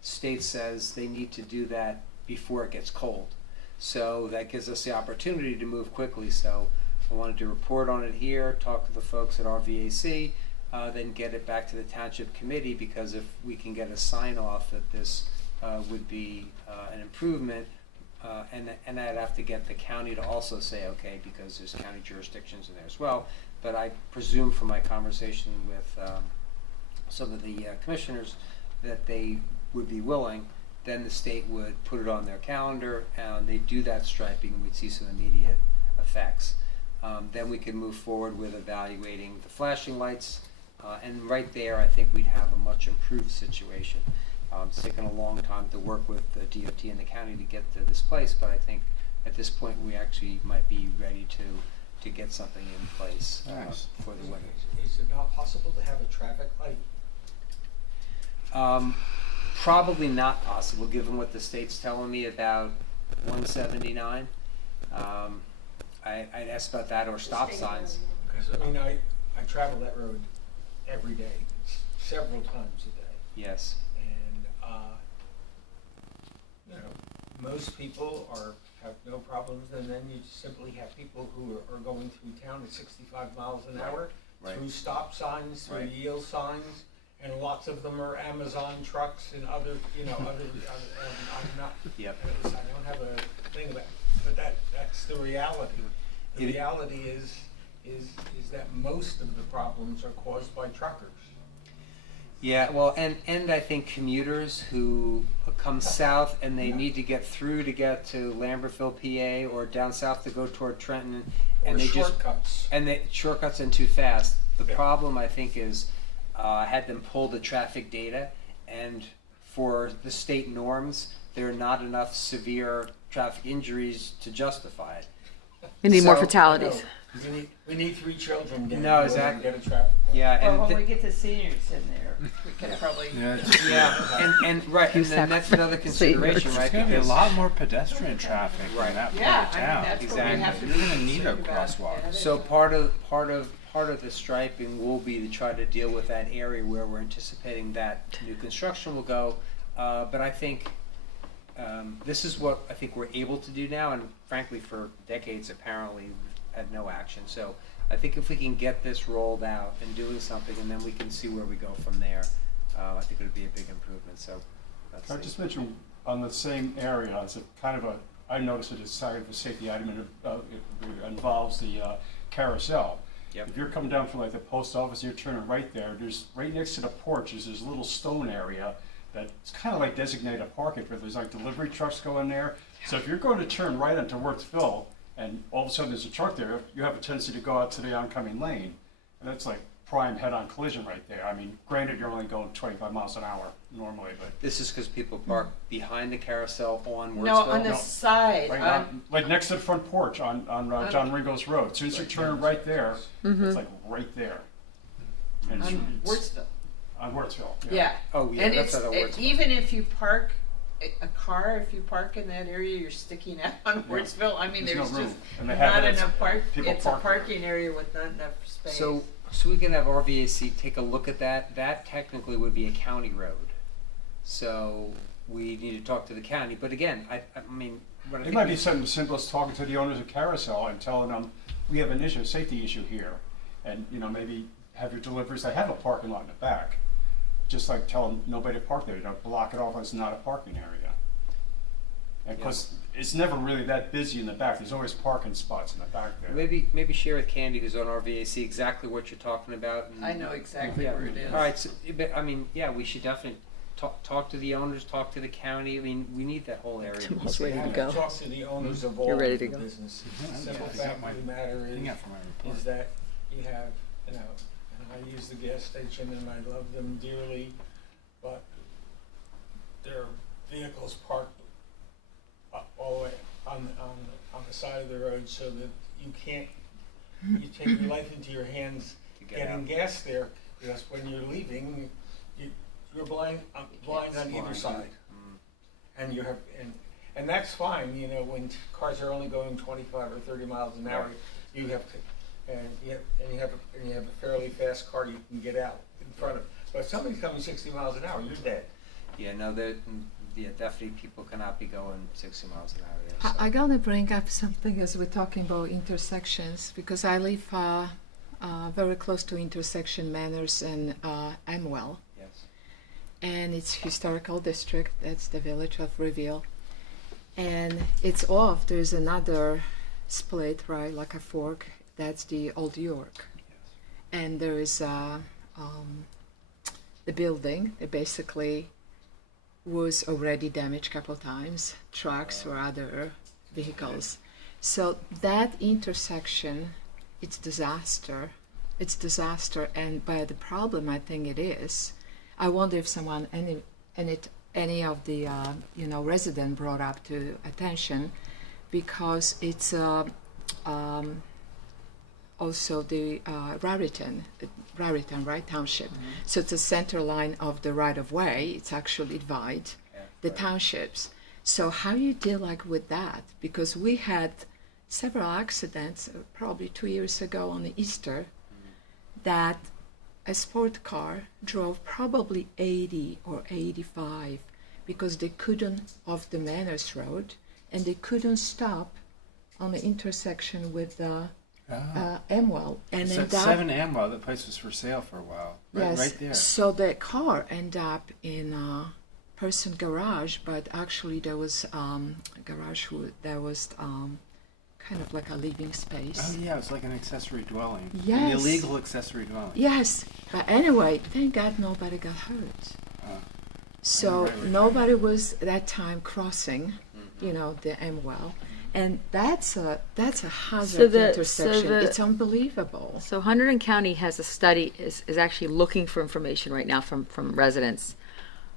state says they need to do that before it gets cold. So that gives us the opportunity to move quickly. So I wanted to report on it here, talk to the folks at RVAC, then get it back to the township committee, because if we can get a sign off that this would be an improvement, and I'd have to get the county to also say okay, because there's county jurisdictions in there as well. But I presume from my conversation with some of the commissioners that they would be willing. Then the state would put it on their calendar, and they do that striping. We'd see some immediate effects. Then we can move forward with evaluating the flashing lights, and right there, I think we'd have a much improved situation. It's taken a long time to work with the DOT and the county to get to this place, but I think at this point we actually might be ready to get something in place for the winter. Is it not possible to have a traffic light? Probably not possible, given what the state's telling me about 179. I'd ask about that, or stop signs. Because, I mean, I travel that road every day, several times a day. Yes. And, you know, most people have no problems, and then you simply have people who are going through town at 65 miles an hour, Right. through stop signs, through Right. yield signs, and lots of them are Amazon trucks and other, you know, I'm not, Yep. I don't have a thing about, but that's the reality. The It- reality is that most of the problems are caused by truckers. Yeah, well, and I think commuters who come south and they need to get through to get to Lambertville, PA, or down south to go toward Trenton, and Or they shortcuts. shortcuts and too fast. The Yeah. problem, I think, is I had them pull the traffic data, and for the state norms, there are not enough severe traffic injuries to justify it. We need more So- fatalities. We need 3 children dead. No, in order to exactly. Get a traffic light. Yeah, Well, and when we get the seniors in there, we can probably. and right, and then that's another consideration, right? There's going to be a Because- lot more pedestrian traffic Right. in that part Yeah, of I mean, town. that's what we Exactly. have to. You're going to need a think about. crosswalk. Yeah, So part of the striping will be to try to deal with that area where we're anticipating that new construction will go. But I think this is what I think we're able to do now, and frankly, for decades apparently we've had no action. So I think if we can get this rolled out and doing something, and then we can see where we go from there, I think it would be a big improvement. So that's Can I just mention on the same area, it's a kind of a, I noticed it as kind of a safety item, and it involves the carousel. Yep. If you're coming down from like the post office, you're turning right there, there's, right next to the porch is this little stone area that's kind of like designated parking where there's like delivery trucks go in there. So if you're going to turn right onto Worthville, and all of a sudden there's a truck there, you have a tendency to go out to the oncoming lane. And that's like prime head-on collision right there. I mean, granted, you're only going 25 miles an hour normally, but this is because people park behind the carousel on Wurtsville. No, on the No. side, right on, on, like next to the front porch on John Ringo's Road. As soon as you turn right there, it's like right there. And it's, on Wurtsville. on Wurtsville. Yeah. Oh, yeah, And that's it's, at Wurtsville. even if you park a car, if you park in that area, you're sticking out on Yeah. Wurtsville. I mean, There's no there's room. just And they have not it as enough park, people it's park a there. parking area with not enough space. So we can have RVAC take a look at that. That technically would be a county road. So we need to talk to the county. But again, I mean, what I It think might be something as simple as talking to the owners of Carousel and telling them, we have an issue, a safety issue here. And, you know, maybe have your deliveries, they have a parking lot in the back. Just like tell them nobody to park there, you know, block it off, it's not a parking area. And because it's never really that busy in the back, there's always parking spots in the back there. maybe share with Candy, who's on RVAC, exactly what you're talking about. And, I know exactly yeah. where it is. All right. So, but, I mean, yeah, we should definitely talk to the owners, talk to the county. I mean, we need that whole area. to be Tom's safe. ready to go. Talk to the owners of all You're ready of to the go. businesses. Mhm. The simple Yeah, is fact that of the matter Thing out for my report. is that you have, you know, and I use the gas station and I love them dearly, but there are vehicles parked all the way on the side of the road so that you can't, you take your life into your hands To get getting out. gas there, because when you're leaving, you're blind on either Blind. side. Mm. And you have, and that's fine, you know, when cars are only going 25 or 30 miles an hour, you have to, and you have a fairly fast car, you can get out in front of. But if somebody's coming 60 miles an hour, you're dead. Yeah, no, yeah, definitely people cannot be going 60 miles an hour there. So. I'm gonna bring up something as we're talking about intersections because I live very close to intersection Manners and Amwell, Yes. and it's historical district. That's the village of Reveal, and it's off. There's another split, right, like a fork. That's the Old York, and there is the building. It basically was already damaged a couple times, trucks or other vehicles. So that intersection, it's disaster. It's disaster, and but the problem I think it is, I wonder if someone any of the resident brought up to attention, because it's also the Raritan, right, township. So it's the center line of the right of way. It's actually divide the townships. So how you deal like with that? Because we had several accidents, probably 2 years ago on Easter, that a sport car drove probably 80 or 85 because they couldn't off the Manners Road, and they couldn't stop on the intersection with the Amwell, and So ended up 7 Amwell, that place was for sale for a while. yes. Right there. So the car ended up in a person garage, but actually there was a garage that was kind of like a living space. Oh yeah, it's like an accessory dwelling. An Yes. illegal accessory dwelling. Yes, but anyway, thank God nobody got hurt. So right, right. nobody was that time crossing, the Amwell, and that's a hazard intersection. It's unbelievable. So Hunterdon County has a study, is actually looking for information right now from residents.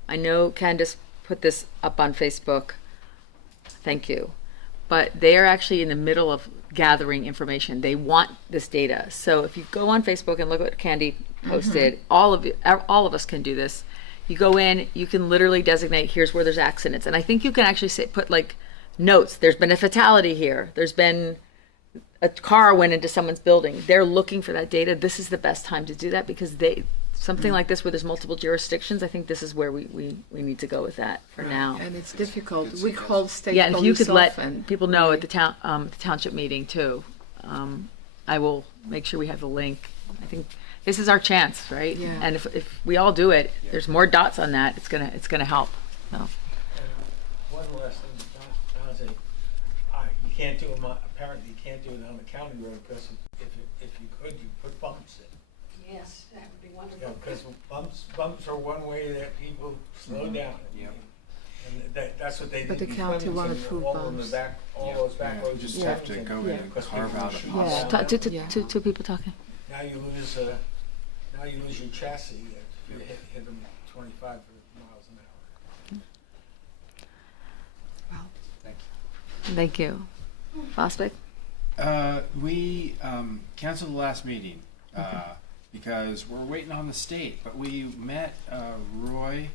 I know Candace put this up on Facebook. Thank you. But they are actually in the middle of gathering information. They want this data. So if you go on Facebook and look what Candy posted, all of us can do this. You go in, you can literally designate, here's where there's accidents. And I think you can actually put like notes. There's been a fatality here. There's been a car went into someone's building. They're looking for that data. This is the best time to do that because something like this where there's multiple jurisdictions, I think this is where we need to go with that for now. And it's difficult. We call state Yeah, and if you police could let often. people know at the township meeting too, I will make sure we have the link. I think this is our chance, right? Yeah. And if we all do it, there's more dots on that. It's gonna help. So. And one last thing, John said, you can't do them, apparently you can't do it on the county road, because if you could, you put bumps in. Yes, that would be wonderful. Yeah, because bumps are one way that people slow down. Yep. And that's what they did. But the in county Flemington, wanna approve all of the bumps. all those back You roads. just in have to Flemington, go in and because carve people out a shoot bus. Yeah. down. Two people talking. Now you lose your chassis if you hit them 25 miles an hour. Thank you. Prospect? We canceled the last meeting because we're waiting on the state. But we met Roy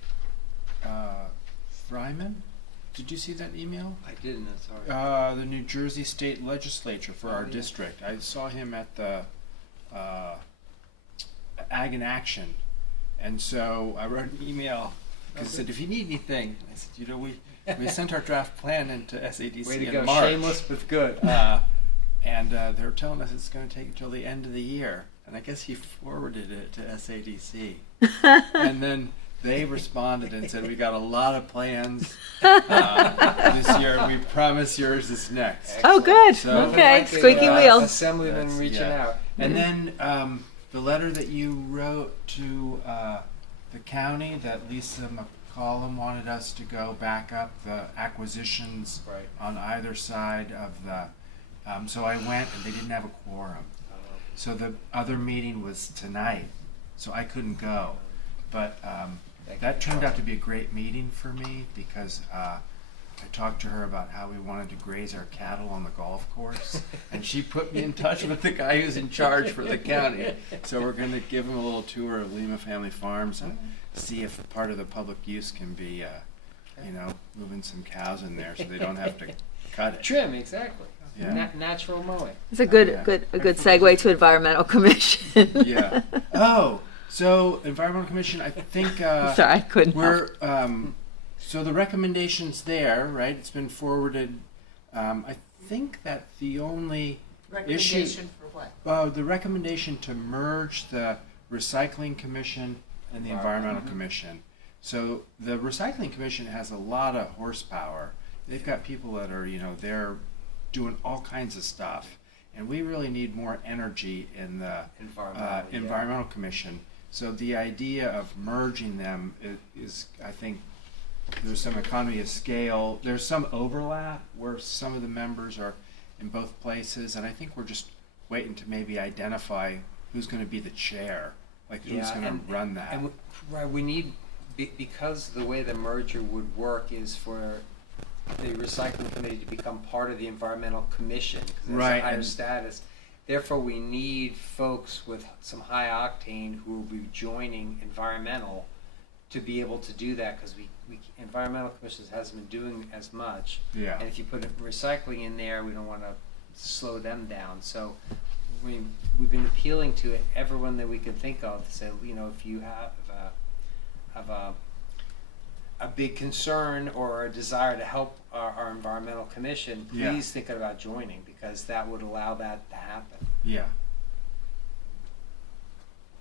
Fryman. Did you see that email? I didn't, sorry. The New Jersey State Legislature for our district. I saw him at the Ag in Action, and so I wrote an email because I said, if you need anything, I said, we sent our draft plan into SADC Way to in go, March. shameless but good. And they're telling us it's going to take until the end of the year. And I guess he forwarded it to SADC. And then they responded and said, we got a lot of plans this year, and we promise yours is next. Oh, good. So- Okay. Like a, Squeaky wheel. Assemblyman That's- reaching yeah. out. And then the letter that you wrote to the county that Lisa McCollum wanted us to go back up the acquisitions Right. on either side of the. So I went and they didn't have a quorum. So the other meeting was tonight, so I couldn't go. But that turned out to be a great meeting for me because I talked to her about how we wanted to graze our cattle on the golf course, and she put me in touch with the guy who's in charge for the county. So we're going to give him a little tour of Lima Family Farms and see if part of the public use can be, moving some cows in there so they don't have to cut it. Trim, exactly. Yeah. Natural mowing. It's a good Yeah. good segue to environmental commission. Yeah. Oh, so Environmental Commission, I think Sorry, I couldn't. we're So the recommendation's there, right? It's been forwarded. I think that the only issue, Recommendation for what? the recommendation to merge the Recycling Commission and the Environmental Commission. So the Recycling Commission has a lot of horsepower. They've got people that are, they're doing all kinds of stuff. And we really need more energy in the Environmental Commission. So the idea of merging them is, I think, there's some economy of scale. There's some overlap where some of the members are in both places, and I think we're just waiting to maybe identify who's going to be the chair, like who's going to run that. And we need, because the way the merger would work is for the recycling committee to become part of the environmental commission, because there's a higher status. Therefore, we need folks with some high octane who will be joining environmental to be able to do that, because we environmental commissions hasn't been doing as much. Yeah. And if you put recycling in there, we don't want to slow them down. So we've been appealing to everyone that we can think of to say, if you have a big concern or a desire to help our environmental commission, please think about joining, because that would allow that to happen. Yeah.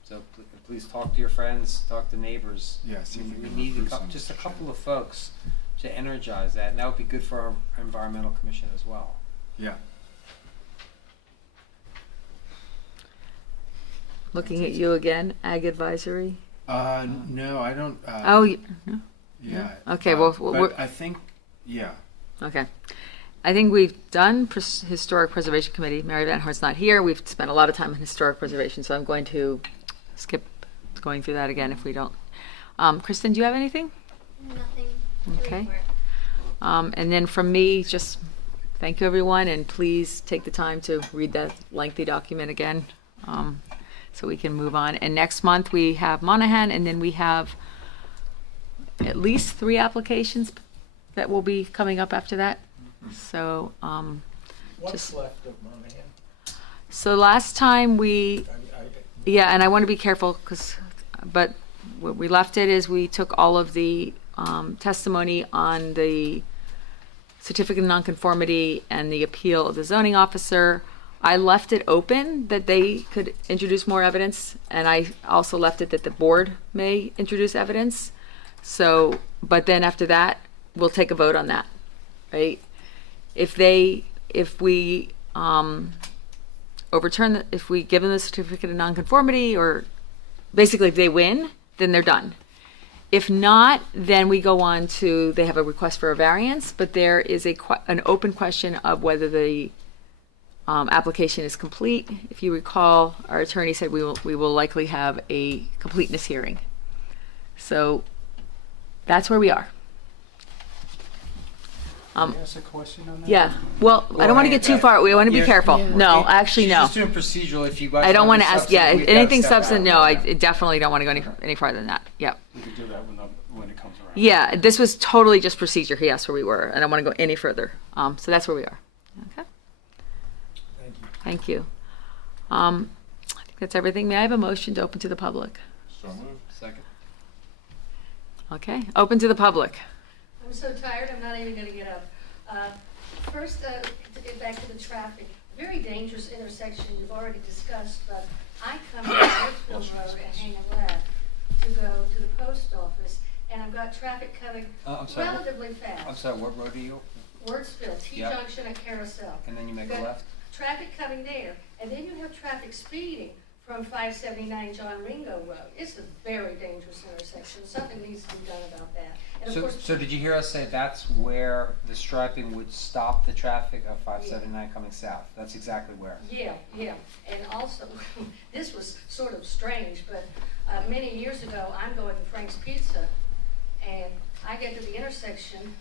So please talk to your friends, talk to neighbors. Yeah, see if we can need recruit some just a to couple of folks to energize that, and that would be good for our environmental commission as well. Yeah. Looking at you again, Ag Advisory. No, I don't. No? Yeah. Okay, well, but I think, yeah. Okay. I think we've done Historic Preservation Committee. Mary Van Horn's not here. We've spent a lot of time on Historic Preservation, so I'm going to skip going through that again if we don't. Kristen, do you have anything? Nothing. Okay. And then from me, just thank you, everyone, and please take the time to read that lengthy document again, so we can move on. And next month we have Monahan, and then we have at least 3 applications that will be coming up after that. So, What's left of Monahan? so last time we, I yeah, and I want to be careful but what we left it is we took all of the testimony on the certificate of nonconformity and the appeal of the zoning officer. I left it open that they could introduce more evidence, and I also left it that the board may introduce evidence. So, but then after that, we'll take a vote on that, right? If we overturn, if we give them the certificate of nonconformity, or basically if they win, then they're done. If not, then we go on to, they have a request for a variance, but there is an open question of whether the application is complete. If you recall, our attorney said we will likely have a completeness hearing. So that's where we are. Can I ask a question on that? Yeah. Well, I don't want to get too far. We want to be careful. No, actually, no. Just doing procedural. If you guys I don't want to ask. Yeah, substantive, we've gotta anything step out. substantive. No, I definitely don't want to go any farther than that. Yep. We can do that when it comes around. Yeah, this was totally just procedure. He asked where we were. I don't want to go any further. So that's where we are. Okay. Thank you. I think that's everything. May I have a motion to open to the public? So moved. Second. Okay, open to the public. I'm so tired, I'm not even gonna get up. First, to get back to the traffic, very dangerous intersection you've already discussed, but I come down Northfield Road and hang a left to go to the post office, and I've got traffic coming I'm sorry. relatively fast. I'm sorry. What road are you? Wordsville, T-junction and Carousel. And then you make You've a got left. Traffic coming there, and then you have traffic speeding from 579 John Ringo Road. It's a very dangerous intersection. Something needs to be done about that. And of course, So did you hear us say that's where the striping would stop the traffic of 579 coming south? That's exactly where. yeah. And also, this was sort of strange, but many years ago, I'm going to Frank's Pizza, and I get to the intersection,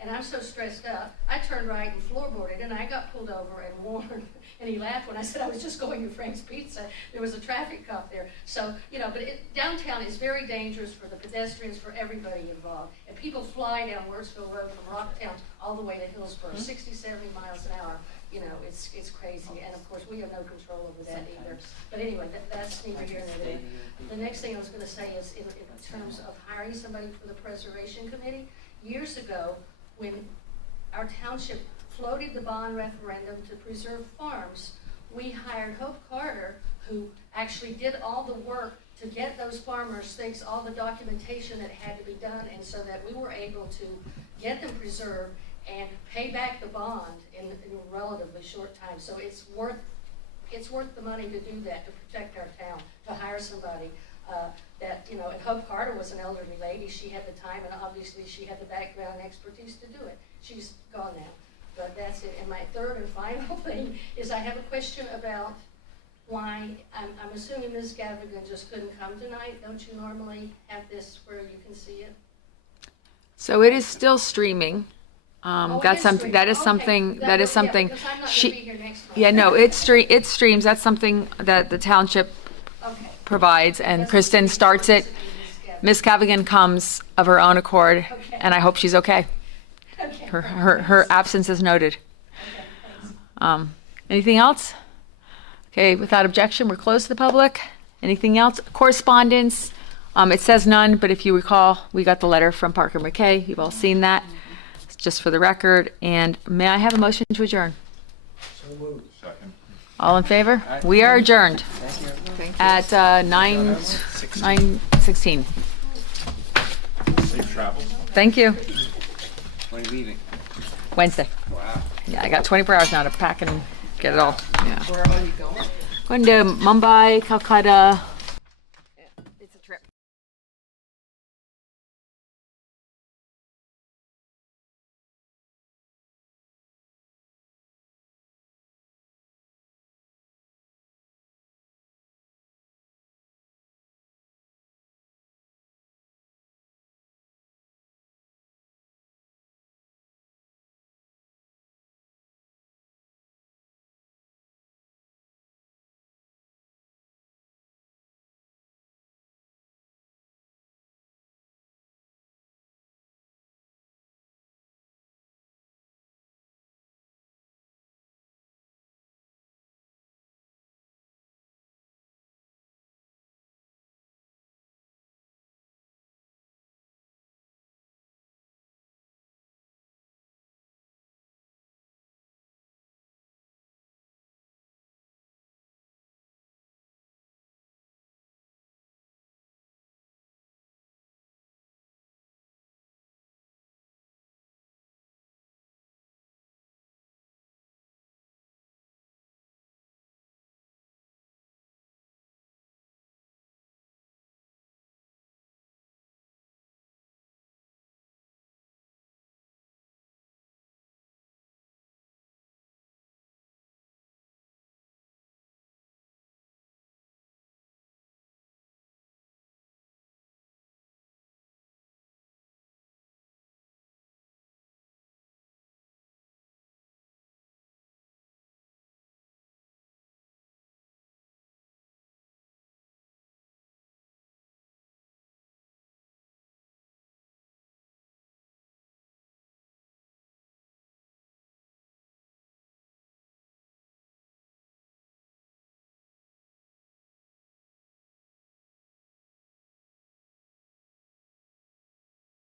and I'm so stressed out, I turned right and floorboarded, and I got pulled over and warned. And he laughed when I said I was just going to Frank's Pizza. There was a traffic cop there. So, but downtown is very dangerous for the pedestrians, for everybody involved. And people fly down Wordsville Road from Rocktown all the way to Hillsborough, 60, 70 miles an hour. It's crazy. And of course, we have no control over that either. But anyway, that's neither here nor there. The next thing I was going to say is in terms of hiring somebody for the Preservation Committee, years ago, when our township floated the bond referendum to preserve farms, we hired Hope Carter, who actually did all the work to get those farmers things, all the documentation that had to be done, and so that we were able to get them preserved and pay back the bond in a relatively short time. So it's worth the money to do that, to protect our town, to hire somebody that, you know, and Hope Carter was an elderly lady. She had the time, and obviously she had the background and expertise to do it. She's gone now, but that's it. And my third and final thing is I have a question about why, I'm assuming Ms. Gavigan just couldn't come tonight. Don't you normally have this where you can see it? So it is still streaming. Oh, it That's is something. streaming. That is Okay. something. That is yeah, something. because I'm not She. gonna be here next month. Yeah, no, it streams. That's something that the township Okay. provides, and That's Kristen what starts it. Ms. Gavigan. Miss Cavigan comes of her own accord, Okay. and I hope she's okay. Okay. Her absence is noted. Okay, thanks. Anything else? Okay, without objection, we're closed to the public. Anything else? Correspondence? It says none, but if you recall, we got the letter from Parker McKay. You've all seen that. It's just for the record. And may I have a motion to adjourn? Second. All in favor? We are adjourned Thank you. at 9:16. Safe travels. Thank you. When are you leaving? Wednesday. Wow. Yeah, I got 24 hours now to pack and get it all. Yeah. Where are you going? Going to Mumbai, Calcutta,